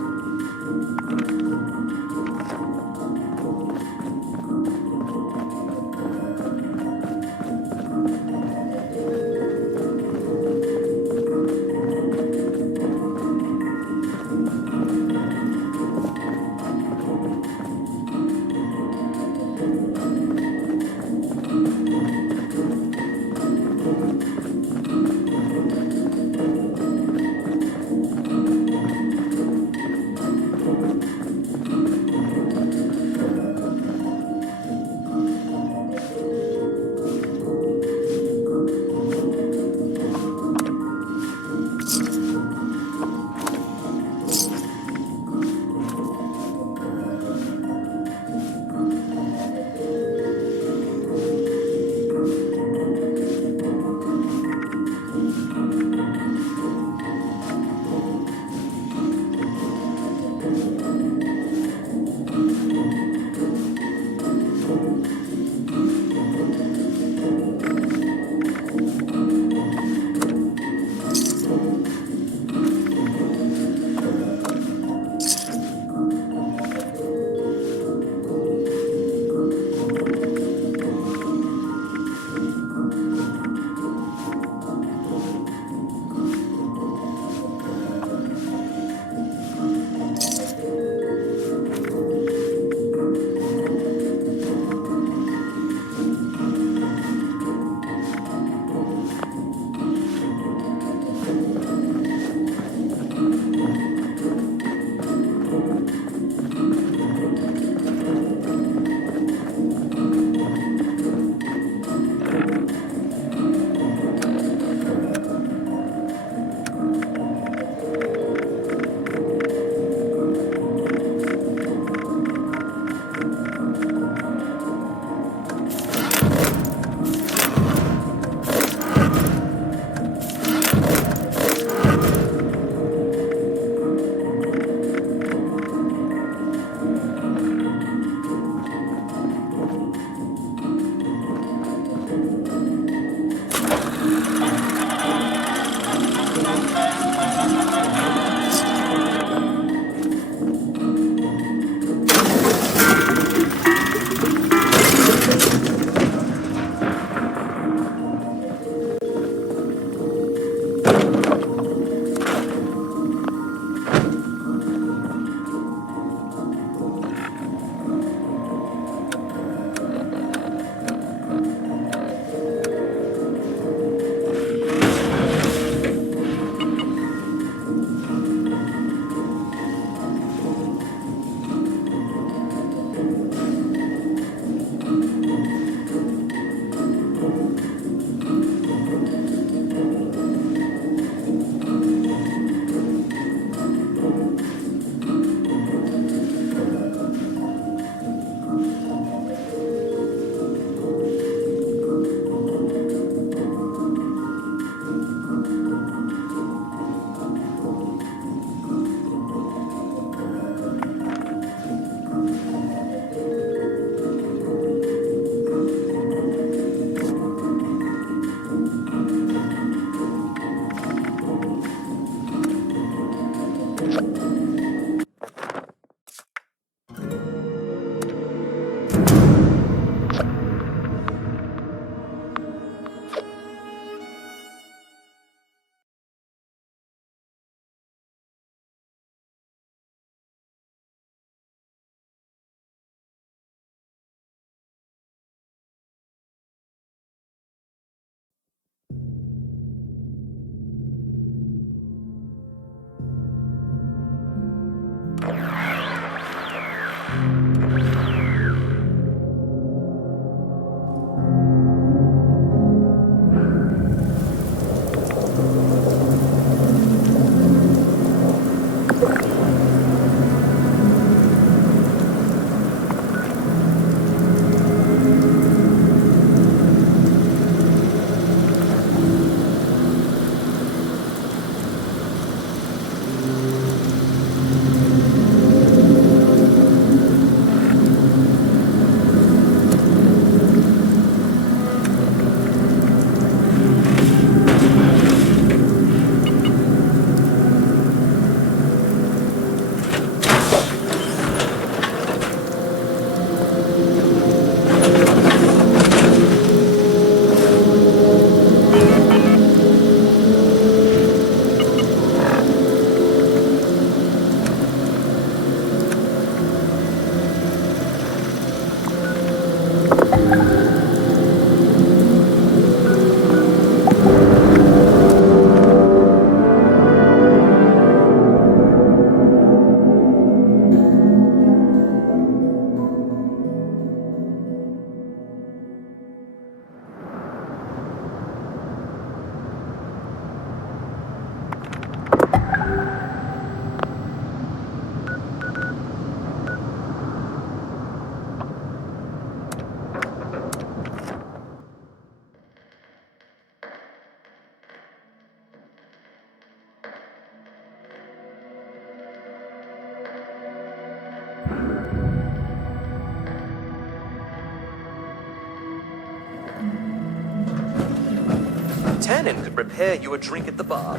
Lieutenant could prepare you a drink at the bar.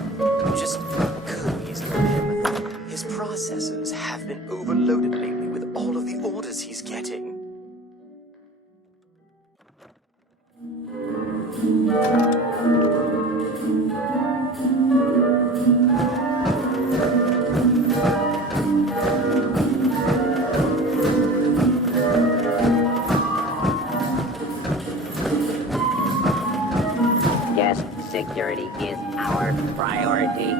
Just go easy on him. His processors have been overloaded lately with all of the orders he's getting. Guest security is our priority.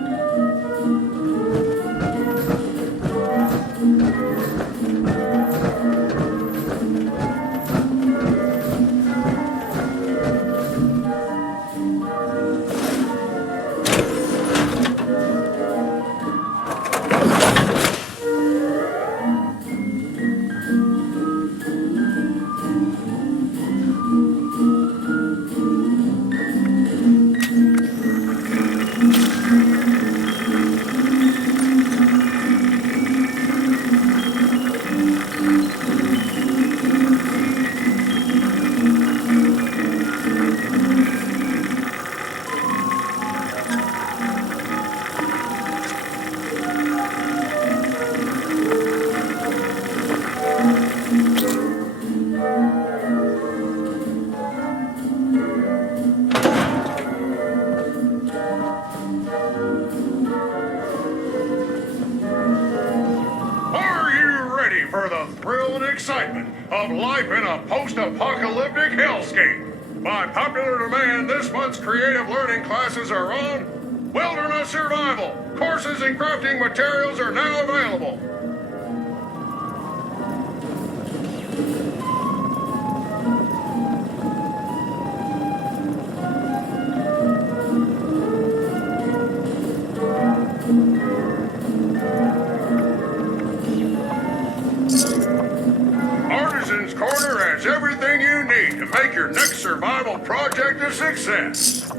Are you ready for the thrill and excitement of life in a post-apocalyptic hellscape? By popular demand, this month's creative learning classes are on wilderness survival. Courses in crafting materials are now available. Artisan's Corner has everything you need to make your next survival project a success.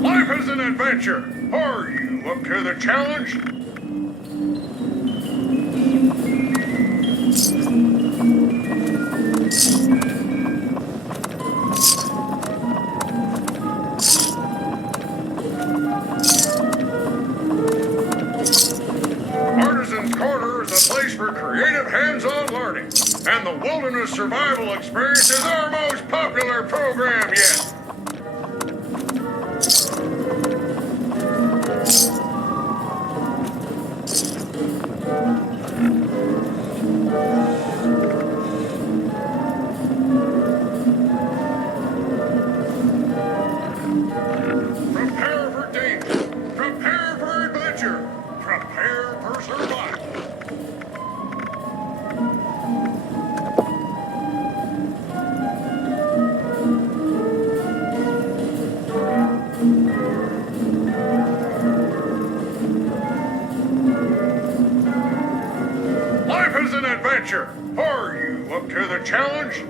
Life is an adventure. Are you up to the challenge? Artisan's Corner is a place for creative hands-on learning, and the Wilderness Survival Experience is our most popular program yet. Prepare for danger. Prepare for adventure. Prepare for survival. Life is an adventure. Are you up to the challenge?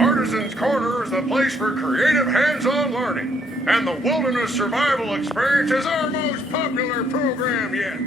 Artisan's Corner is the place for creative hands-on learning, and the Wilderness Survival Experience is our most popular program yet.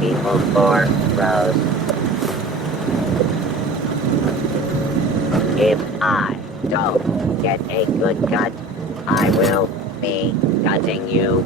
People for Rose. If I don't get a good cut, I will be cutting you.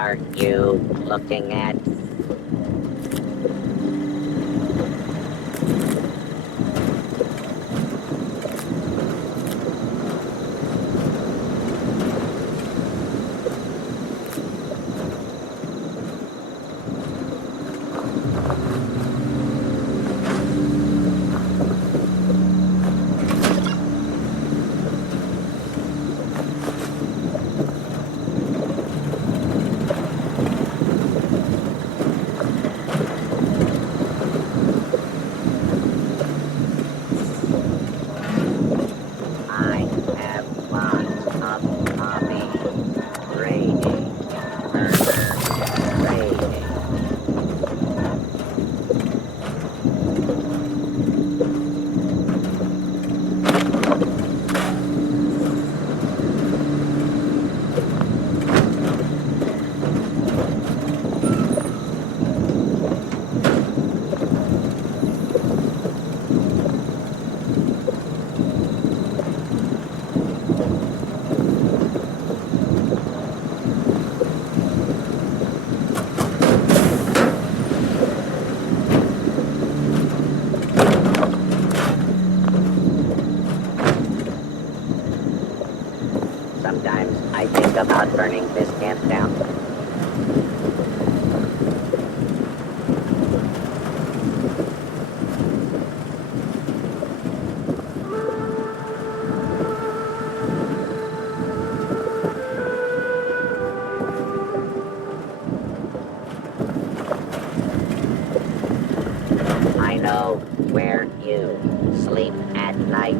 are you looking at? Sometimes I think about burning this camp down. I know where you sleep at night.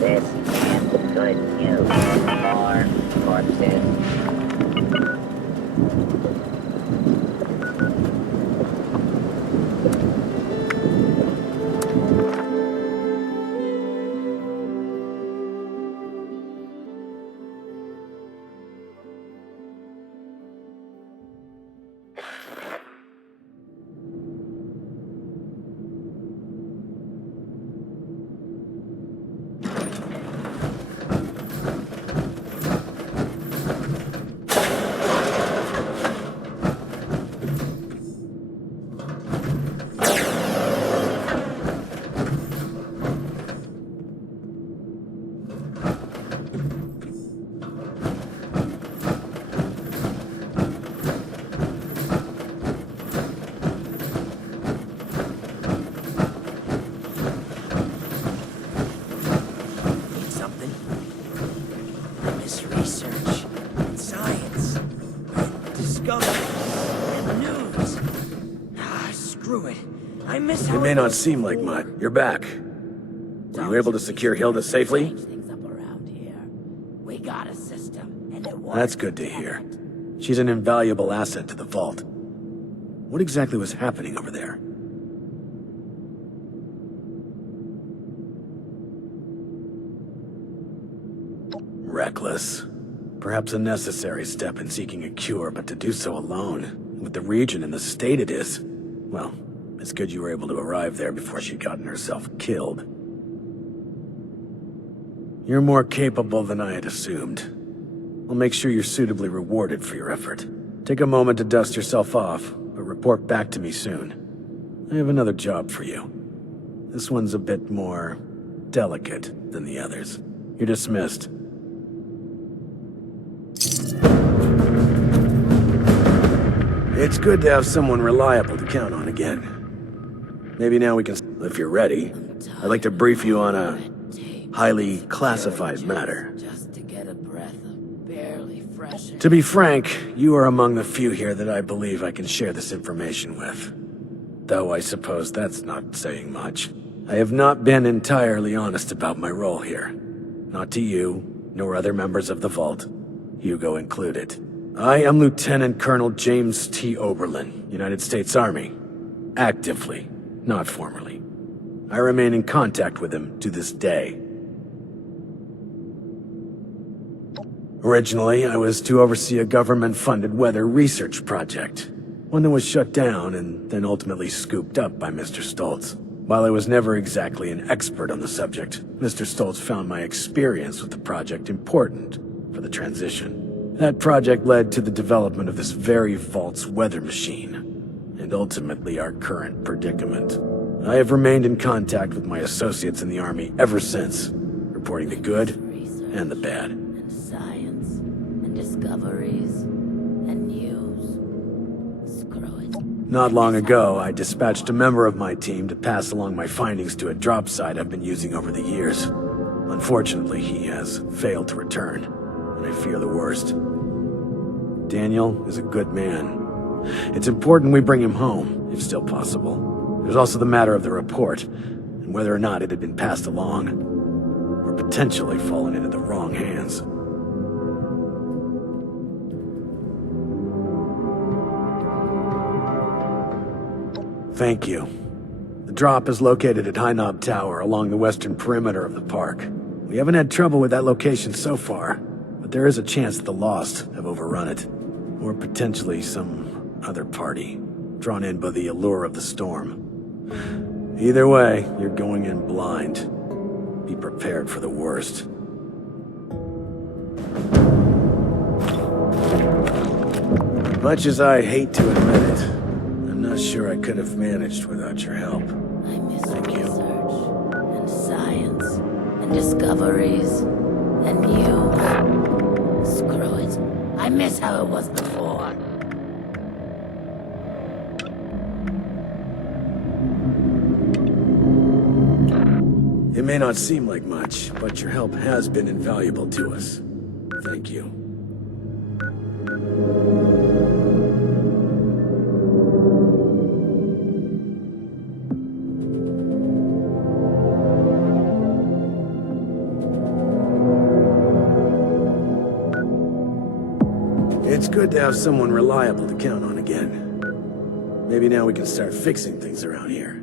This camp could use more corpses. It may not seem like much. You're back. Were you able to secure Hilda safely? We got a system, and it works. That's good to hear. She's an invaluable asset to the Vault. What exactly was happening over there? Reckless. Perhaps a necessary step in seeking a cure, but to do so alone, with the region in the state it is, well, it's good you were able to arrive there before she'd gotten herself killed. You're more capable than I had assumed. I'll make sure you're suitably rewarded for your effort. Take a moment to dust yourself off, but report back to me soon. I have another job for you. This one's a bit more delicate than the others. You're dismissed. It's good to have someone reliable to count on again. Maybe now we can, if you're ready, I'd like to brief you on a highly classified matter. Just to get a breath of barely fresh air. To be frank, you are among the few here that I believe I can share this information with. Though I suppose that's not saying much. I have not been entirely honest about my role here. Not to you, nor other members of the Vault, Hugo included. I am Lieutenant Colonel James T. Oberlin, United States Army. Actively, not formally. I remain in contact with him to this day. Originally, I was to oversee a government-funded weather research project. One that was shut down and then ultimately scooped up by Mr. Stoltz. While I was never exactly an expert on the subject, Mr. Stoltz found my experience with the project important for the transition. That project led to the development of this very Vault's weather machine, and ultimately our current predicament. I have remained in contact with my associates in the Army ever since, reporting the good and the bad. Science and discoveries and news. Screw it. Not long ago, I dispatched a member of my team to pass along my findings to a drop site I've been using over the years. Unfortunately, he has failed to return, and I fear the worst. Daniel is a good man. It's important we bring him home, if still possible. There's also the matter of the report, and whether or not it had been passed along, or potentially fallen into the wrong hands. Thank you. The drop is located at High Knob Tower along the western perimeter of the park. We haven't had trouble with that location so far, but there is a chance that the Lost have overrun it. Or potentially some other party, drawn in by the allure of the storm. Either way, you're going in blind. Be prepared for the worst. Much as I hate to admit it, I'm not sure I could have managed without your help. I miss research and science and discoveries and news. Screw it. I miss how it was before. It may not seem like much, but your help has been invaluable to us. Thank you. It's good to have someone reliable to count on again. Maybe now we can start fixing things around here.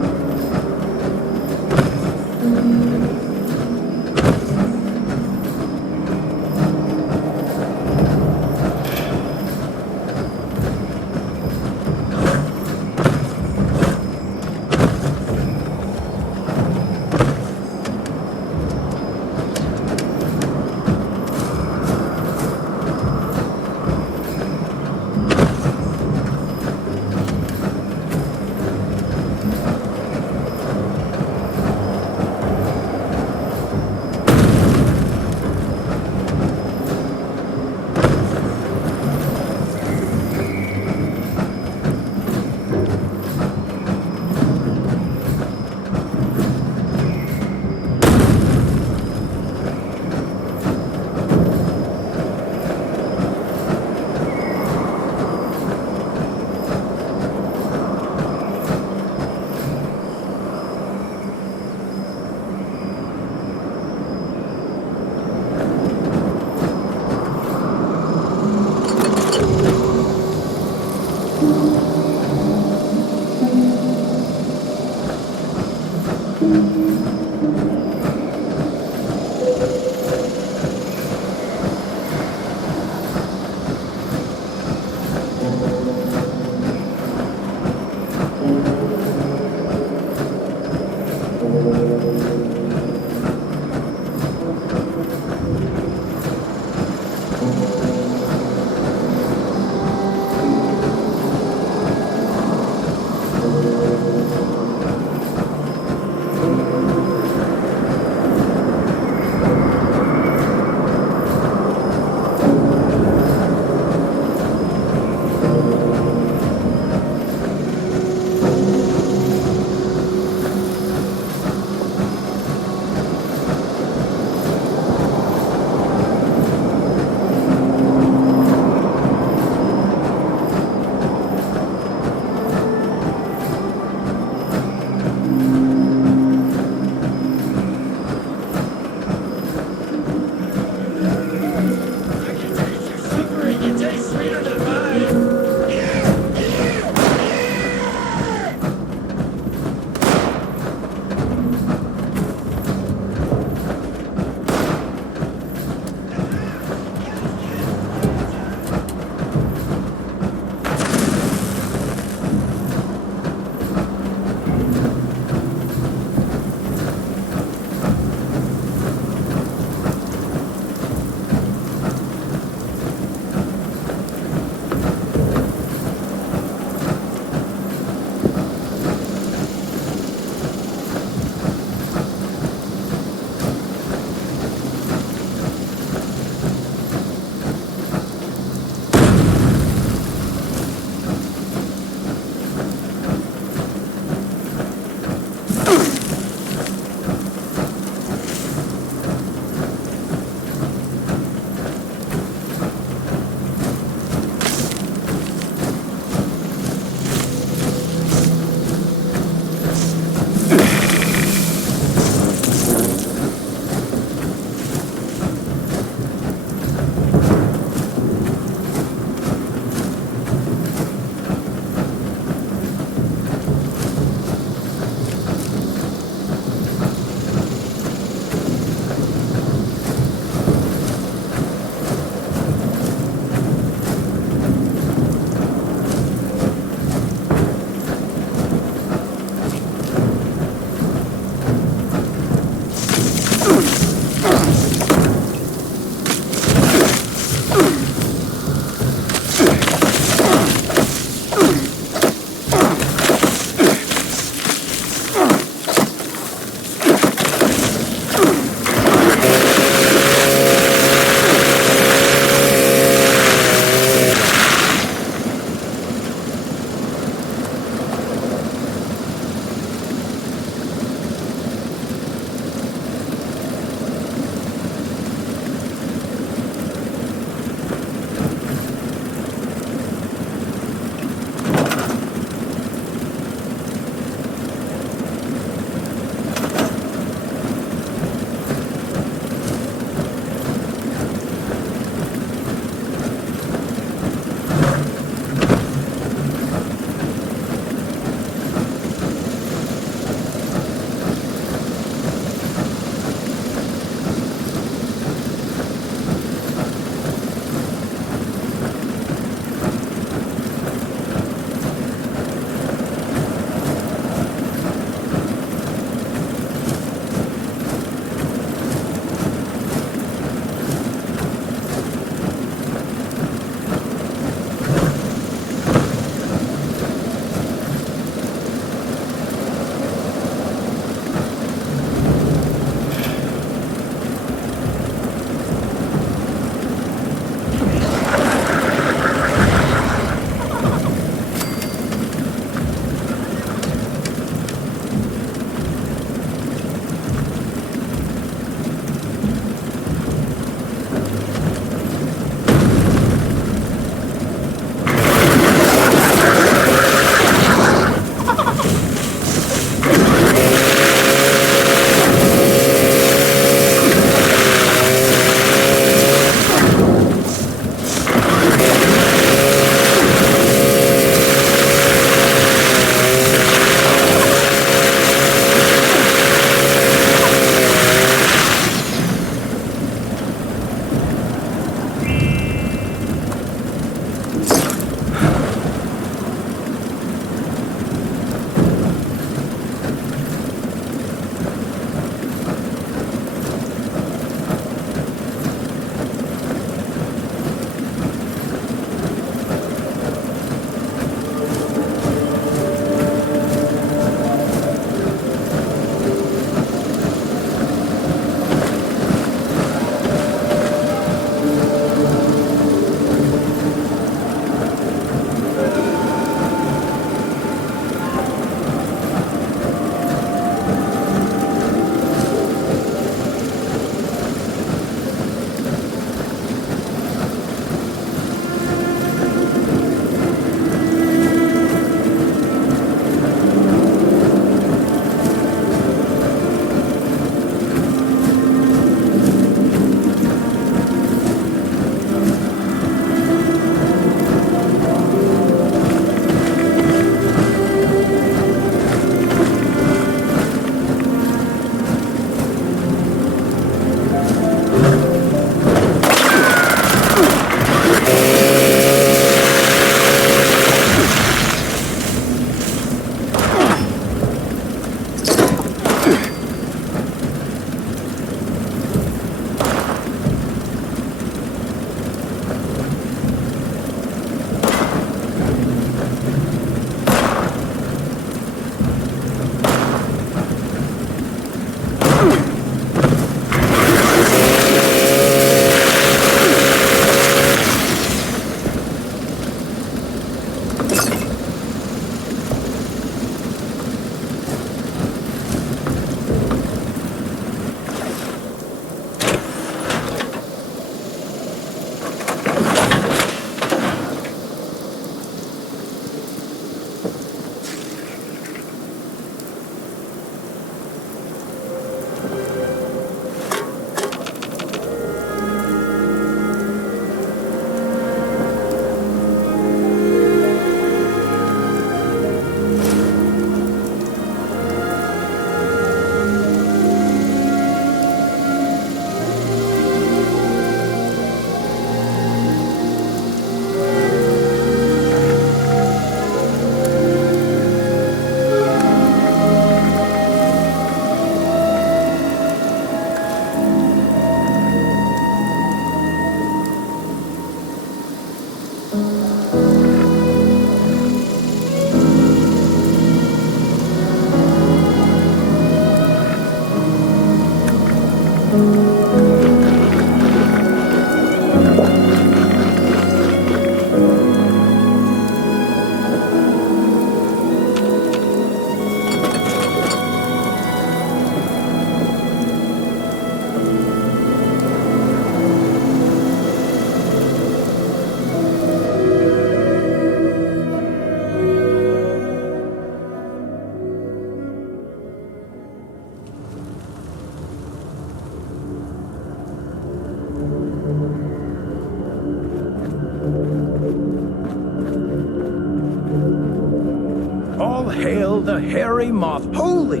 All hail the hairy moth. Holy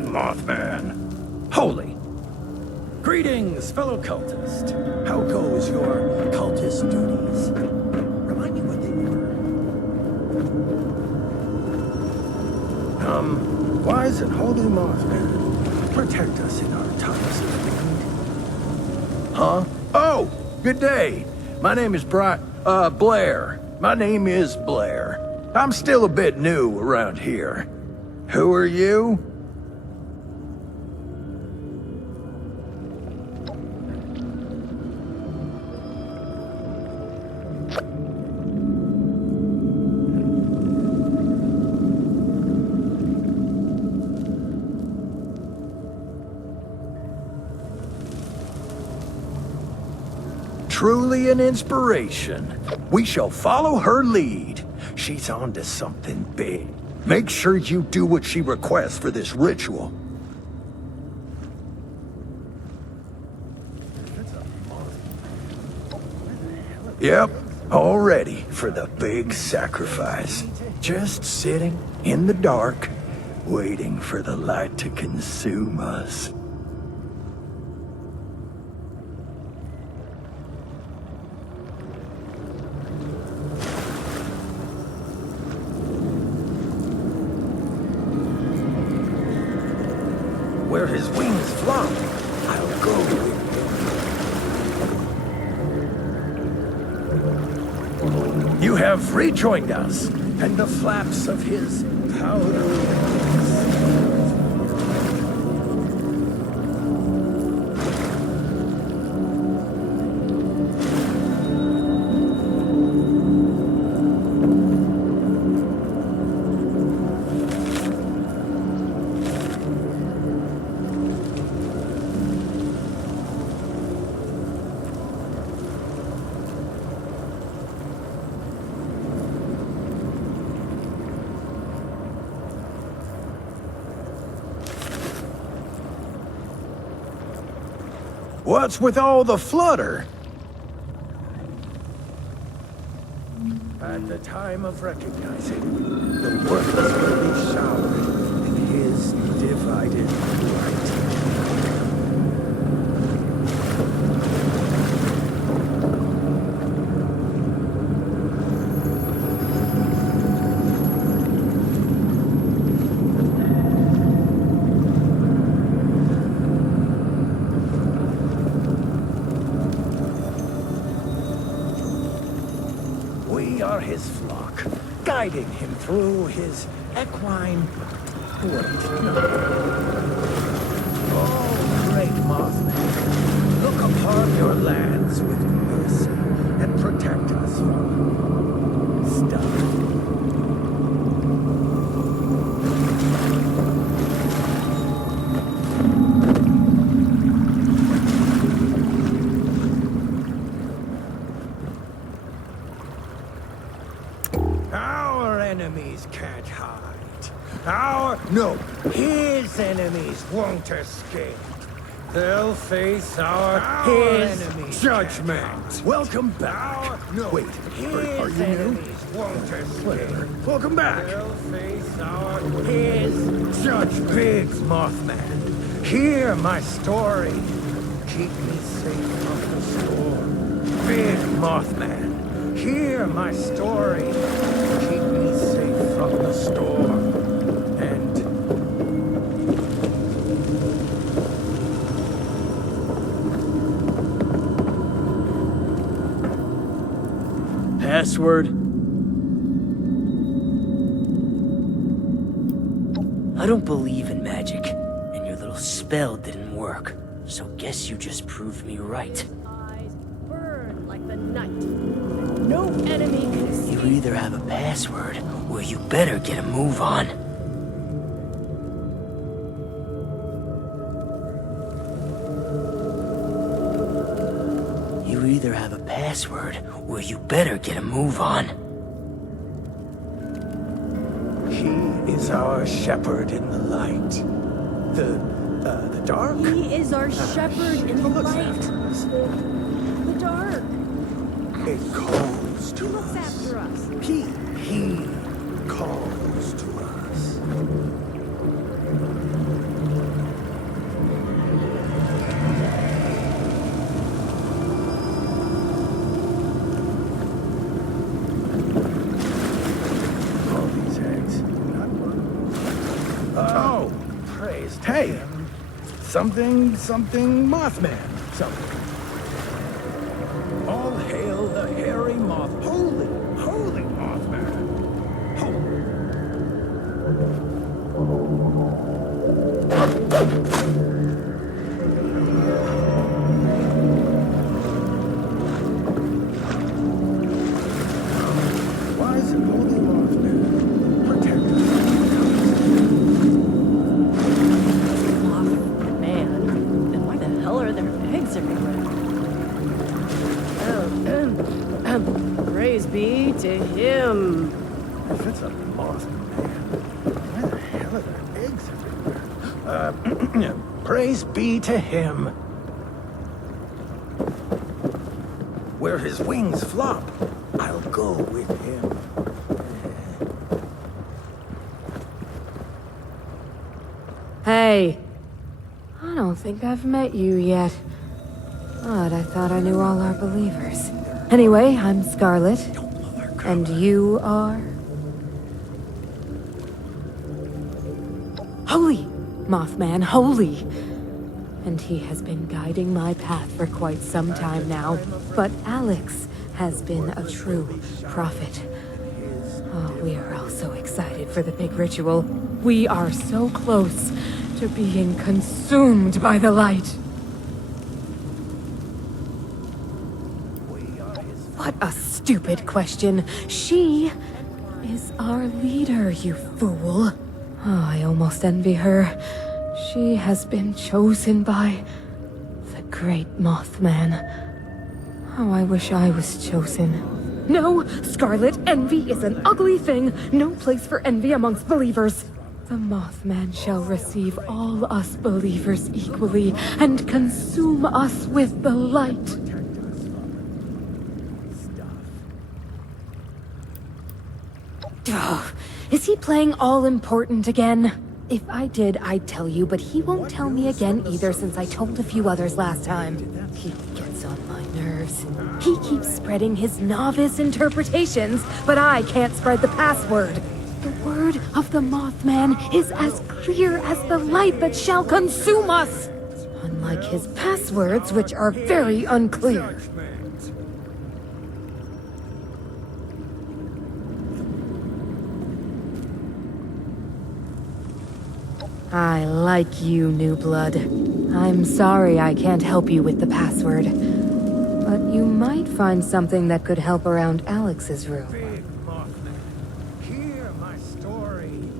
Mothman. Holy. Greetings, fellow cultist. How goes your cultist duties? Remind me what they were. Wise and holy Mothman, protect us in our times of need. Huh? Oh, good day. My name is Blair. My name is Blair. I'm still a bit new around here. Who are you? Truly an inspiration. We shall follow her lead. She's on to something big. Make sure you do what she requests for this ritual. Yep, all ready for the big sacrifice. Just sitting in the dark, waiting for the light to consume us. Where his wings flop, I'll go with him. You have rejoined us, and the flaps of his powder. What's with all the flutter? At the time of recognizing, the worthless will be showered in his divided light. His flock, guiding him through his equine... Wait, no. Oh, great Mothman, look upon your lands with mercy and protect us from stuff. Enemies can't hide. His enemies won't escape. They'll face his judgment. Welcome back. Wait, are you new? Won't escape. Welcome back. They'll face his judgment. Big Mothman, hear my story. Keep me safe from the storm. Big Mothman, hear my story. Keep me safe from the storm. And... Password? I don't believe in magic, and your little spell didn't work. So guess you just proved me right. Eyes burn like the night. No enemy can escape. You either have a password, or you better get a move on. You either have a password, or you better get a move on. He is our shepherd in the light. The dark? He is our shepherd in the light. The dark. It calls to He looks us. after us. He calls to us. this. All these eggs do not work. Oh, praised. Hey, something Mothman. Something. All hail the hairy moth. Holy Mothman. Why is it holy Mothman? Protect Man, and why the hell are there eggs everywhere? Praise be to him. If it's a Mothman, why the hell are there eggs everywhere? Praise be to him. Where his wings flop, I'll go with him. Hey. I don't think I've met you yet. Odd, I thought I knew all our believers. Anyway, I'm Scarlet. And you are? Holy! Mothman, holy! And he has been guiding my path for quite some time now. But Alex has been a true prophet. Oh, we are all so excited for the big ritual. We are so close to being consumed by the light. What a stupid question. She is our leader, you fool. Oh, I almost envy her. She has been chosen by the great Mothman. Oh, I wish I was chosen. No, Scarlet, envy is an ugly thing. No place for envy amongst believers. The Mothman shall receive all us believers equally and consume us with the light. Oh, is he playing all important again? If I did, I'd tell you, but he won't tell me again either since I told a few others last time. He gets on my nerves. He keeps spreading his novice interpretations, but I can't spread the password. The word of the Mothman is as clear as the light that shall consume us. Unlike his passwords, which are very unclear. I like you, New Blood. I'm sorry I can't help you with the password. But you might find something that could help around Alex's room. Big Mothman, hear my story.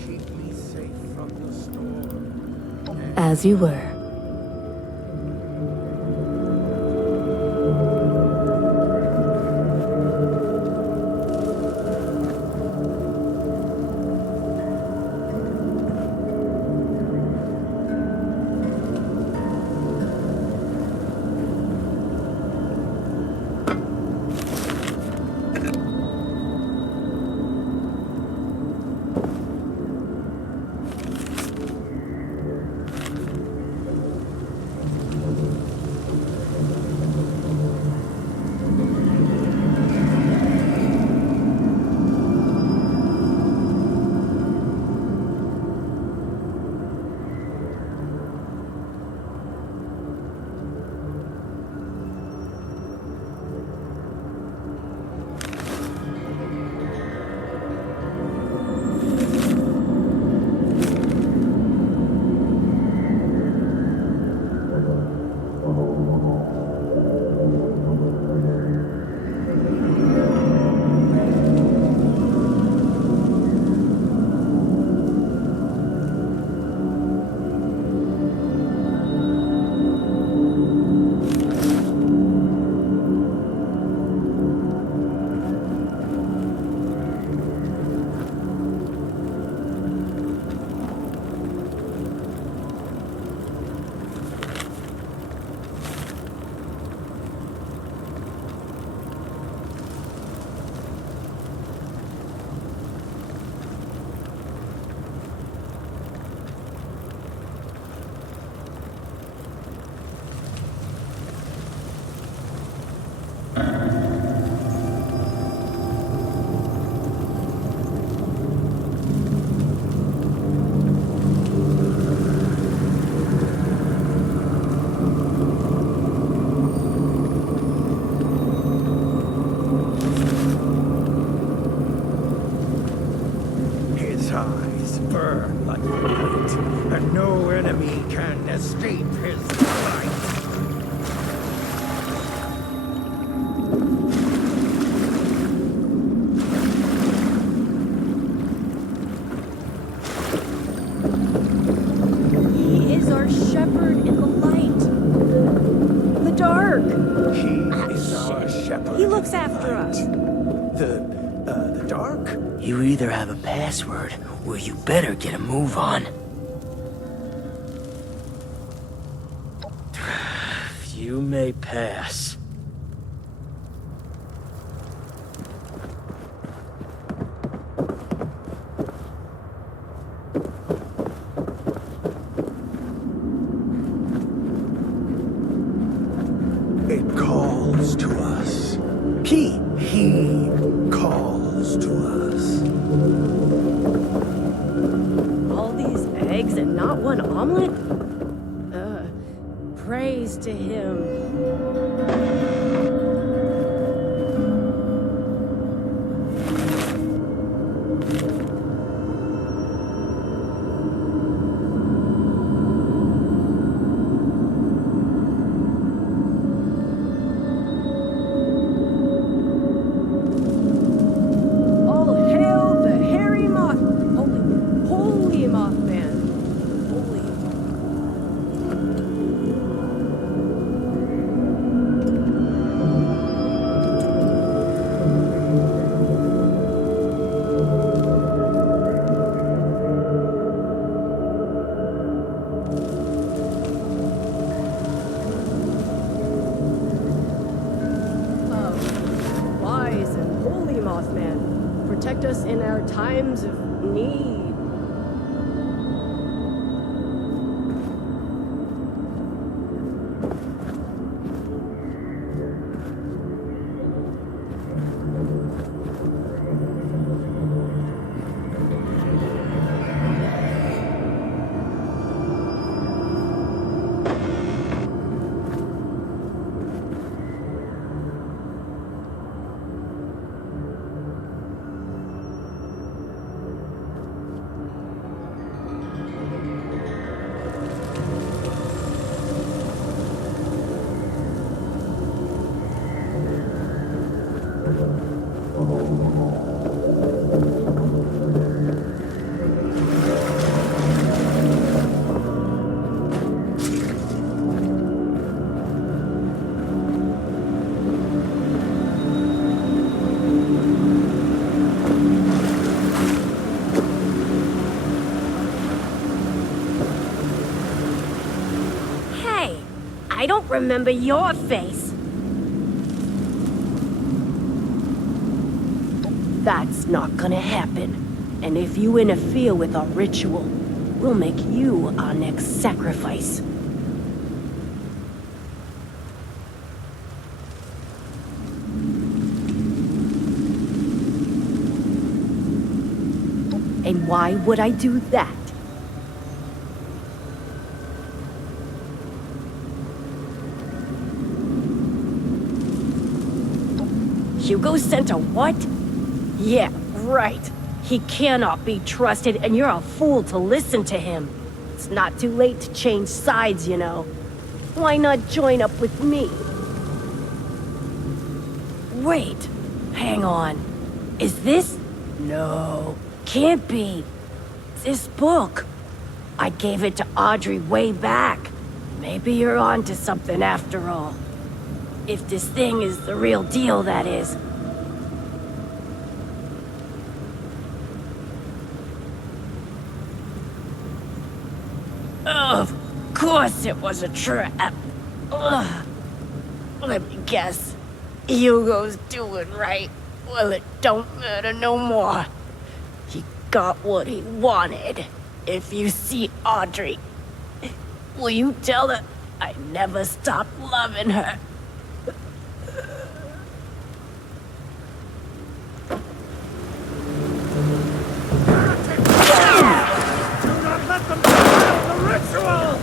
Keep me safe from the storm. As you were. burn like light, and no enemy can escape his light. He is our shepherd in the light. The dark. He is our shepherd. He looks after us. The dark? You either have a password, or you better get a move on. You may pass. It calls to us. He calls to us. All these eggs and not one omelet? Praise to him. All hail the hairy moth. Holy Mothman. Holy. Wise and holy Mothman, protect us in our times of need. Hey, I don't remember your face. That's not gonna happen. And if you interfere with our ritual, we'll make you our next sacrifice. And why would I do that? Hugo sent a what? Yeah, right. He cannot be trusted, and you're a fool to listen to him. It's not too late to change sides, you know. Why not join up with me? Wait, hang on. Is this? No, can't be. This book. I gave it to Audrey way back. Maybe you're on to something after all. If this thing is the real deal, that is. Of course it was a trap. Ugh. Let me guess. Hugo's doing right. Well, it don't matter no more. He got what he wanted. If you see Audrey, will you tell her I never stopped loving her? Do not let them defile the ritual!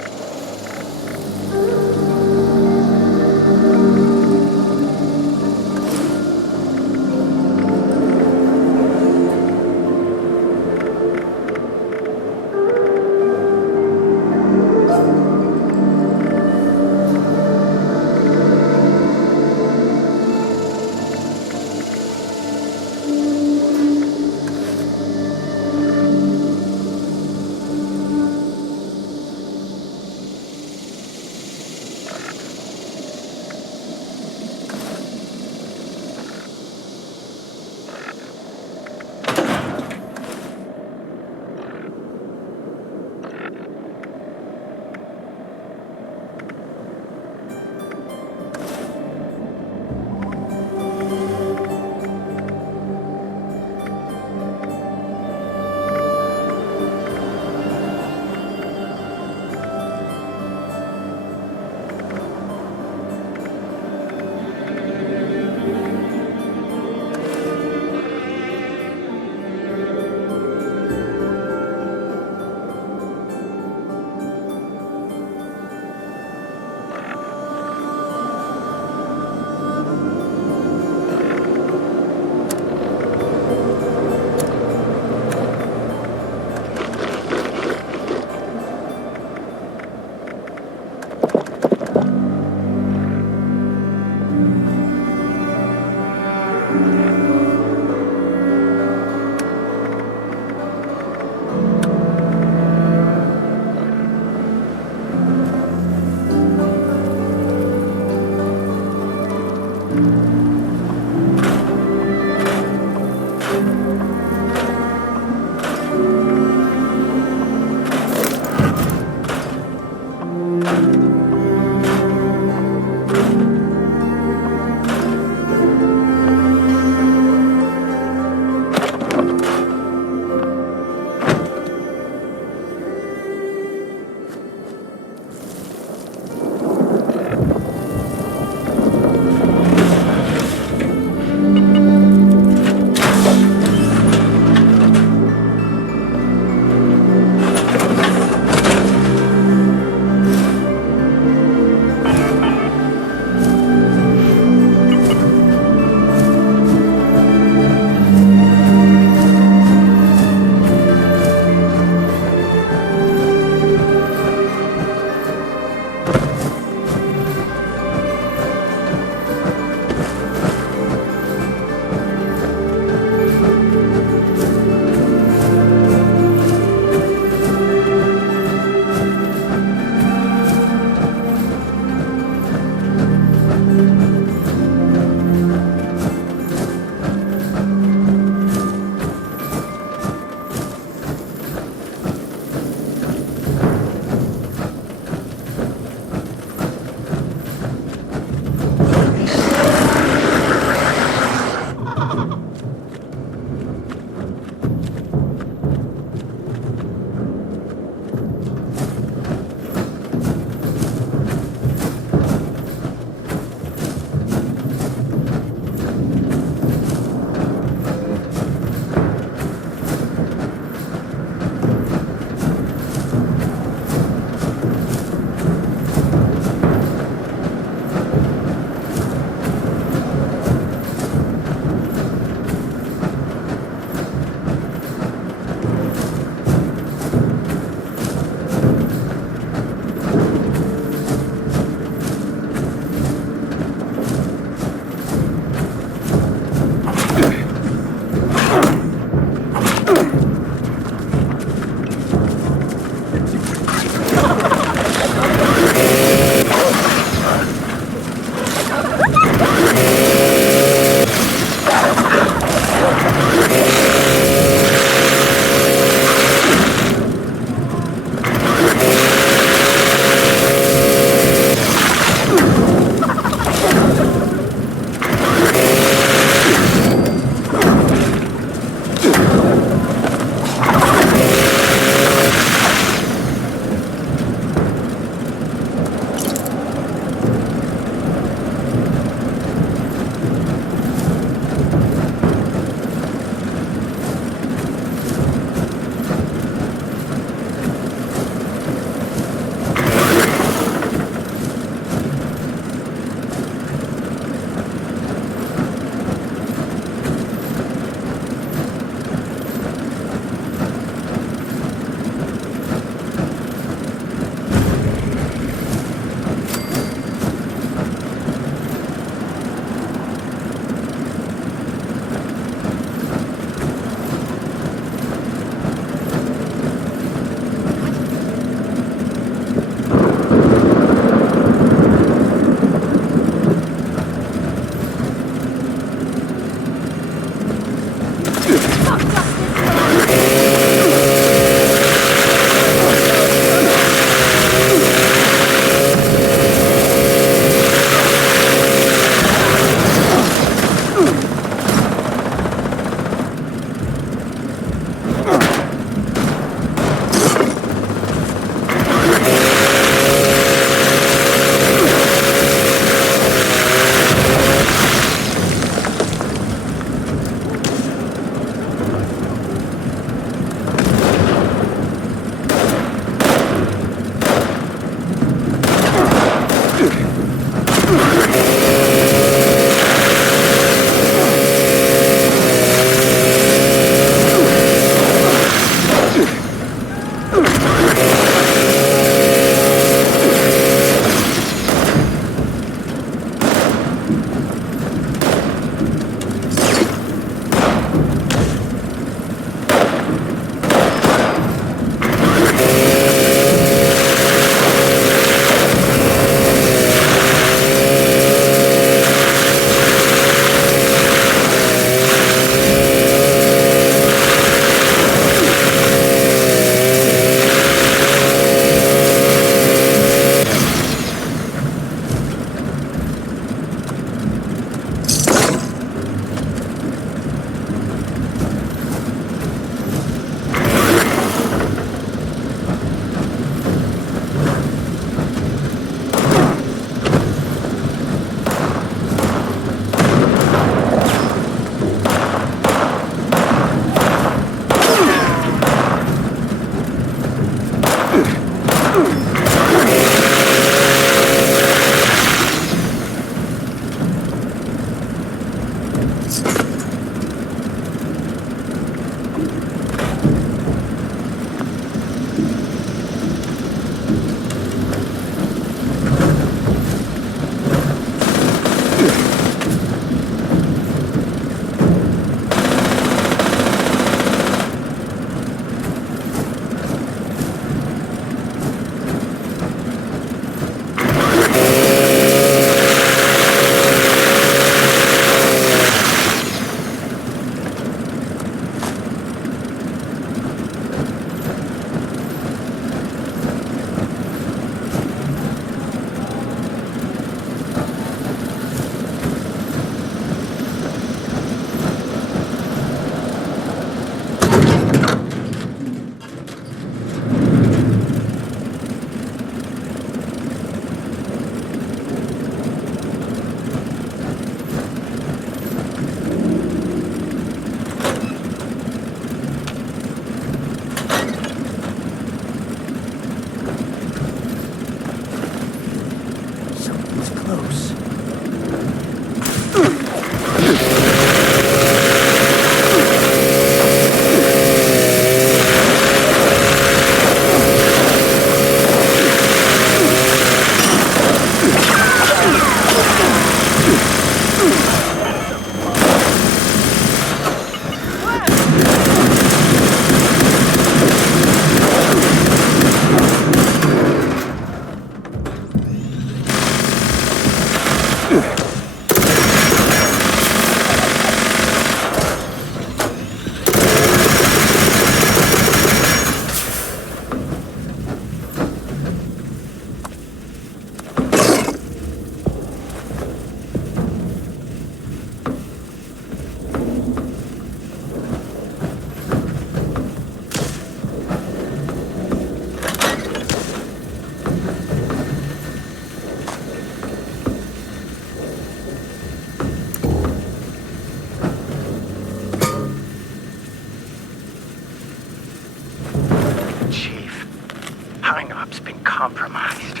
Heinop's been compromised.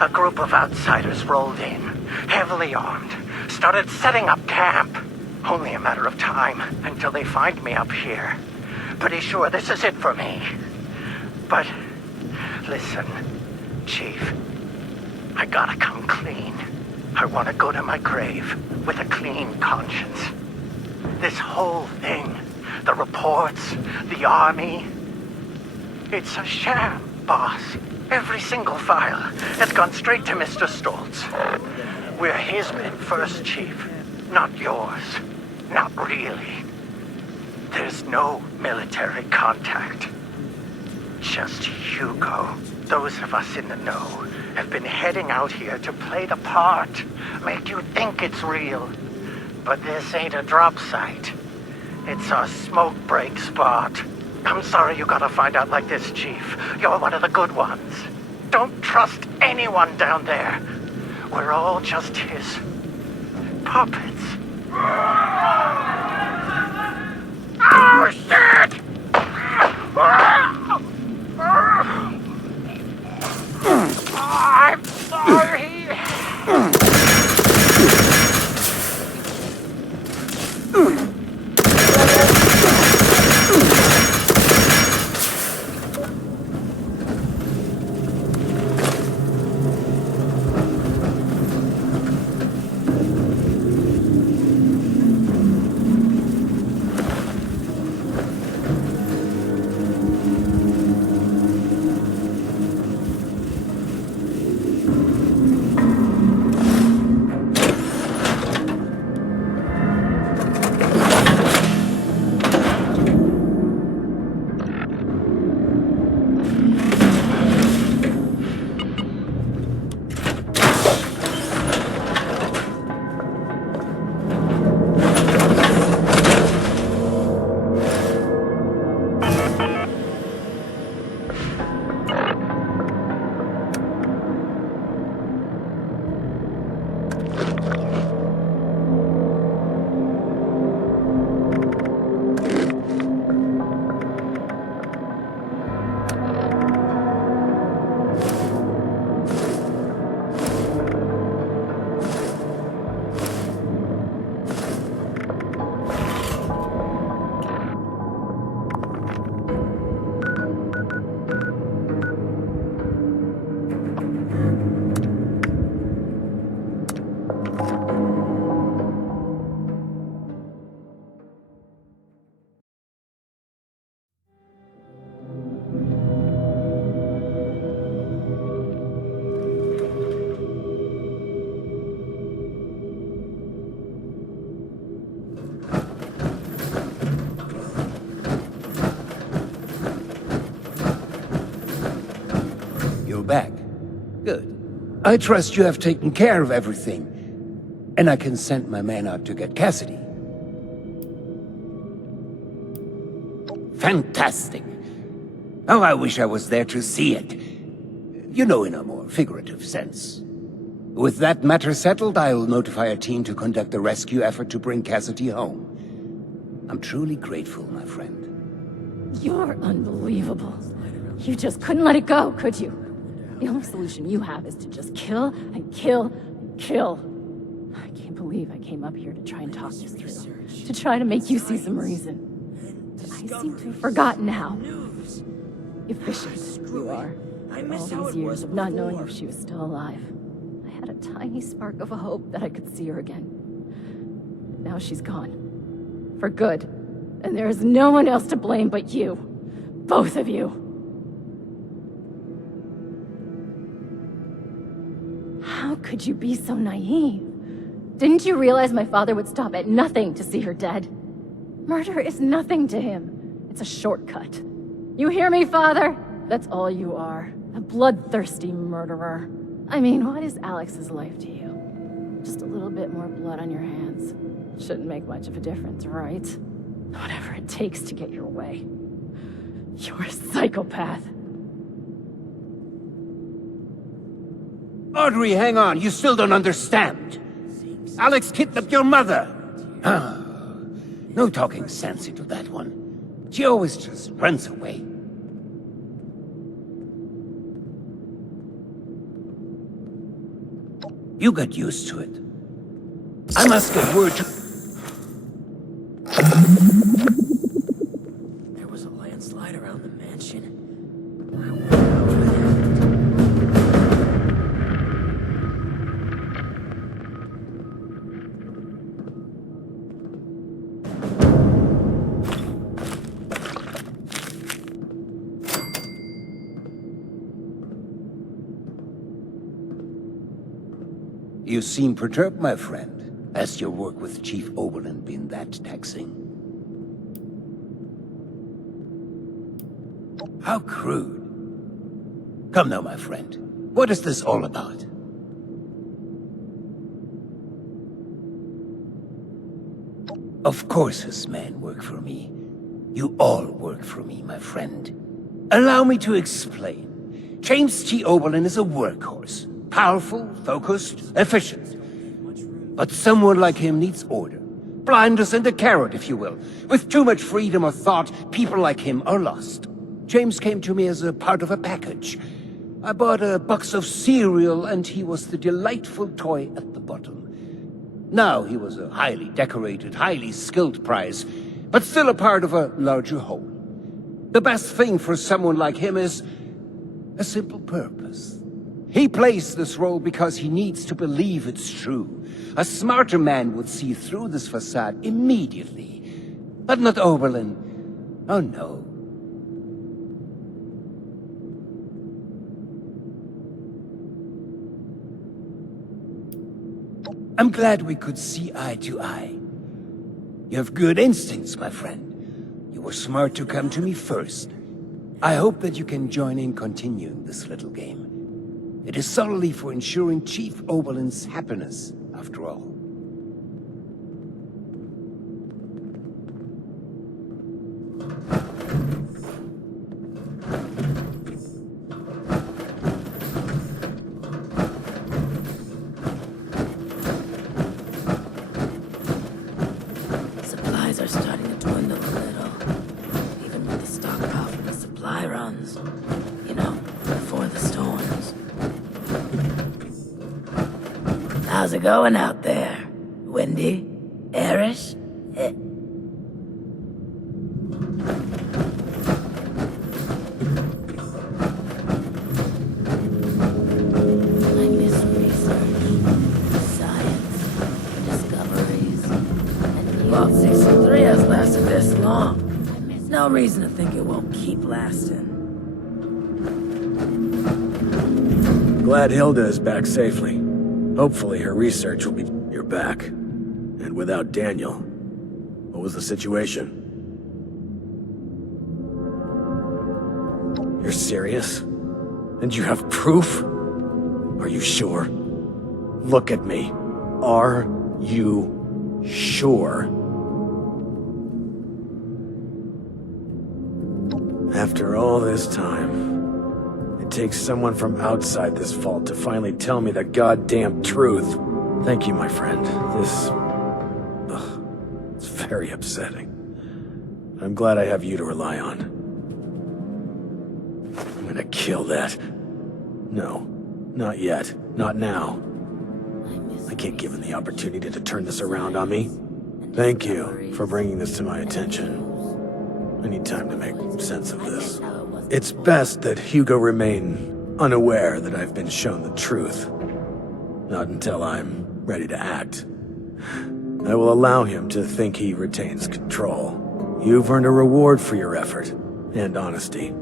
A group of outsiders rolled in, heavily armed, started setting up camp. Only a matter of time until they find me up here. Pretty sure this is it for me. But, listen, Chief, I gotta come clean. I want to go to my grave with a clean conscience. This whole thing, the reports, the army, it's a sham, boss. Every single file has gone straight to Mr. Stoltz. We're his men first, Chief, not yours. Not really. There's no military contact. Just Hugo. Those of us in the know have been heading out here to play the part, make you think it's real. But this ain't a drop site. It's a smoke break spot. I'm sorry you gotta find out like this, Chief. You're one of the good ones. Don't trust anyone down there. We're all just his puppets. Oh, shit! I'm sorry. Back. Good. I trust you have taken care of everything, and I can send my man out to get Cassidy. Fantastic. Oh, I wish I was there to see it. You know, in a more figurative sense. With that matter settled, I'll notify a team to conduct a rescue effort to bring Cassidy home. I'm truly grateful, my friend. You're unbelievable. You just couldn't let it go, could you? The only solution you have is to just kill and kill and kill. I can't believe I came up here to try and talk this through. To try to make you see some reason. I seem to have forgotten how efficient you are. All these years of not knowing if she was still alive. I had a tiny spark of a hope that I could see her again. Now she's gone. For good. And there is no one else to blame but you. Both of you. How could you be so naive? Didn't you realize my father would stop at nothing to see her dead? Murder is nothing to him. It's a shortcut. You hear me, Father? That's all you are. A bloodthirsty murderer. I mean, what is Alex's life to you? Just a little bit more blood on your hands. Shouldn't make much of a difference, right? Whatever it takes to get your way. You're a psychopath. Audrey, hang on. You still don't understand. Alex kidnapped your mother. No talking sense into that one. She always just runs away. You got used to it. I must get word to... There was a landslide around the mansion. You seem perturbed, my friend. Has your work with Chief Oberlin been that taxing? How crude. Come now, my friend. What is this all about? Of course his men work for me. You all work for me, my friend. Allow me to explain. James T. Oberlin is a workhorse. Powerful, focused, efficient. But someone like him needs order. Blinders and a carrot, if you will. With too much freedom of thought, people like him are lost. James came to me as a part of a package. I bought a box of cereal, and he was the delightful toy at the bottom. Now he was a highly decorated, highly skilled prize, but still a part of a larger whole. The best thing for someone like him is a simple purpose. He plays this role because he needs to believe it's true. A smarter man would see through this facade immediately. But not Oberlin. Oh no. I'm glad we could see eye to eye. You have good instincts, my friend. You were smart to come to me first. I hope that you can join in continuing this little game. It is solely for ensuring Chief Oberlin's happiness, after all. Supplies are starting to dwindle a little. Even with the stockpile from the supply runs. You know, before the storms. How's it going out there? Windy? Airish? I miss research, science, discoveries, and Vault 63 has lasted this long. No reason to think it won't keep lasting. Glad Hilda is back safely. Hopefully her research will be... You're back. And without Daniel. What was the situation? You're serious? And you have proof? Are you sure? Look at me. Are you sure? After all this time... It takes someone from outside this vault to finally tell me the goddamn truth. Thank you, my friend. This... it's very upsetting. I'm glad I have you to rely on. I'm gonna kill that. No, not yet. Not now. I can't give him the opportunity to turn this around on me. Thank you for bringing this to my attention. I need time to make sense of this. It's best that Hugo remain unaware that I've been shown the truth. Not until I'm ready to act. I will allow him to think he retains control. You've earned a reward for your effort and honesty.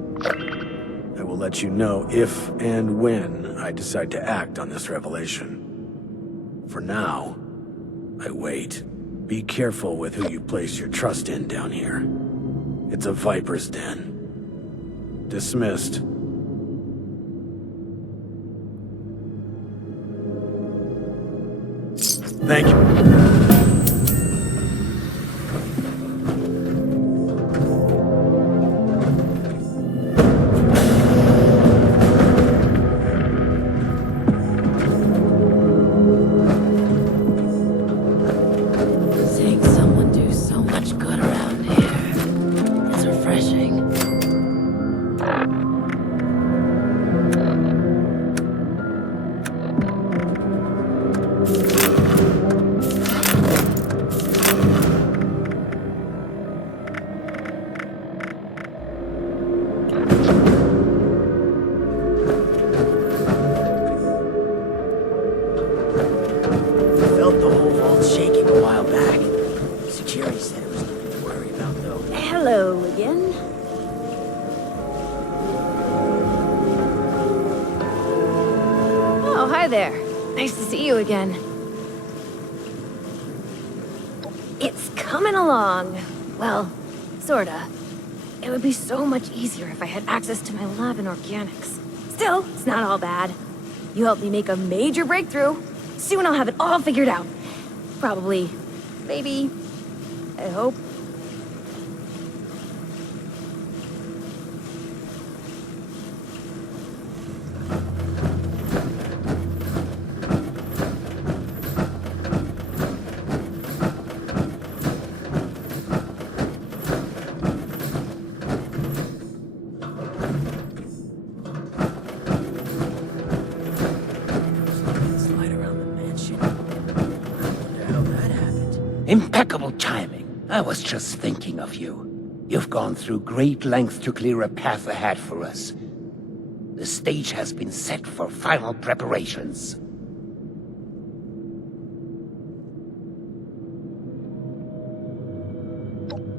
I will let you know if and when I decide to act on this revelation. For now, I wait. Be careful with who you place your trust in down here. It's a viper's den. Dismissed. Thank you. Seeing someone do so much good around here is refreshing. there. Nice to see you again. It's coming along. Well, sorta. It would be so much easier if I had access to my lab in organics. Still, it's not all bad. You helped me make a major breakthrough. Soon I'll have it all figured out. Probably. Maybe. I hope. Impeccable timing. I was just thinking of you. You've gone through great lengths to clear a path ahead for us. The stage has been set for final preparations.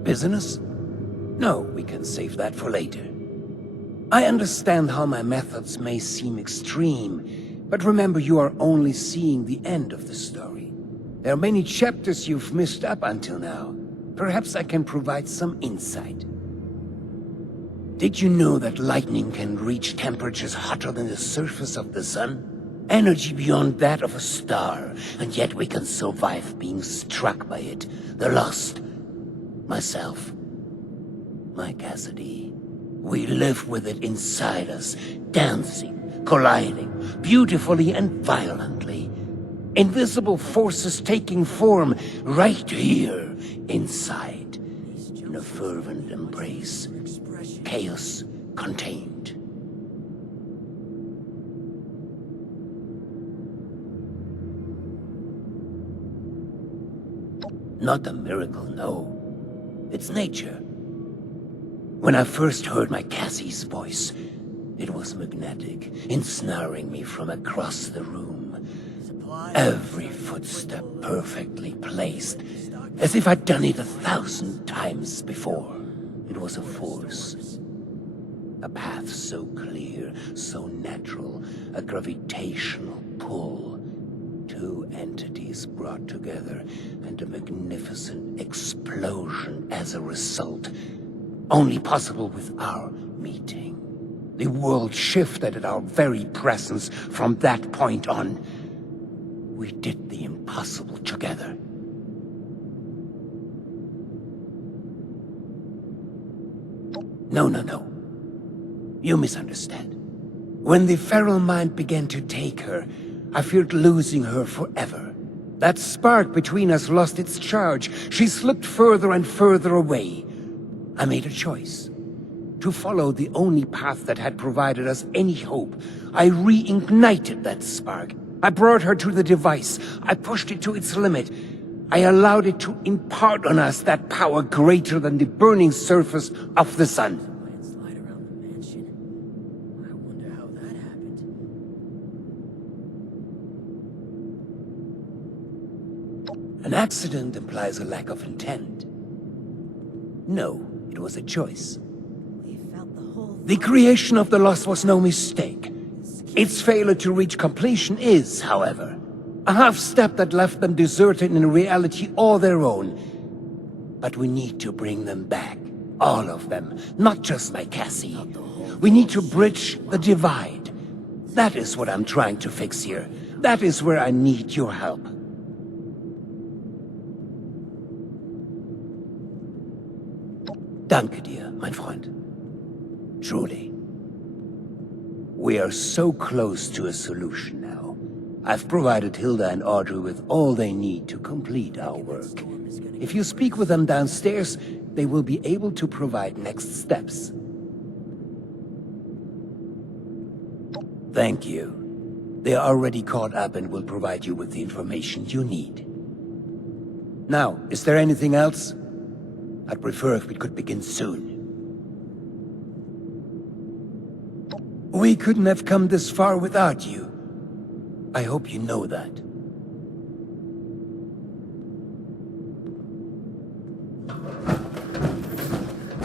Business? No, we can save that for later. I understand how my methods may seem extreme, but remember you are only seeing the end of the story. There are many chapters you've missed up until now. Perhaps I can provide some insight. Did you know that lightning can reach temperatures hotter than the surface of the sun? Energy beyond that of a star, and yet we can survive being struck by it. The Lost. Myself. My Cassidy. We live with it inside us, dancing, colliding, beautifully and violently. Invisible forces taking form right here, inside, in a fervent embrace. Chaos contained. Not a miracle, no. It's nature. When I first heard my Cassie's voice, it was magnetic, ensnaring me from across the room. Every footstep perfectly placed, as if I'd done it 1,000 times before. It was a force. A path so clear, so natural, a gravitational pull. Two entities brought together, and a magnificent explosion as a result. Only possible with our meeting. The world shifted at our very presence from that point on. We did the impossible together. No. You misunderstand. When the feral mind began to take her, I feared losing her forever. That spark between us lost its charge. She slipped further and further away. I made a choice. To follow the only path that had provided us any hope. I reignited that spark. I brought her to the device. I pushed it to its limit. I allowed it to impart on us that power greater than the burning surface of the sun. Slide around the mansion. I wonder how that happened. An accident implies a lack of intent. No, it was a choice. The creation of the Lost was no mistake. Its failure to reach completion is, however, a half-step that left them deserted in a reality all their own. But we need to bring them back. All of them, not just my Cassie. We need to bridge the divide. That is what I'm trying to fix here. That is where I need your help. Danke dir, mein Freund. Truly. We are so close to a solution now. I've provided Hilda and Audrey with all they need to complete our work. If you speak with them downstairs, they will be able to provide next steps. Thank you. They are already caught up and will provide you with the information you need. Now, is there anything else? I'd prefer if we could begin soon. We couldn't have come this far without you. I hope you know that.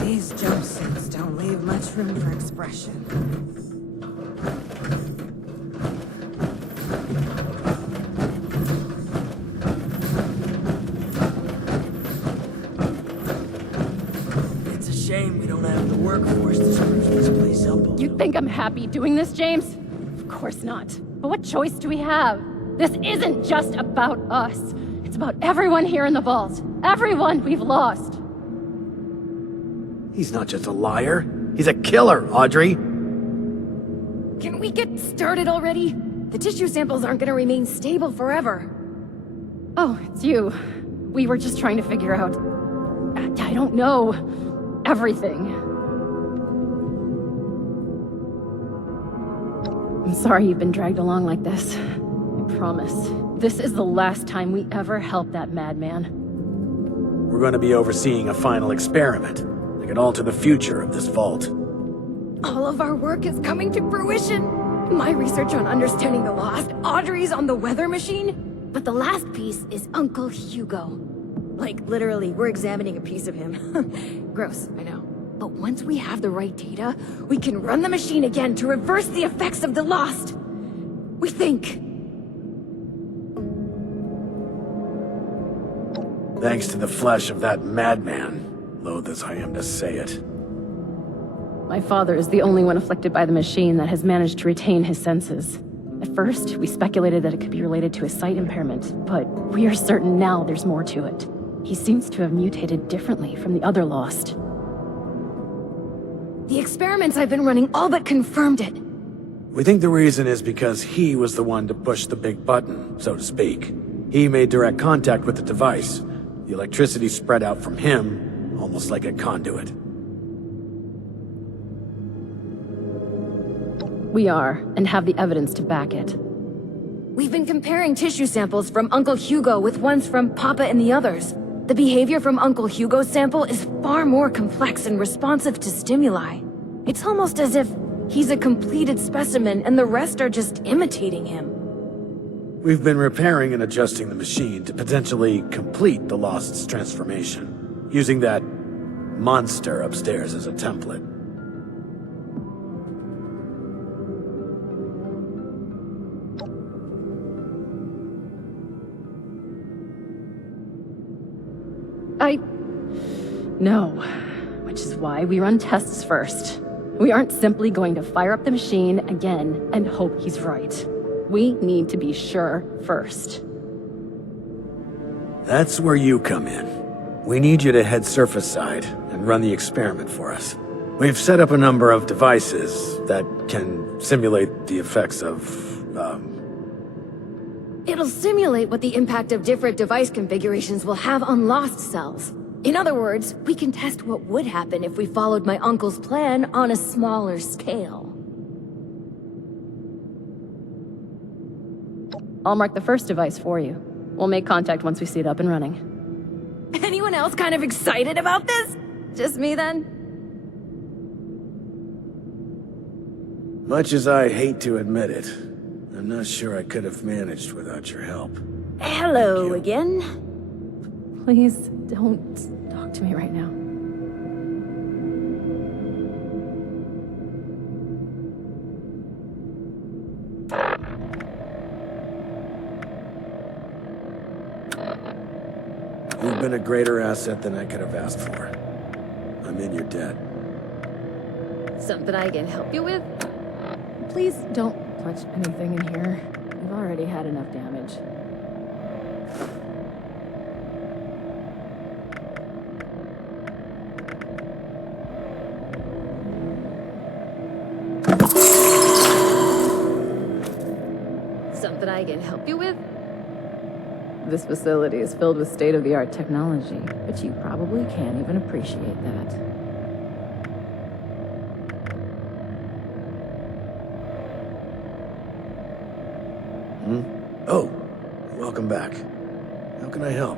These jumpsuits don't leave much room for expression. You think I'm happy doing this, James? Of course not. But what choice do we have? This isn't just about us. It's about everyone here in the vault. Everyone we've lost. He's not just a liar. He's a killer, Audrey. Can we get started already? The tissue samples aren't gonna remain stable forever. Oh, it's you. We were just trying to figure out... I don't know. Everything. I'm sorry you've been dragged along like this. I promise. This is the last time we ever help that madman. We're going to be overseeing a final experiment that could alter the future of this vault. All of our work is coming to fruition. My research on understanding the lost, Audrey's on the weather machine, but the last piece is Uncle Hugo. Like, literally, we're examining a piece of him. Gross, I know. But once we have the right data, we can run the machine again to reverse the effects of the lost. We think. Thanks to the flesh of that madman, loath as I am to say it. My father is the only one afflicted by the machine that has managed to retain his senses. At first, we speculated that it could be related to his sight impairment, but we are certain now there's more to it. He seems to have mutated differently from the other lost. The experiments I've been running all but confirmed it. We think the reason is because he was the one to push the big button, so to speak. He made direct contact with the device. The electricity spread out from him, almost like a conduit. We are, and have the evidence to back it. We've been comparing tissue samples from Uncle Hugo with ones from Papa and the others. The behavior from Uncle Hugo's sample is far more complex and responsive to stimuli. It's almost as if he's a completed specimen and the rest are just imitating him. We've been repairing and adjusting the machine to potentially complete the Lost's transformation, using that monster upstairs as a template. No. Which is why we run tests first. We aren't simply going to fire up the machine again and hope he's right. We need to be sure first. That's where you come in. We need you to head surface side and run the experiment for us. We've set up a number of devices that can simulate the effects of, It'll simulate what the impact of different device configurations will have on lost cells. In other words, we can test what would happen if we followed my uncle's plan on a smaller scale. I'll mark the first device for you. We'll make contact once we see it up and running. Anyone else kind of excited about this? Just me then? Much as I hate to admit it, I'm not sure I could have managed without your help. Hello again. Please don't talk to me right now. You've been a greater asset than I could have asked for. I'm in your debt. Something I can help you with? Please don't touch anything in here. We've already had enough damage. Something I can help you with? This facility is filled with state-of-the-art technology, but you probably can't even appreciate that. Oh, welcome back. How can I help?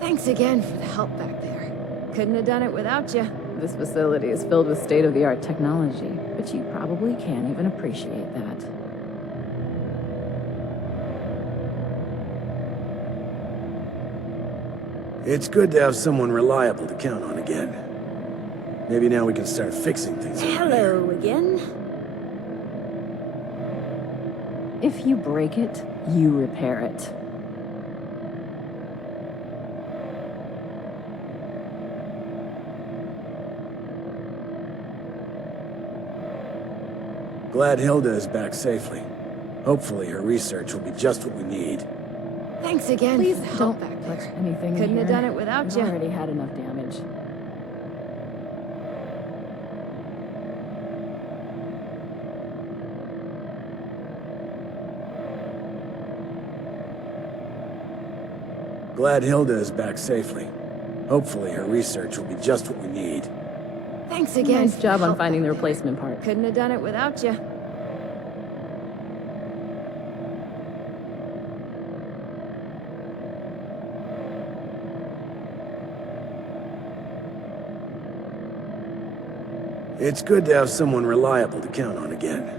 Thanks again for the help back there. Couldn't have done it without you. This facility is filled with state-of-the-art technology, but you probably can't even appreciate that. It's good to have someone reliable to count on again. Maybe now we can start fixing things. Hello again. If you break it, you repair it. Glad Hilda is back safely. Hopefully her research will be just what we need. Thanks again. Please for the help don't back touch there. anything in Couldn't have here. done it without We've you. already had enough damage. Glad Hilda is back safely. Hopefully her research will be just what we need. Thanks again. Nice for job the on help finding the back there. replacement part. Couldn't have done it without you. It's good to have someone reliable to count on again.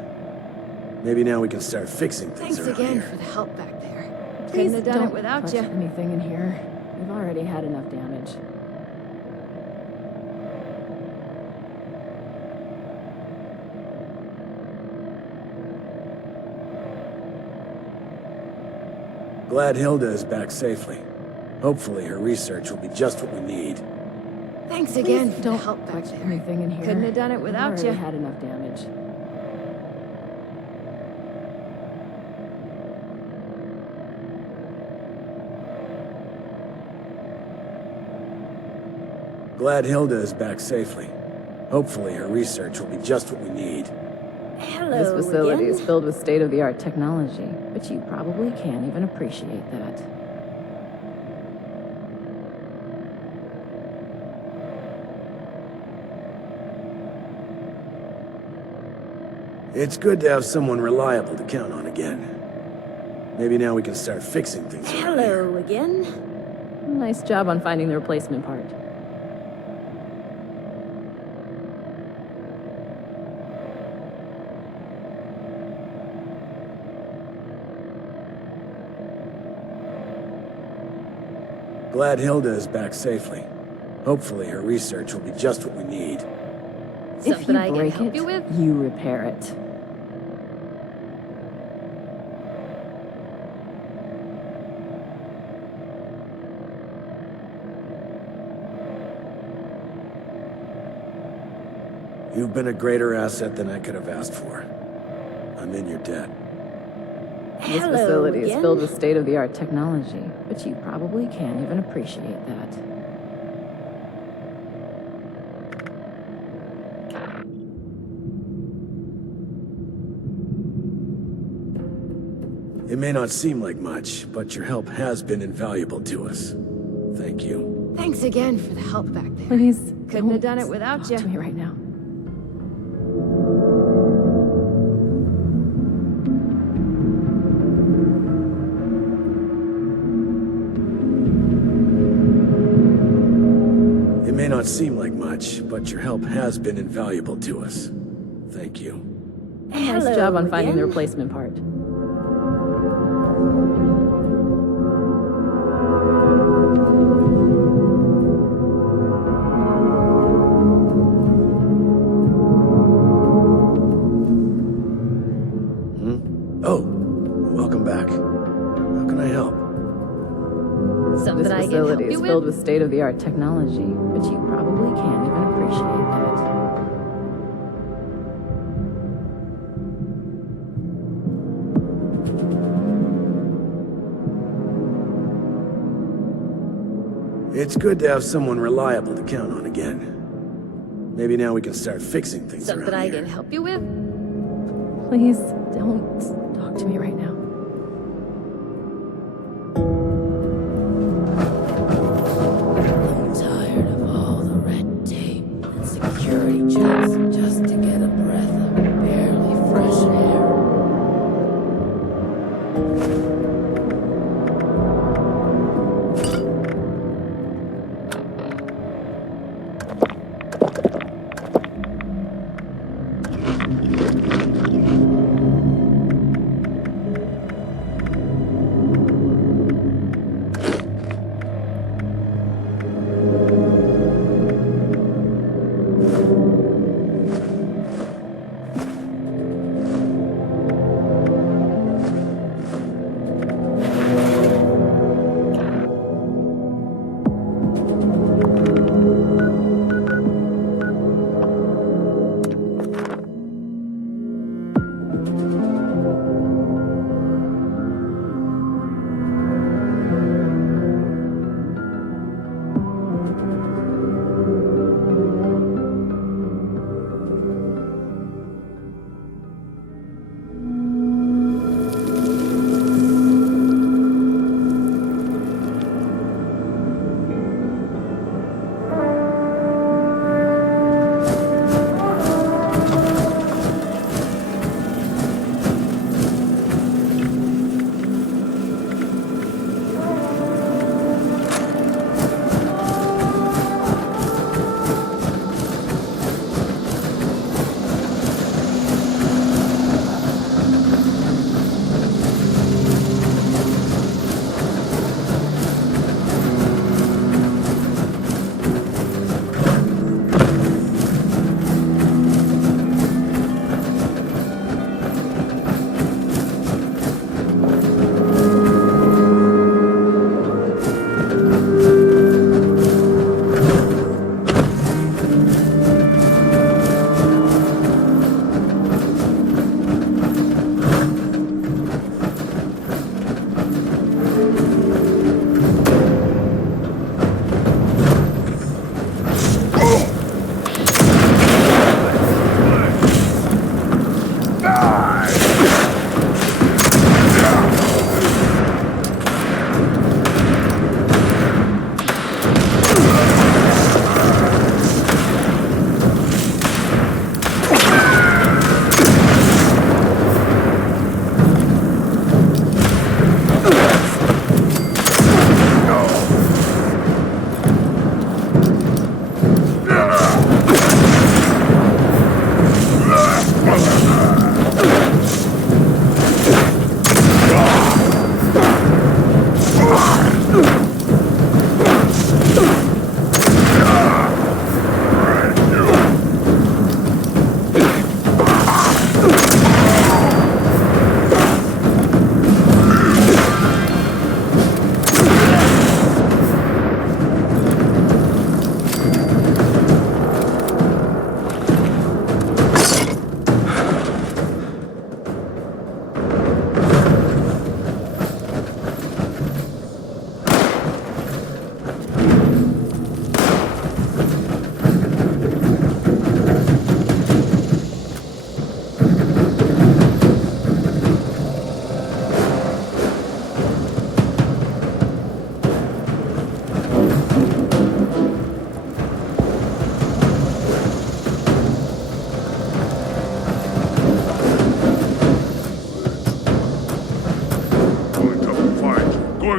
Maybe now we can start fixing things Thanks around again here. for the help back there. Please Couldn't have done don't it without touch you. anything in here. We've already had enough damage. Glad Hilda is back safely. Hopefully her research will be just what we need. Thanks again Please for the don't help back touch there. anything in here. Couldn't have done it without We've you. already had enough damage. Glad Hilda is back safely. Hopefully her research will be just what we need. Hello This facility again. is filled with state-of-the-art technology, but you probably can't even appreciate that. It's good to have someone reliable to count on again. Maybe now we can start fixing things around here. Hello again. Nice job on finding the replacement part. Glad Hilda is back safely. Hopefully her research will be just what we need. If you Something I can break help it, you with? you repair it. You've been a greater asset than I could have asked for. I'm in your debt. This Hello facility is again. filled with state-of-the-art technology, but you probably can't even appreciate that. It may not seem like much, but your help has been invaluable to us. Thank you. Thanks again for the help back there. Please Couldn't have don't done it without talk you. to me right now. It may not seem like much, but your help has been invaluable to us. Thank you. Nice Hello job on finding the again. replacement part. Oh, welcome back. How can I help? Something This I can help facility is you filled with? with state-of-the-art technology, but you probably can't even appreciate that. It's good to have someone reliable to count on again. Maybe now we can start fixing things Something around I here. can help you with? Please don't talk to me right now. I'm tired of all the red tape and security checks just to get a breath of barely fresh air.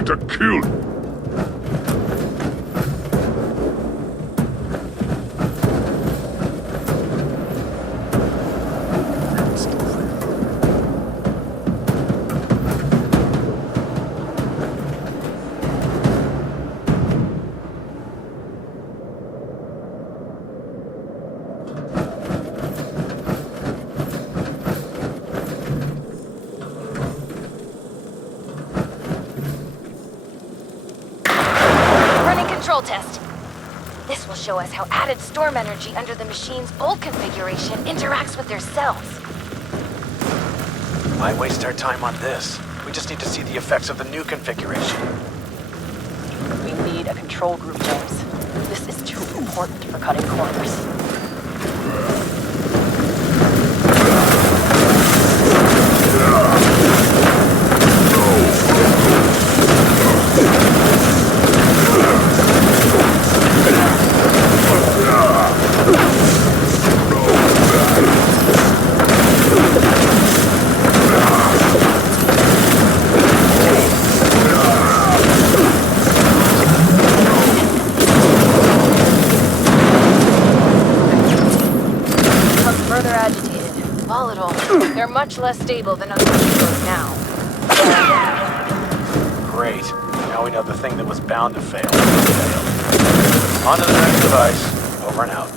going to kill you. Running control test. This will show us how added storm energy under the machine's old configuration interacts with their cells. Why waste our time on this? We just need to see the effects of the new configuration. We need a control group, James. This is too important for cutting corners. Further agitated. Volatile. They're much less stable than other Hugos now. Great. Now we know the thing that was bound to fail. Failed. On to the next device. Over and out.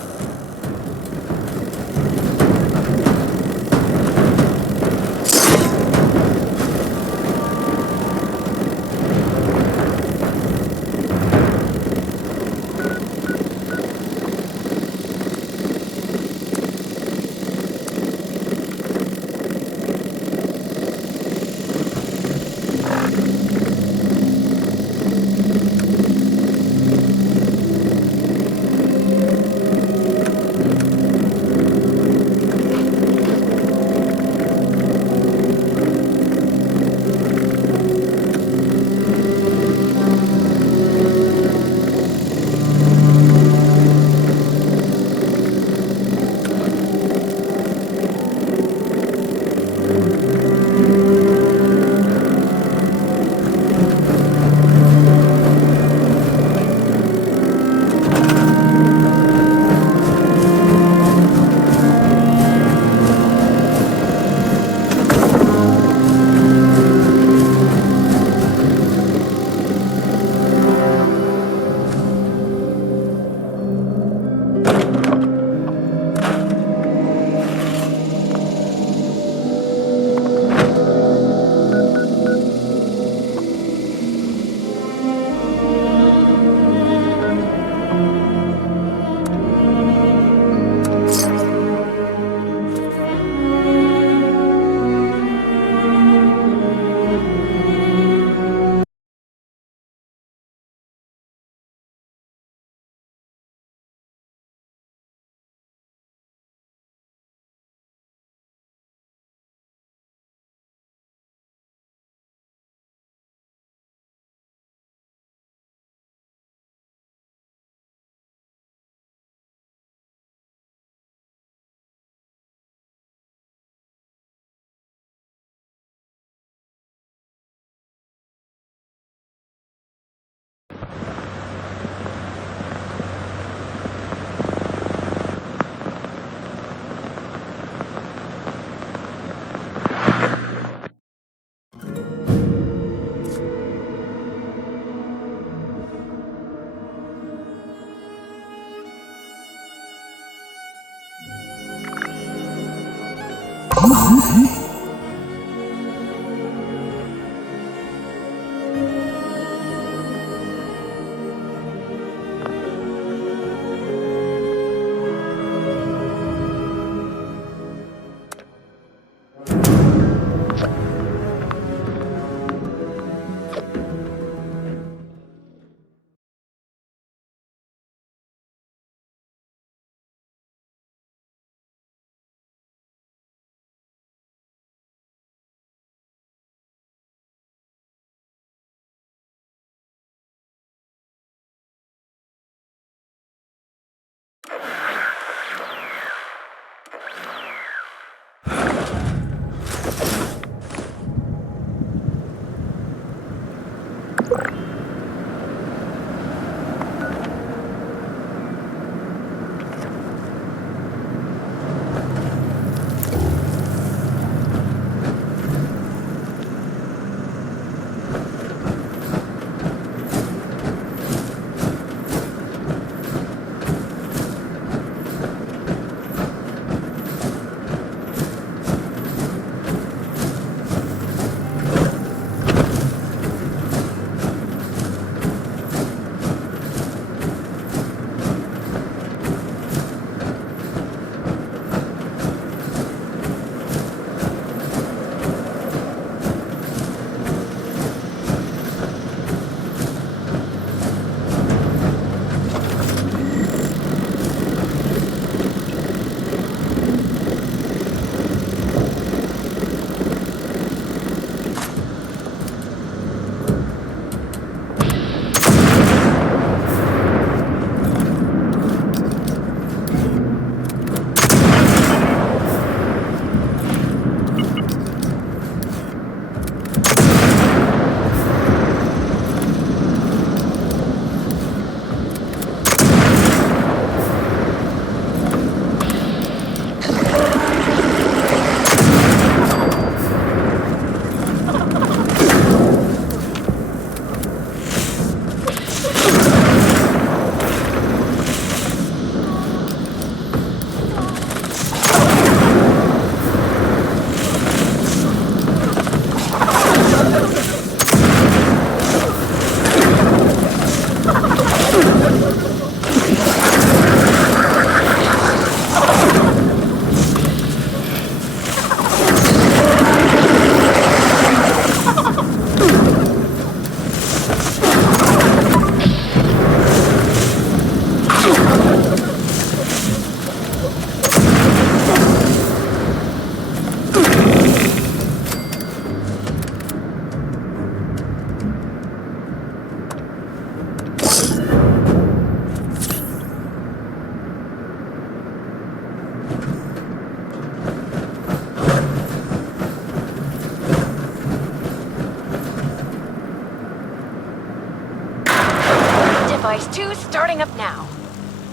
Device 2 starting up now.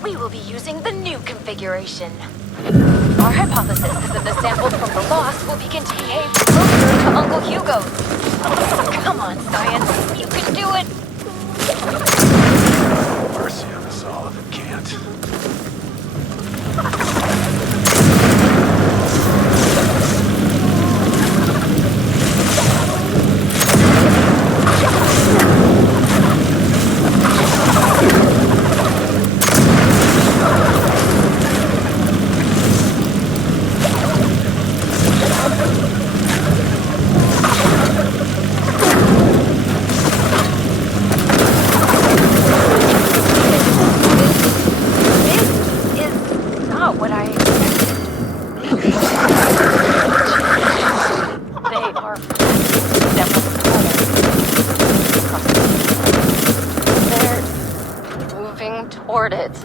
We will be using the new configuration. Our hypothesis is that the samples from the lost will begin to behave closer to Uncle Hugo's. Come on, science. You can do it. Mercy on us all if it can't. Toward it.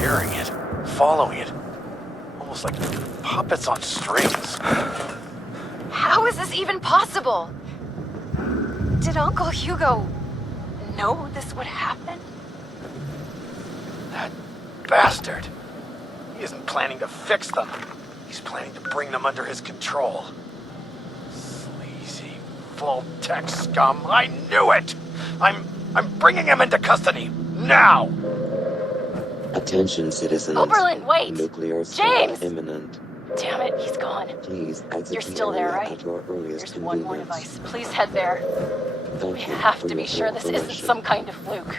Hearing it, following it, almost like puppets on strings. How is this even possible? Did Uncle Hugo know this would happen? That bastard. He isn't planning to fix them. He's planning to bring them under his control. Vault-Tec scum. I knew it! I'm bringing him into custody. Now! Attention, citizens. Oberlin, wait! Nuclear strike James! imminent. Damn it, he's gone. Please exit You're the still there, area right? at your earliest There's one more convenience. device. Please head there. Thank We you have for to be your sure this isn't cooperation. some kind of fluke.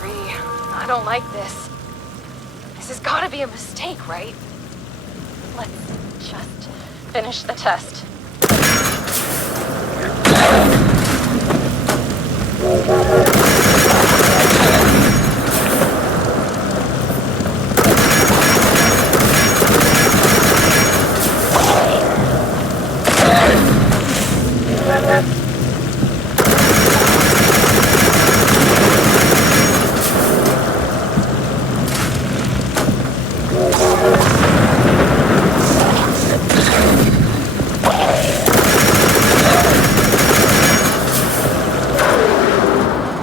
Tree, I don't like this. This has got to be a mistake, right? Let's just finish the test.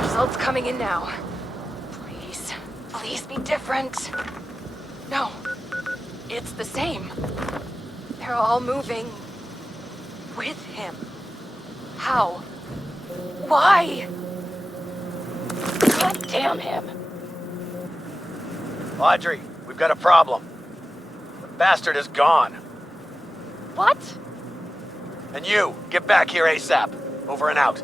Results coming in now. Please, please be different. No, it's the same. They're all moving with him. How? Why? God damn him. Audrey, we've got a problem. The bastard is gone. What? And you, get back here ASAP. Over and out.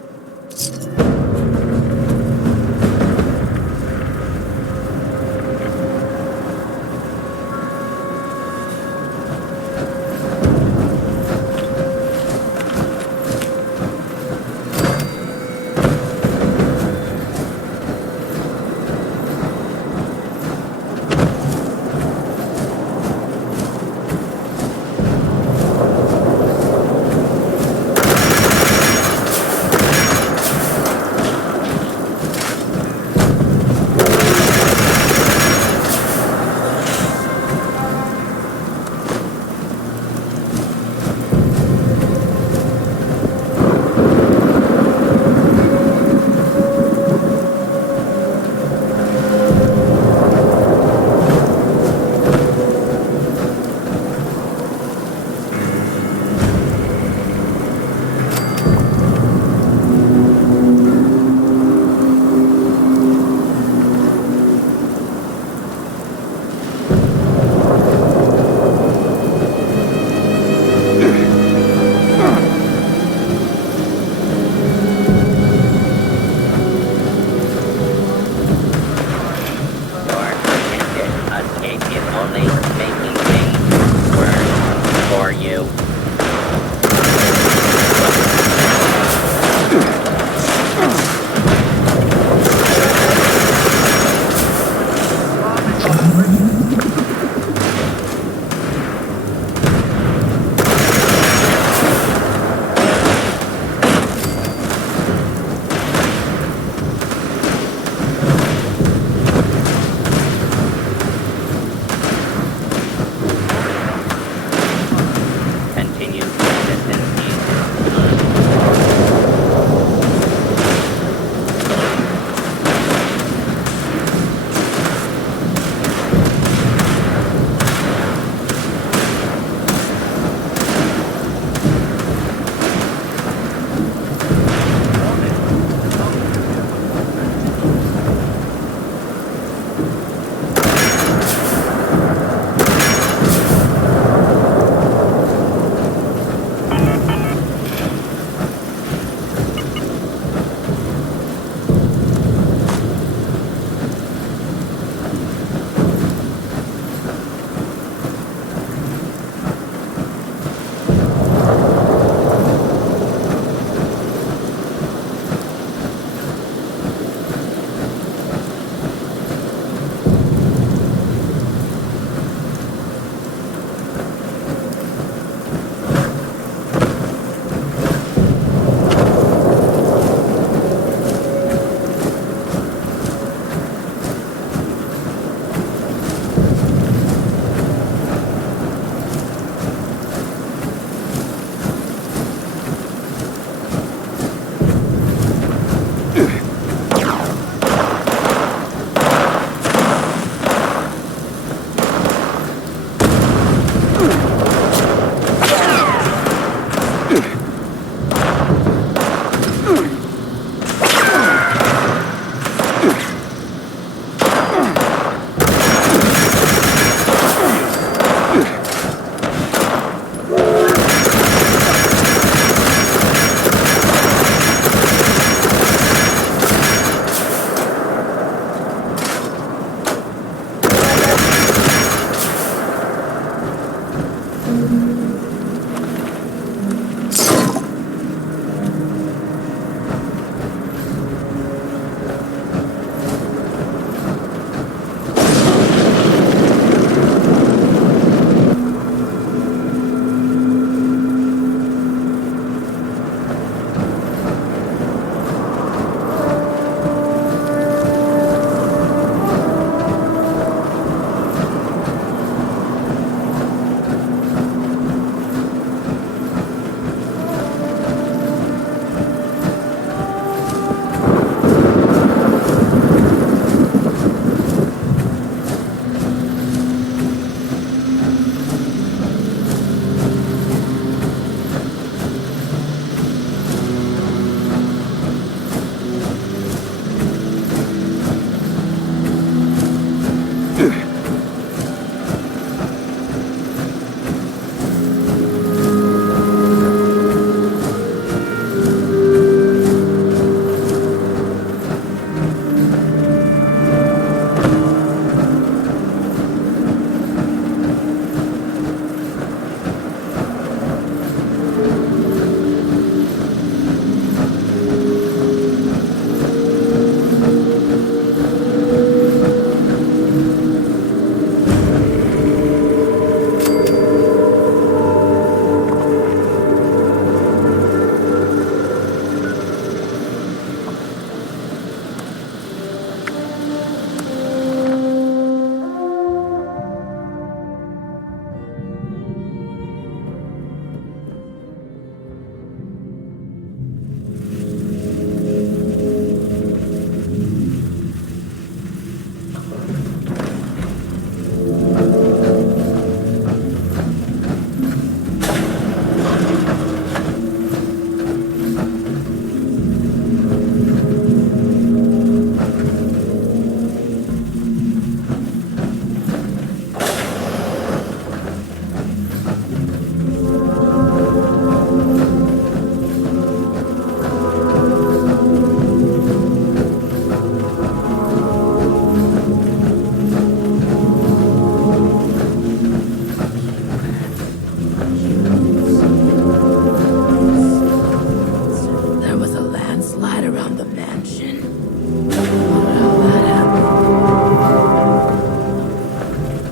There was a landslide around the mansion.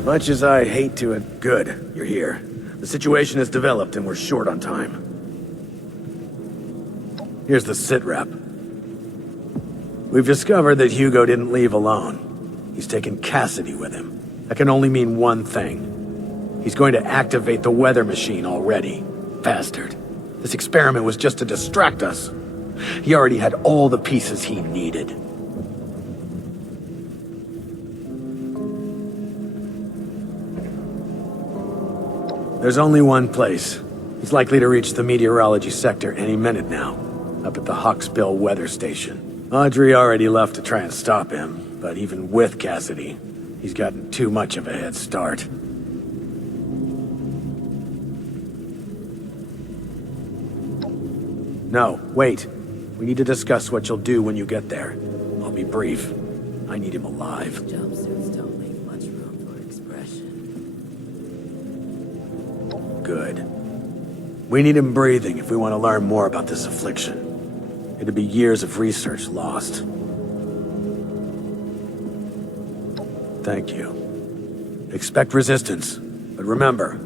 Much as I hate to it, good, you're here. The situation has developed and we're short on time. Here's the sitrep. We've discovered that Hugo didn't leave alone. He's taken Cassidy with him. That can only mean one thing. He's going to activate the weather machine already. Bastard. This experiment was just to distract us. He already had all the pieces he needed. There's only one place. He's likely to reach the meteorology sector any minute now, up at the Hawksbill weather station. Audrey already left to try and stop him, but even with Cassidy, he's gotten too much of a head start. No, wait. We need to discuss what you'll do when you get there. I'll be brief. I need him alive. Jumpsuits don't leave much room for expression. Good. We need him breathing if we want to learn more about this affliction. It'd be years of research lost. Thank you. Expect resistance, but remember,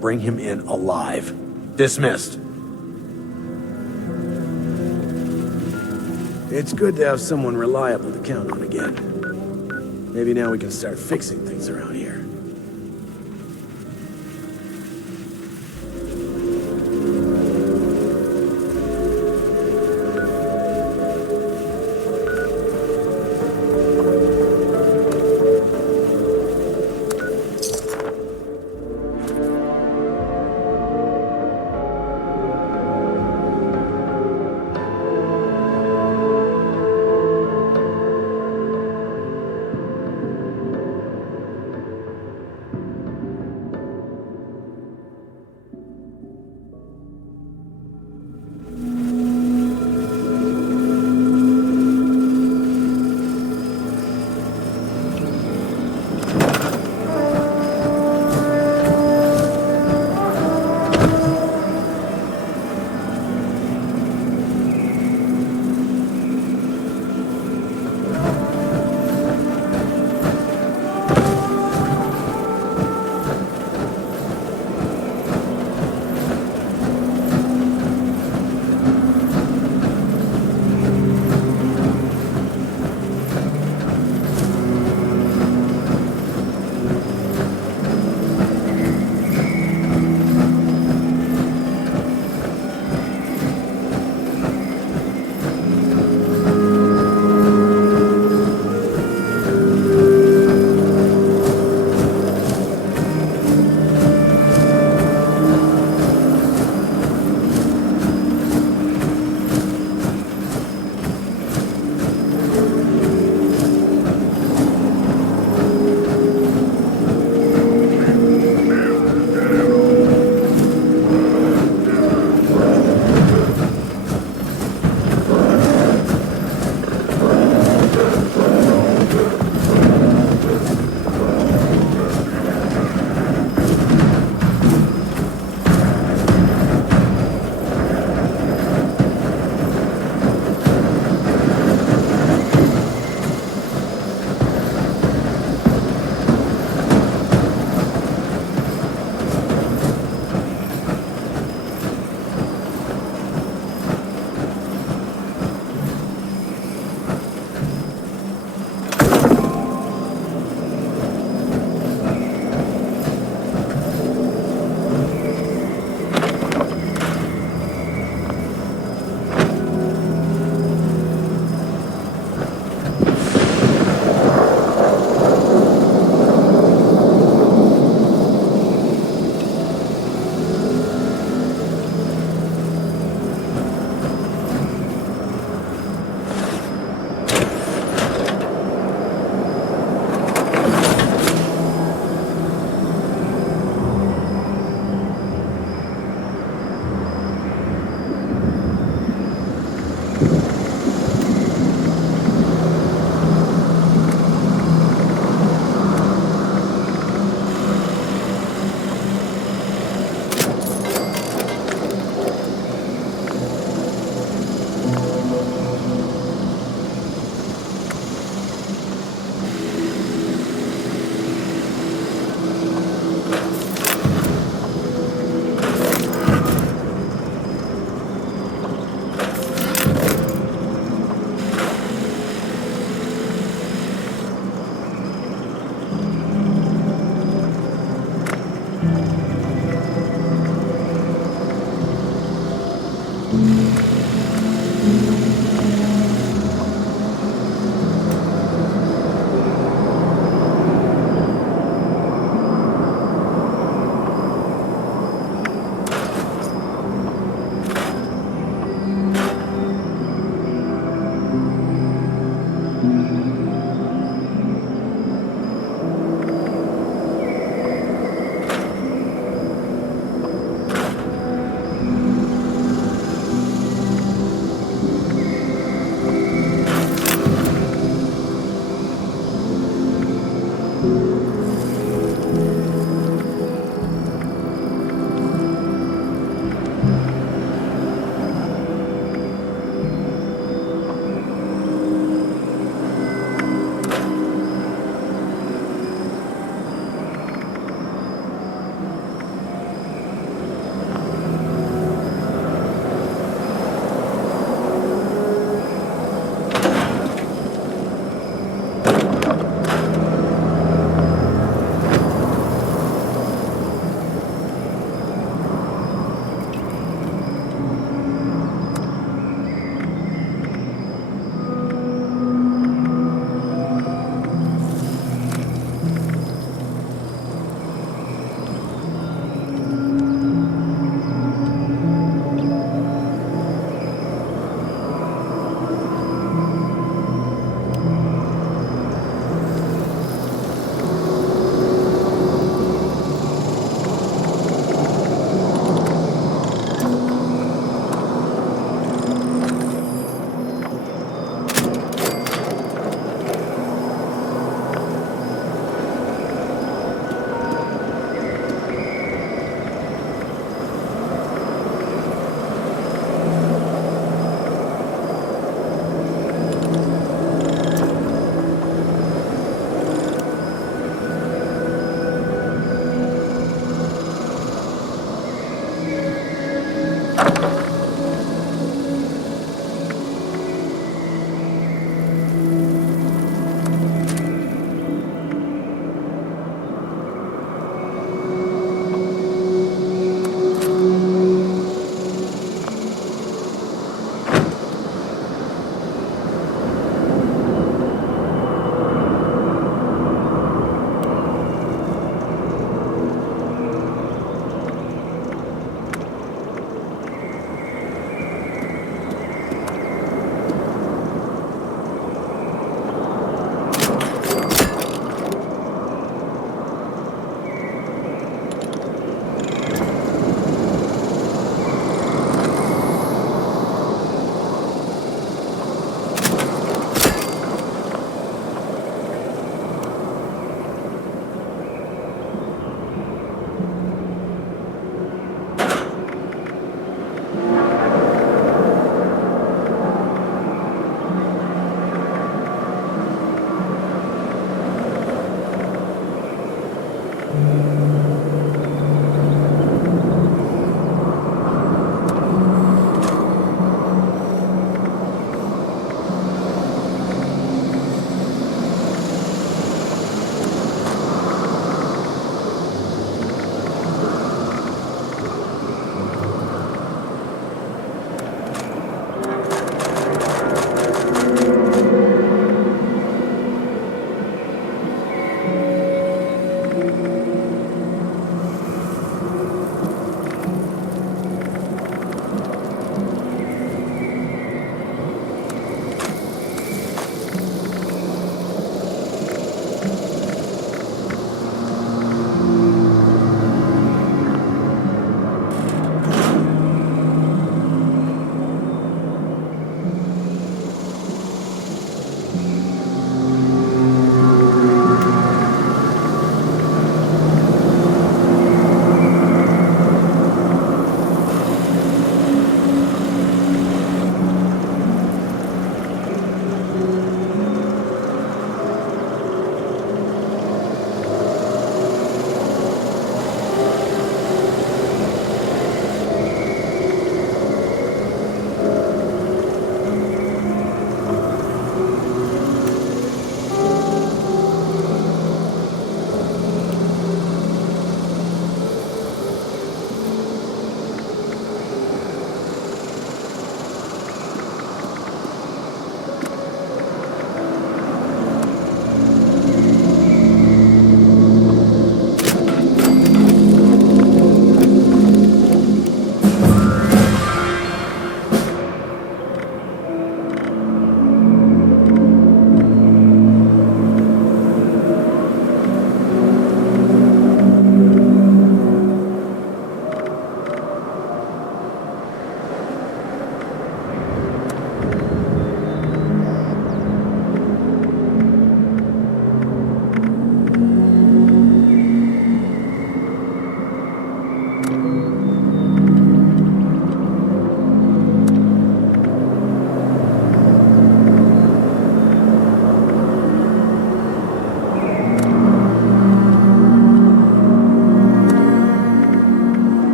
bring him in alive. Dismissed. It's good to have someone reliable to count on again. Maybe now we can start fixing things around here.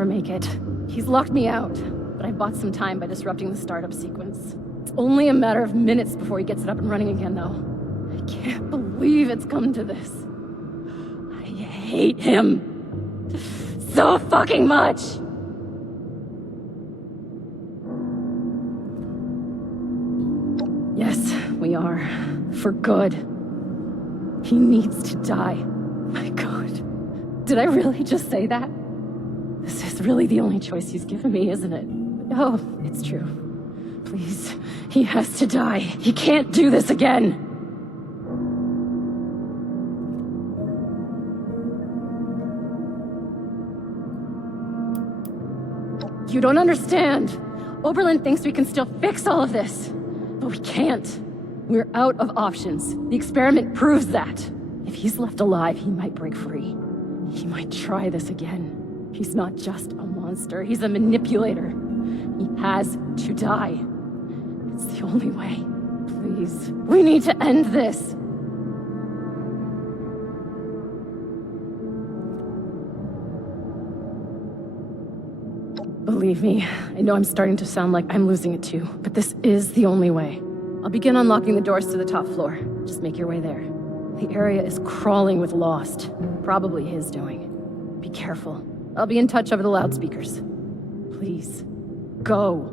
never make it. He's locked me out, but I bought some time by disrupting the startup sequence. It's only a matter of minutes before he gets it up and running again, though. I can't believe it's come to this. I hate him so fucking much! Yes, we are. For good. He needs to die. My God. Did I really just say that? This is really the only choice he's given me, isn't it? Oh, it's true. Please. He has to die. He can't do this again. You don't understand. Oberlin thinks we can still fix all of this. But we can't. We're out of options. The experiment proves that. If he's left alive, he might break free. He might try this again. He's not just a monster, he's a manipulator. He has to die. It's the only way. Please, we need to end this. Believe me, I know I'm starting to sound like I'm losing it too, but this is the only way. I'll begin unlocking the doors to the top floor. Just make your way there. The area is crawling with Lost. Probably his doing. Be careful. I'll be in touch over the loudspeakers. Please, go.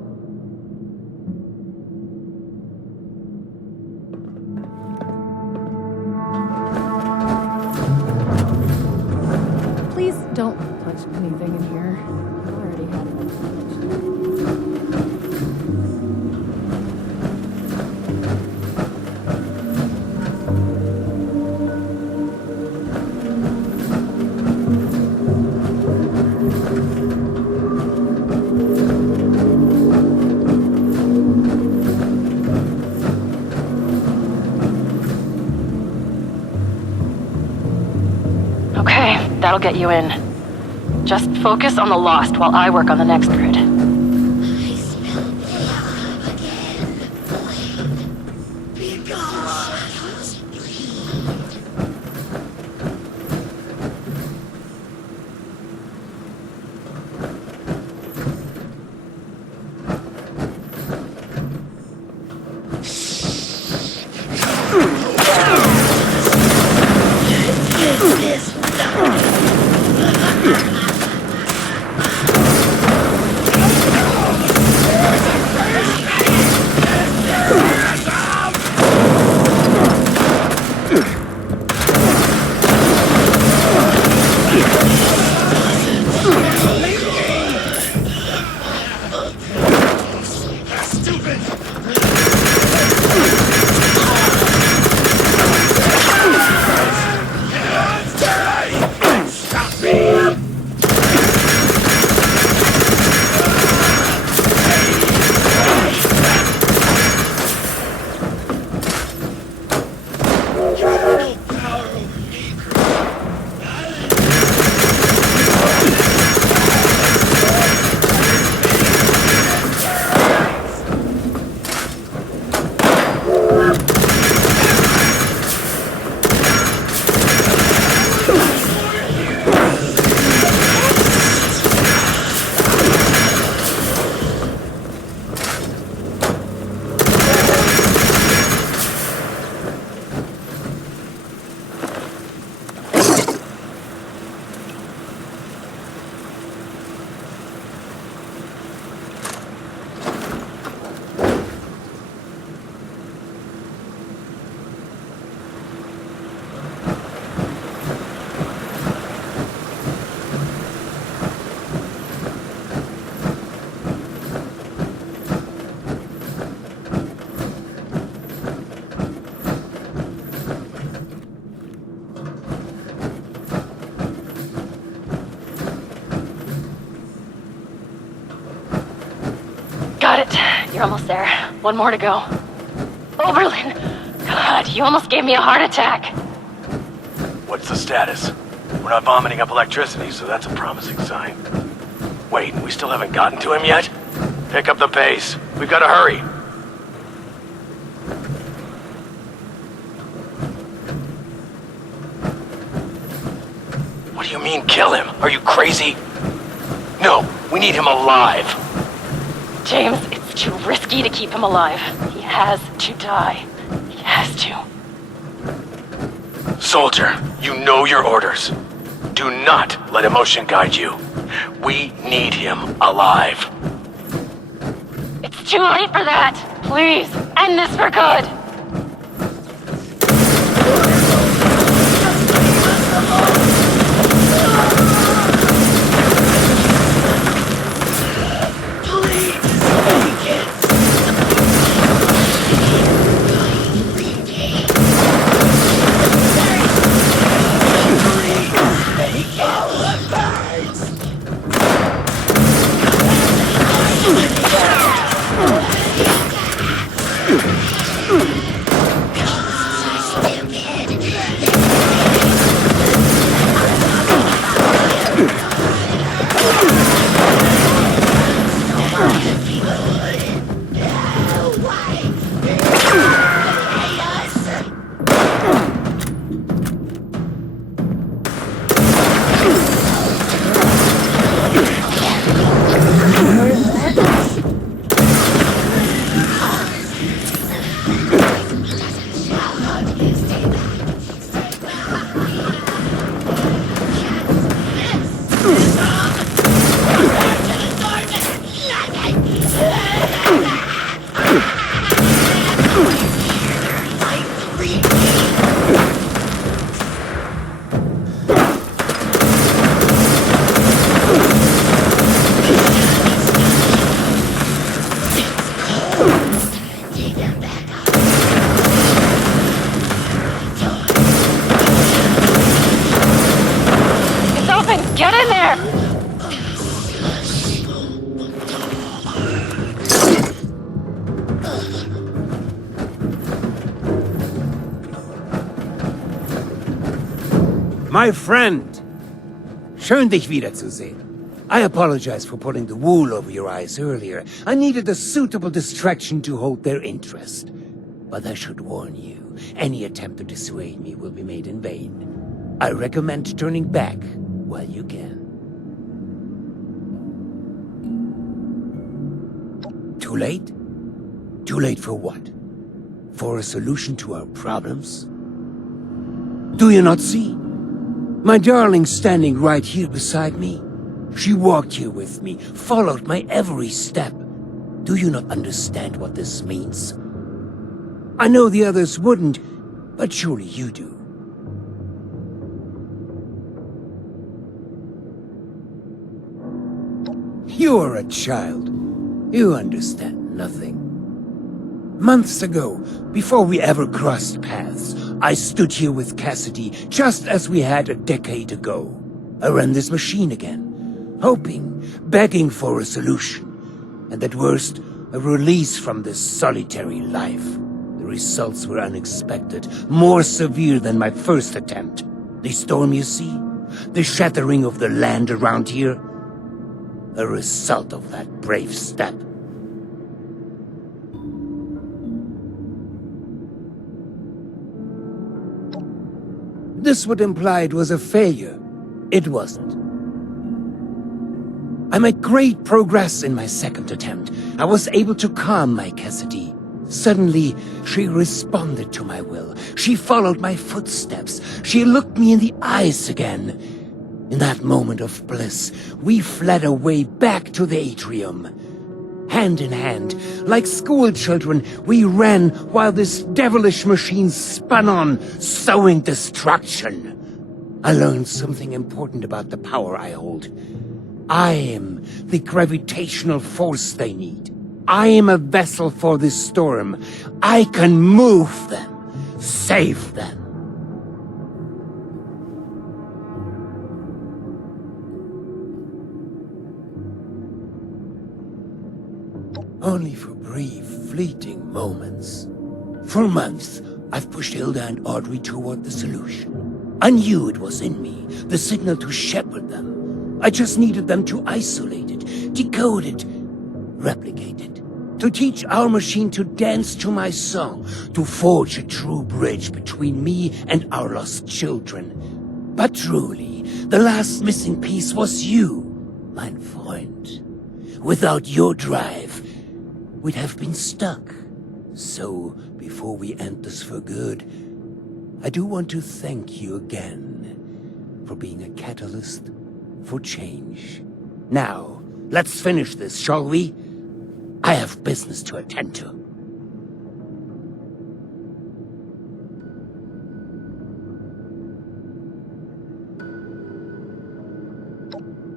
Please don't touch anything in here. I already had enough damage. Okay, that'll get you in. Just focus on the Lost while I work on the next grid. Got it. You're almost there. One more to go. Oberlin! God, you almost gave me a heart attack. What's the status? We're not vomiting up electricity, so that's a promising sign. Wait, we still haven't gotten to him yet? Pick up the pace. We've got to hurry. What do you mean, kill him? Are you crazy? No, We need him alive. James, it's too risky to keep him alive. He has to die. He has to. Soldier, you know your orders. Do not let emotion guide you. We need him alive. It's too late for that! Please, end this for good! Get in there! My friend! Schön, dich wiederzusehen. I apologize for putting the wool over your eyes earlier. I needed a suitable distraction to hold their interest. But I should warn you, any attempt to dissuade me will be made in vain. I recommend turning back while you can. Too late? Too late for what? For a solution to our problems? Do you not see? My darling standing right here beside me. She walked here with me, followed my every step. Do you not understand what this means? I know the others wouldn't, but surely you do. You are a child. You understand nothing. Months ago, before we ever crossed paths, I stood here with Cassidy, just as we had a decade ago. I ran this machine again, hoping, begging for a solution, and at worst, a release from this solitary life. The results were unexpected, more severe than my first attempt. The storm, you see? The shattering of the land around here? A result of that brave step. This would imply it was a failure. It wasn't. I made great progress in my second attempt. I was able to calm my Cassidy. Suddenly, she responded to my will. She followed my footsteps. She looked me in the eyes again. In that moment of bliss, we fled away back to the atrium. Hand in hand, like school children, we ran while this devilish machine spun on, sowing destruction. I learned something important about the power I hold. I am the gravitational force they need. I am a vessel for this storm. I can move them, save them. Only for brief, fleeting moments. For months, I've pushed Hilda and Audrey toward the solution. I knew it was in me, the signal to shepherd them. I just needed them to isolate it, decode it, replicate it. To teach our machine to dance to my song, to forge a true bridge between me and our lost children. But truly, the last missing piece was you. mein Freund. Without your drive, we'd have been stuck. So, before we end this for good, I do want to thank you again for being a catalyst for change. Now, let's finish this, shall we? I have business to attend to.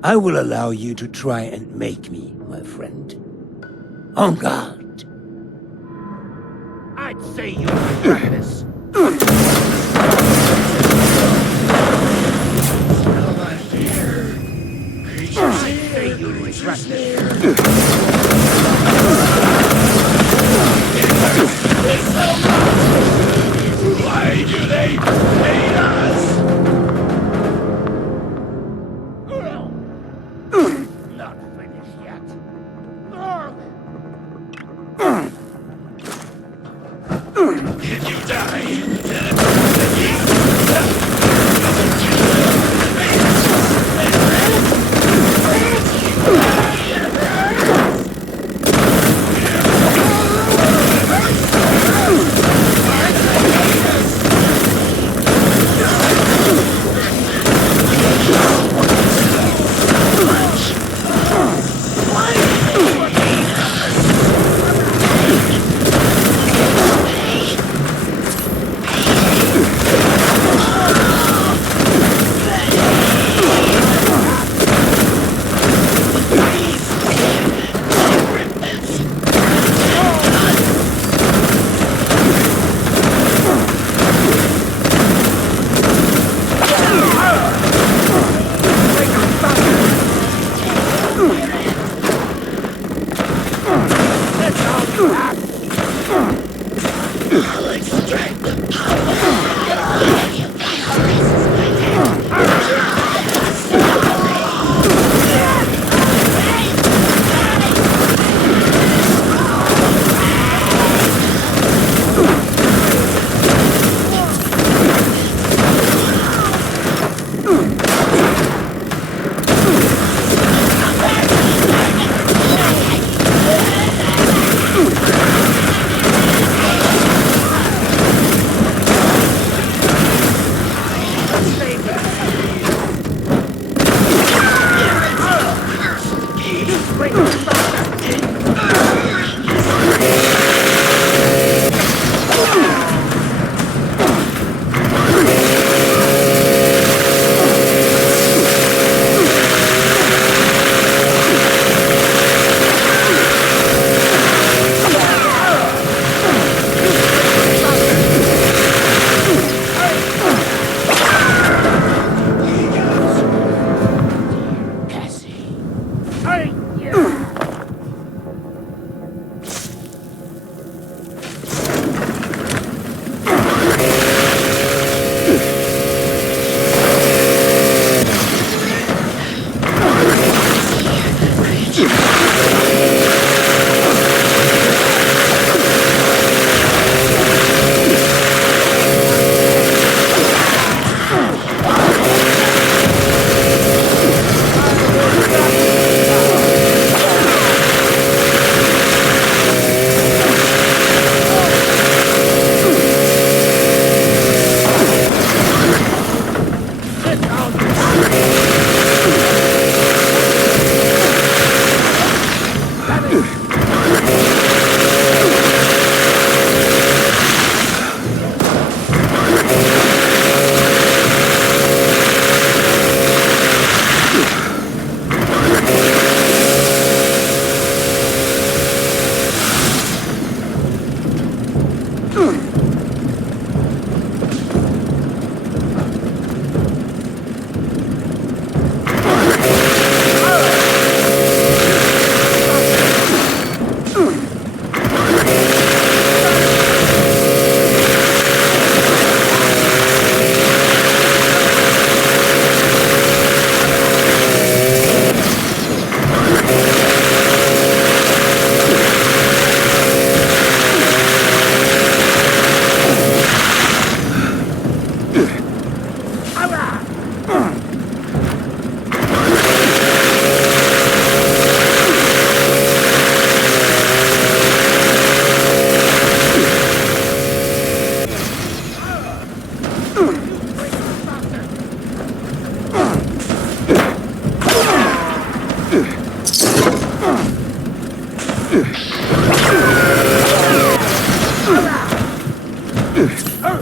I will allow you to try and make me, my friend. En garde. I'd say you regret this. I'd say you regret this. Why do they hate us? Not finished yet. Can you die?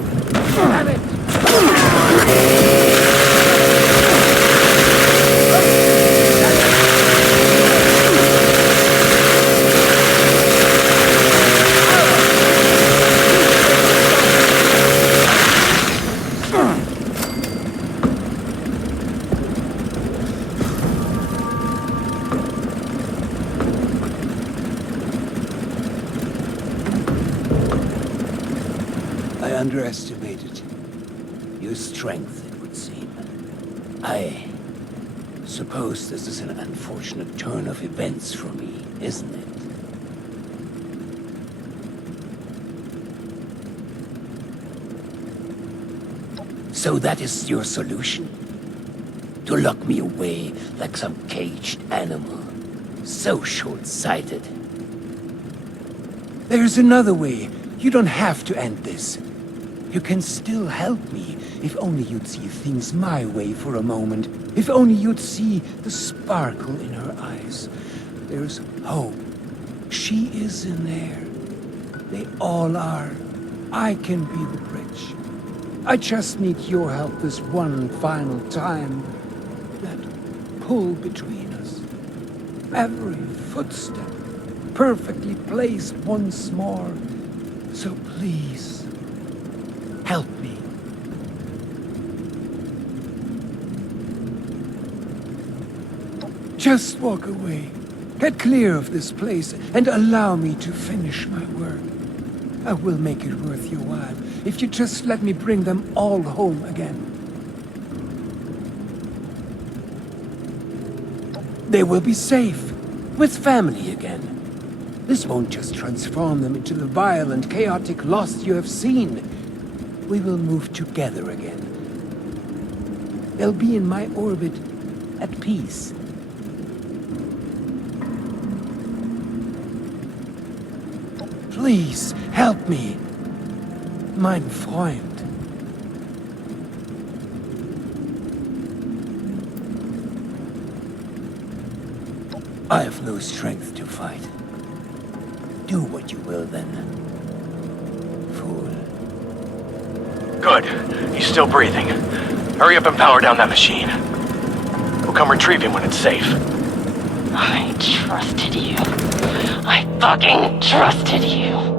Damn it! I underestimated your strength, it would seem. I suppose this is an unfortunate turn of events for me, isn't it? So that is your solution? To lock me away like some caged animal? So short-sighted. There's another way. You don't have to end this. You can still help me, if only you'd see things my way for a moment. If only you'd see the sparkle in her eyes. There's hope. She is in there. They all are. I can be the bridge. I just need your help this one final time. That pull between us. Every footstep perfectly placed once more. So please, help me. Just walk away. Get clear of this place and allow me to finish my work. I will make it worth your while if you just let me bring them all home again. They will be safe, with family again. This won't just transform them into the violent, chaotic lost you have seen. We will move together again. They'll be in my orbit, at peace. Please, help me. Mein Freund. I have no strength to fight. Do what you will, then. Fool. Good. He's still breathing. Hurry up and power down that machine. We'll come retrieve him when it's safe. I trusted you. I fucking trusted you.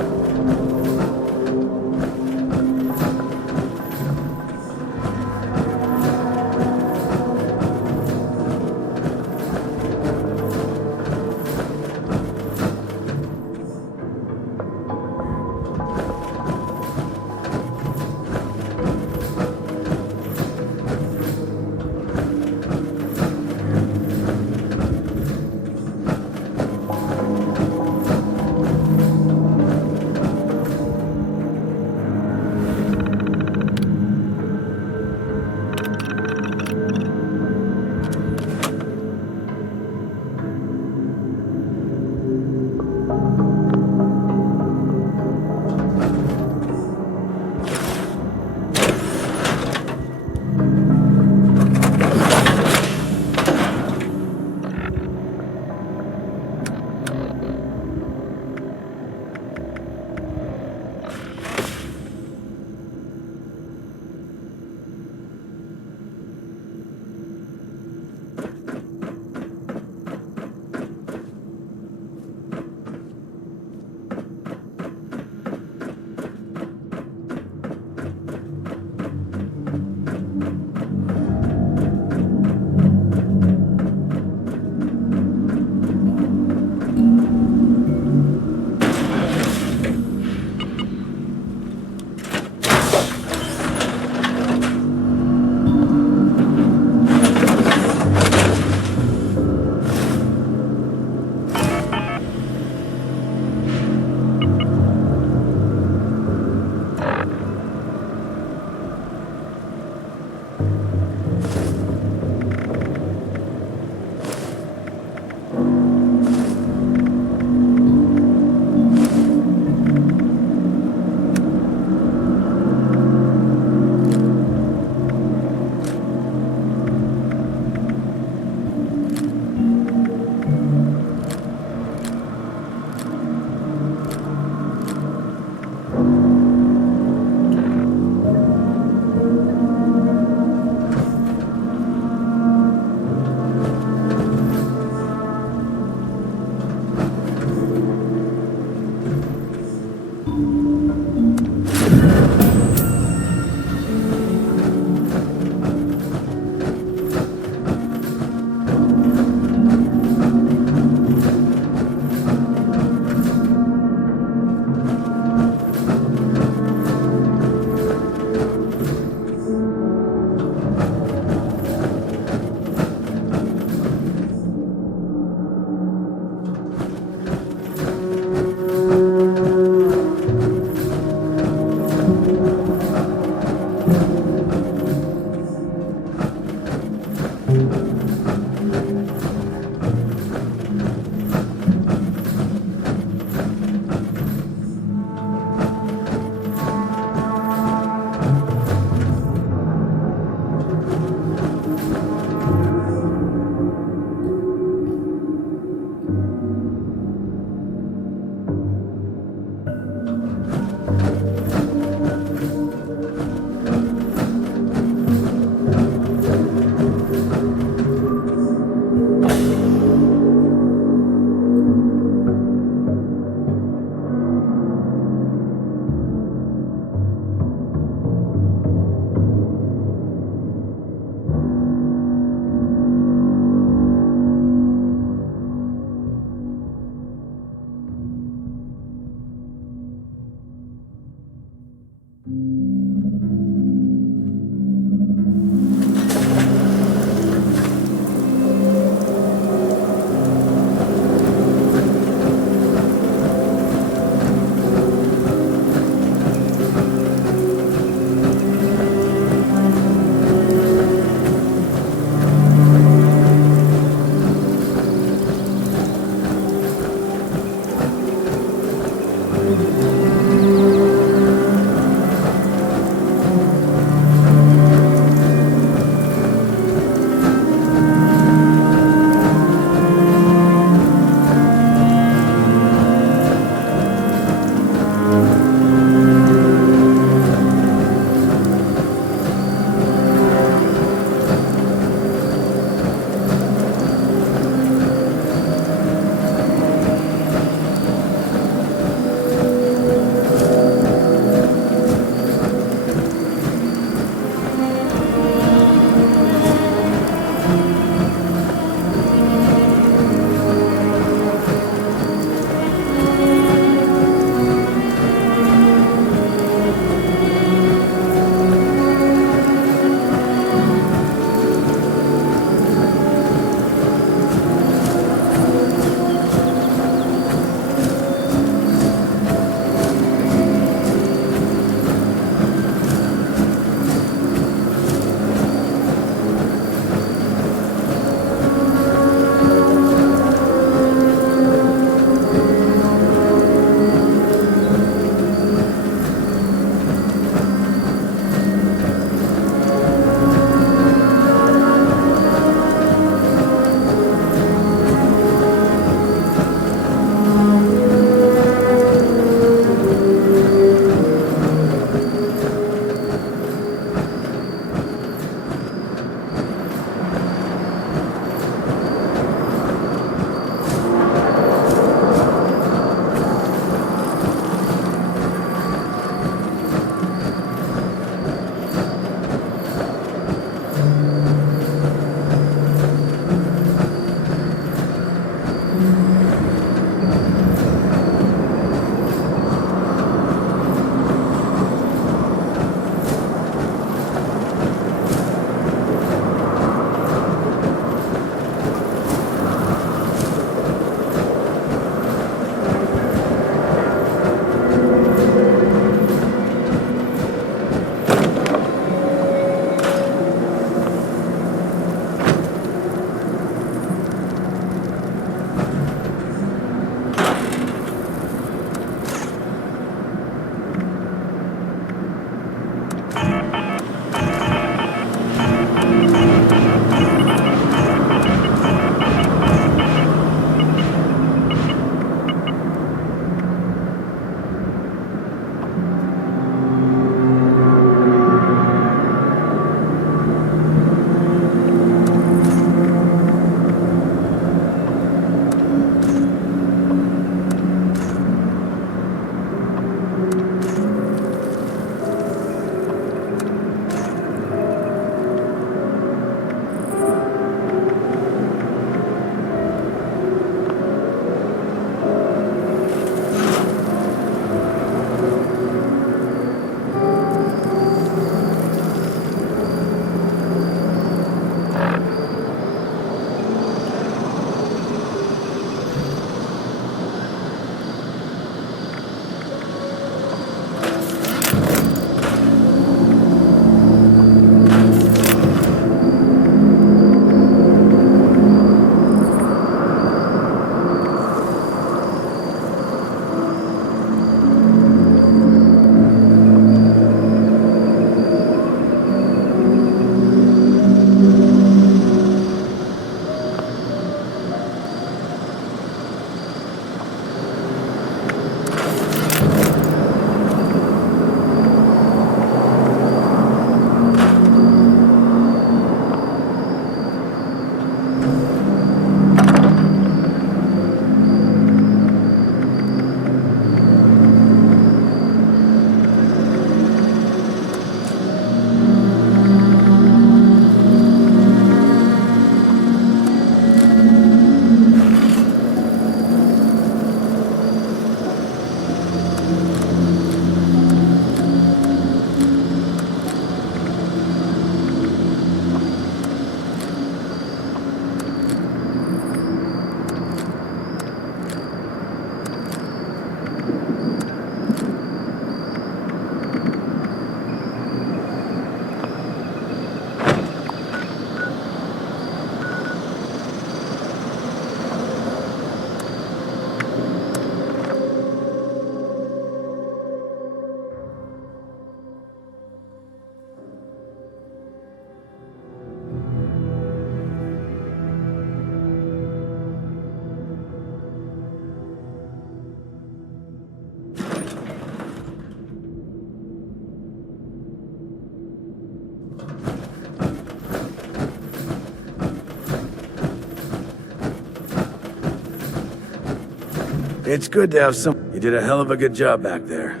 It's good to have some... You did a hell of a good job back there.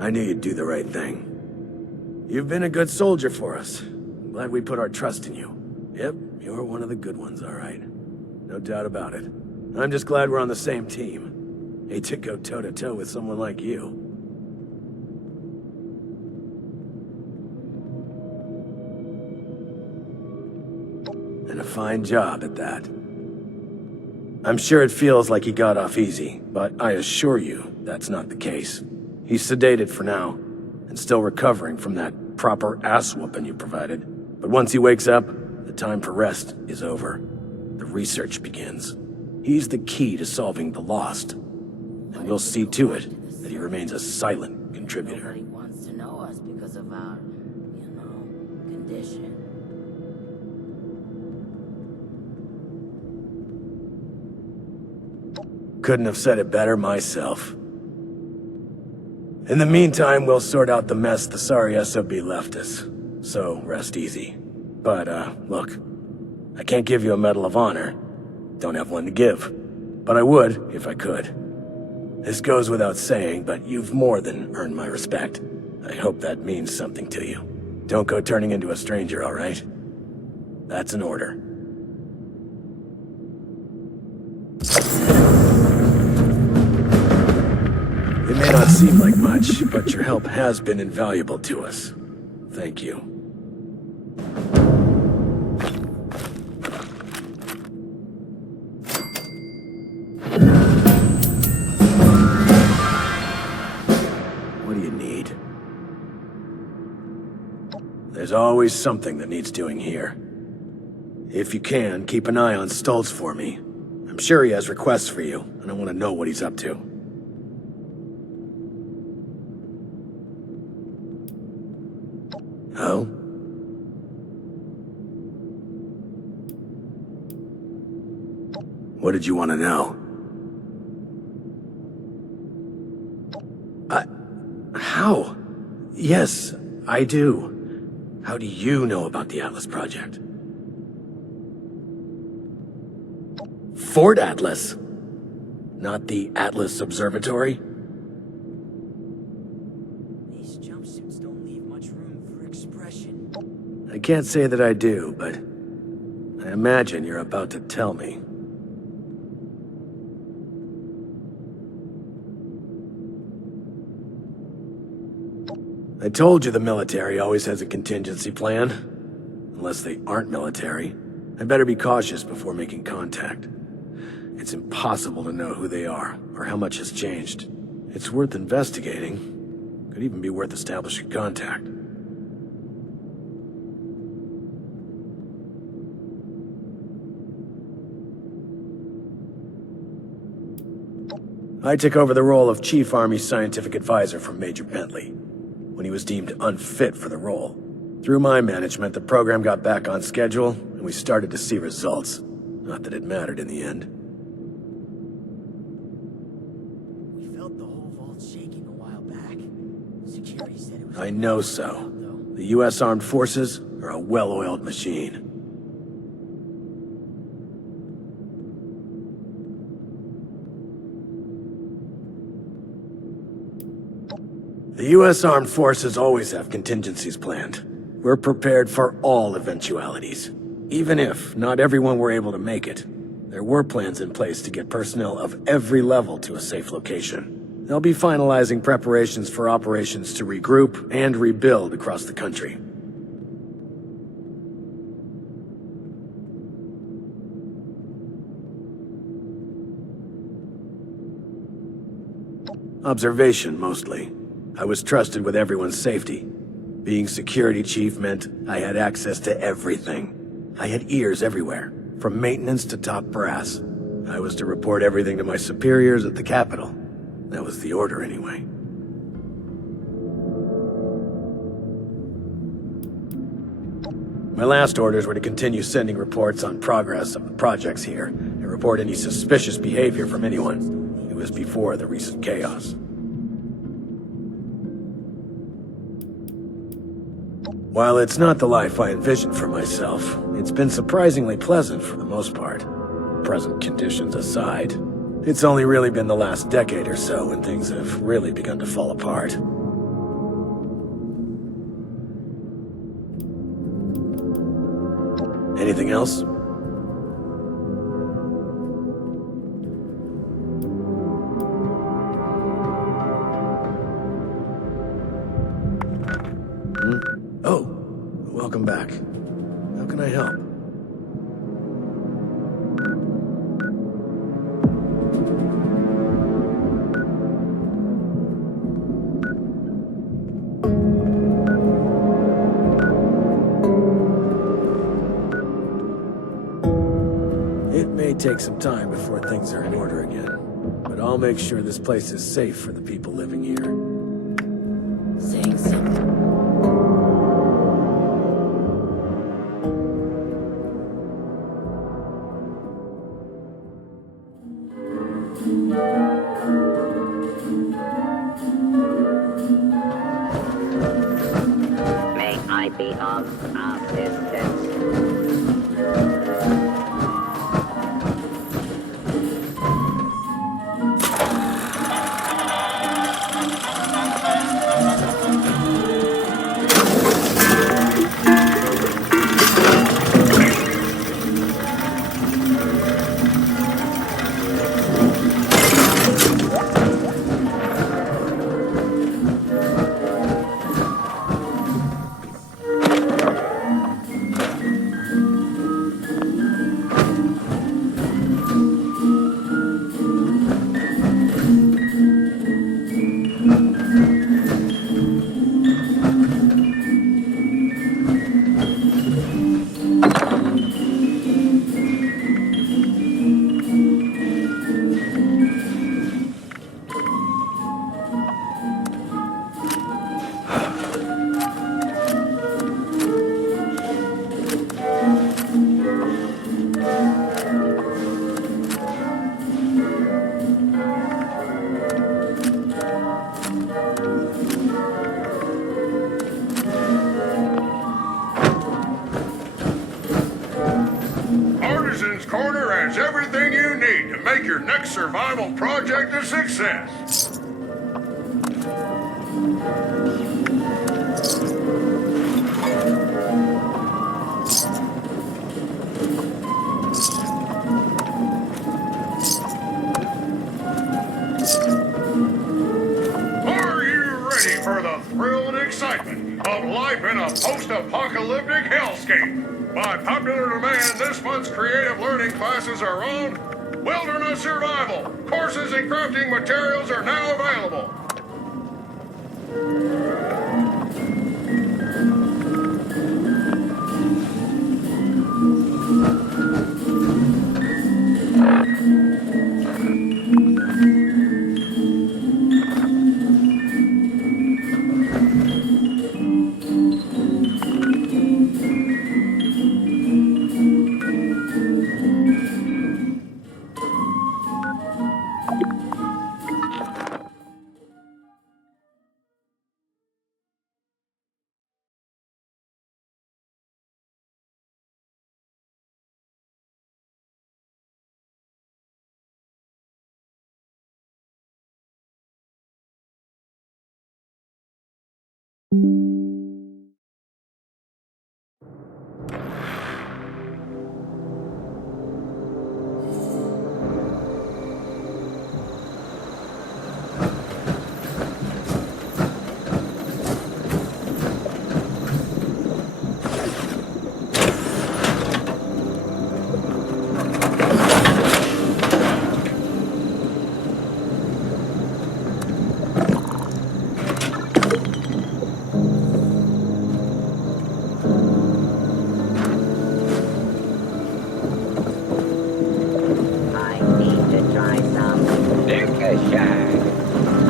I knew you'd do the right thing. You've been a good soldier for us. I'm glad we put our trust in you. Yep, you're one of the good ones, all right. No doubt about it. I'm just glad we're on the same team. Hate to go toe-to-toe with someone like you. And a fine job at that. I'm sure it feels like he got off easy, but I assure you that's not the case. He's sedated for now, and still recovering from that proper ass-whooping you provided. But once he wakes up, the time for rest is over. The research begins. He's the key to solving the Lost, and we'll see to it that he remains a silent contributor. Nobody wants to know us because of our, condition. Couldn't have said it better myself. In the meantime, we'll sort out the mess the sorry SOB left us, so rest easy. But, look, I can't give you a Medal of Honor. Don't have one to give. But I would, if I could. This goes without saying, but you've more than earned my respect. I hope that means something to you. Don't go turning into a stranger, all right? That's an order. It may not seem like much, but your help has been invaluable to us. Thank you. What do you need? There's always something that needs doing here. If you can, keep an eye on Stoltz for me. I'm sure he has requests for you, and I want to know what he's up to. Oh? What did you want to know? How? Yes, I do. How do you know about the Atlas Project? Fort Atlas? Not the Atlas Observatory? These jumpsuits don't leave much room for expression. I can't say that I do, but I imagine you're about to tell me. I told you the military always has a contingency plan. Unless they aren't military. I better be cautious before making contact. It's impossible to know who they are, or how much has changed. It's worth investigating. Could even be worth establishing contact. I took over the role of Chief Army Scientific Advisor from Major Bentley, when he was deemed unfit for the role. Through my management, the program got back on schedule, and we started to see results. Not that it mattered in the end. We felt the whole vault shaking a while back. Security said it was... I know so. The U.S. Armed Forces are a well-oiled machine. The U.S. Armed Forces always have contingencies planned. We're prepared for all eventualities. Even if not everyone were able to make it, there were plans in place to get personnel of every level to a safe location. They'll be finalizing preparations for operations to regroup and rebuild across the country. Observation, mostly. I was trusted with everyone's safety. Being security chief meant I had access to everything. I had ears everywhere, from maintenance to top brass. I was to report everything to my superiors at the Capitol. That was the order anyway. My last orders were to continue sending reports on progress of the projects here, and report any suspicious behavior from anyone. It was before the recent chaos. While it's not the life I envisioned for myself, it's been surprisingly pleasant for the most part. Present conditions aside. It's only really been the last decade or so when things have really begun to fall apart. Anything else? Oh, welcome back. How can I help? It may take some time before things are in order again, but I'll make sure this place is safe for the people living here. Saying something. May I be of assistance? Artisan's Corner has everything you need to make your next survival project a success. Are you ready for the thrill and excitement of life in a post-apocalyptic hellscape? By popular demand, this month's creative learning classes are on Wilderness Survival. Courses and crafting materials are now available.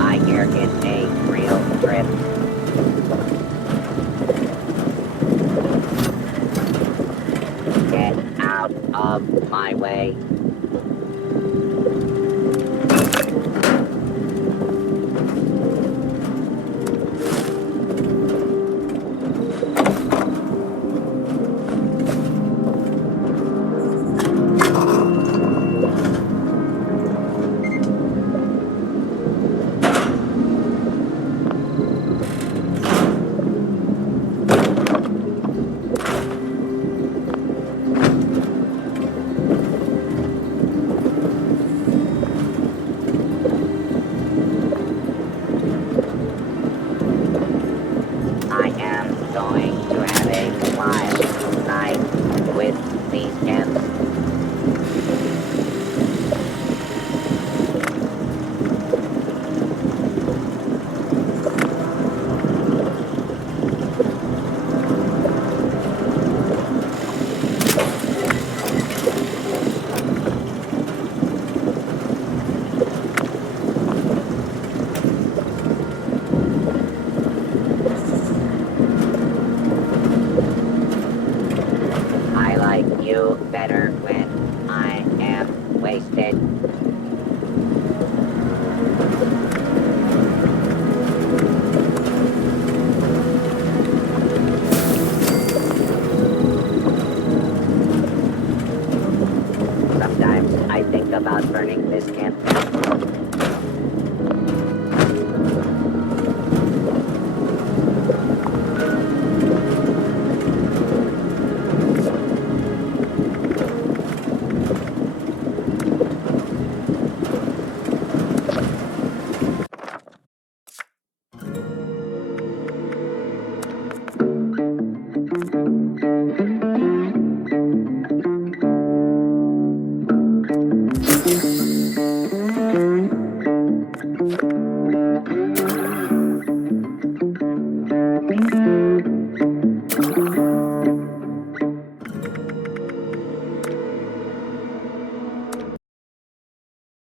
I hear it's a real trip. Get out of my way.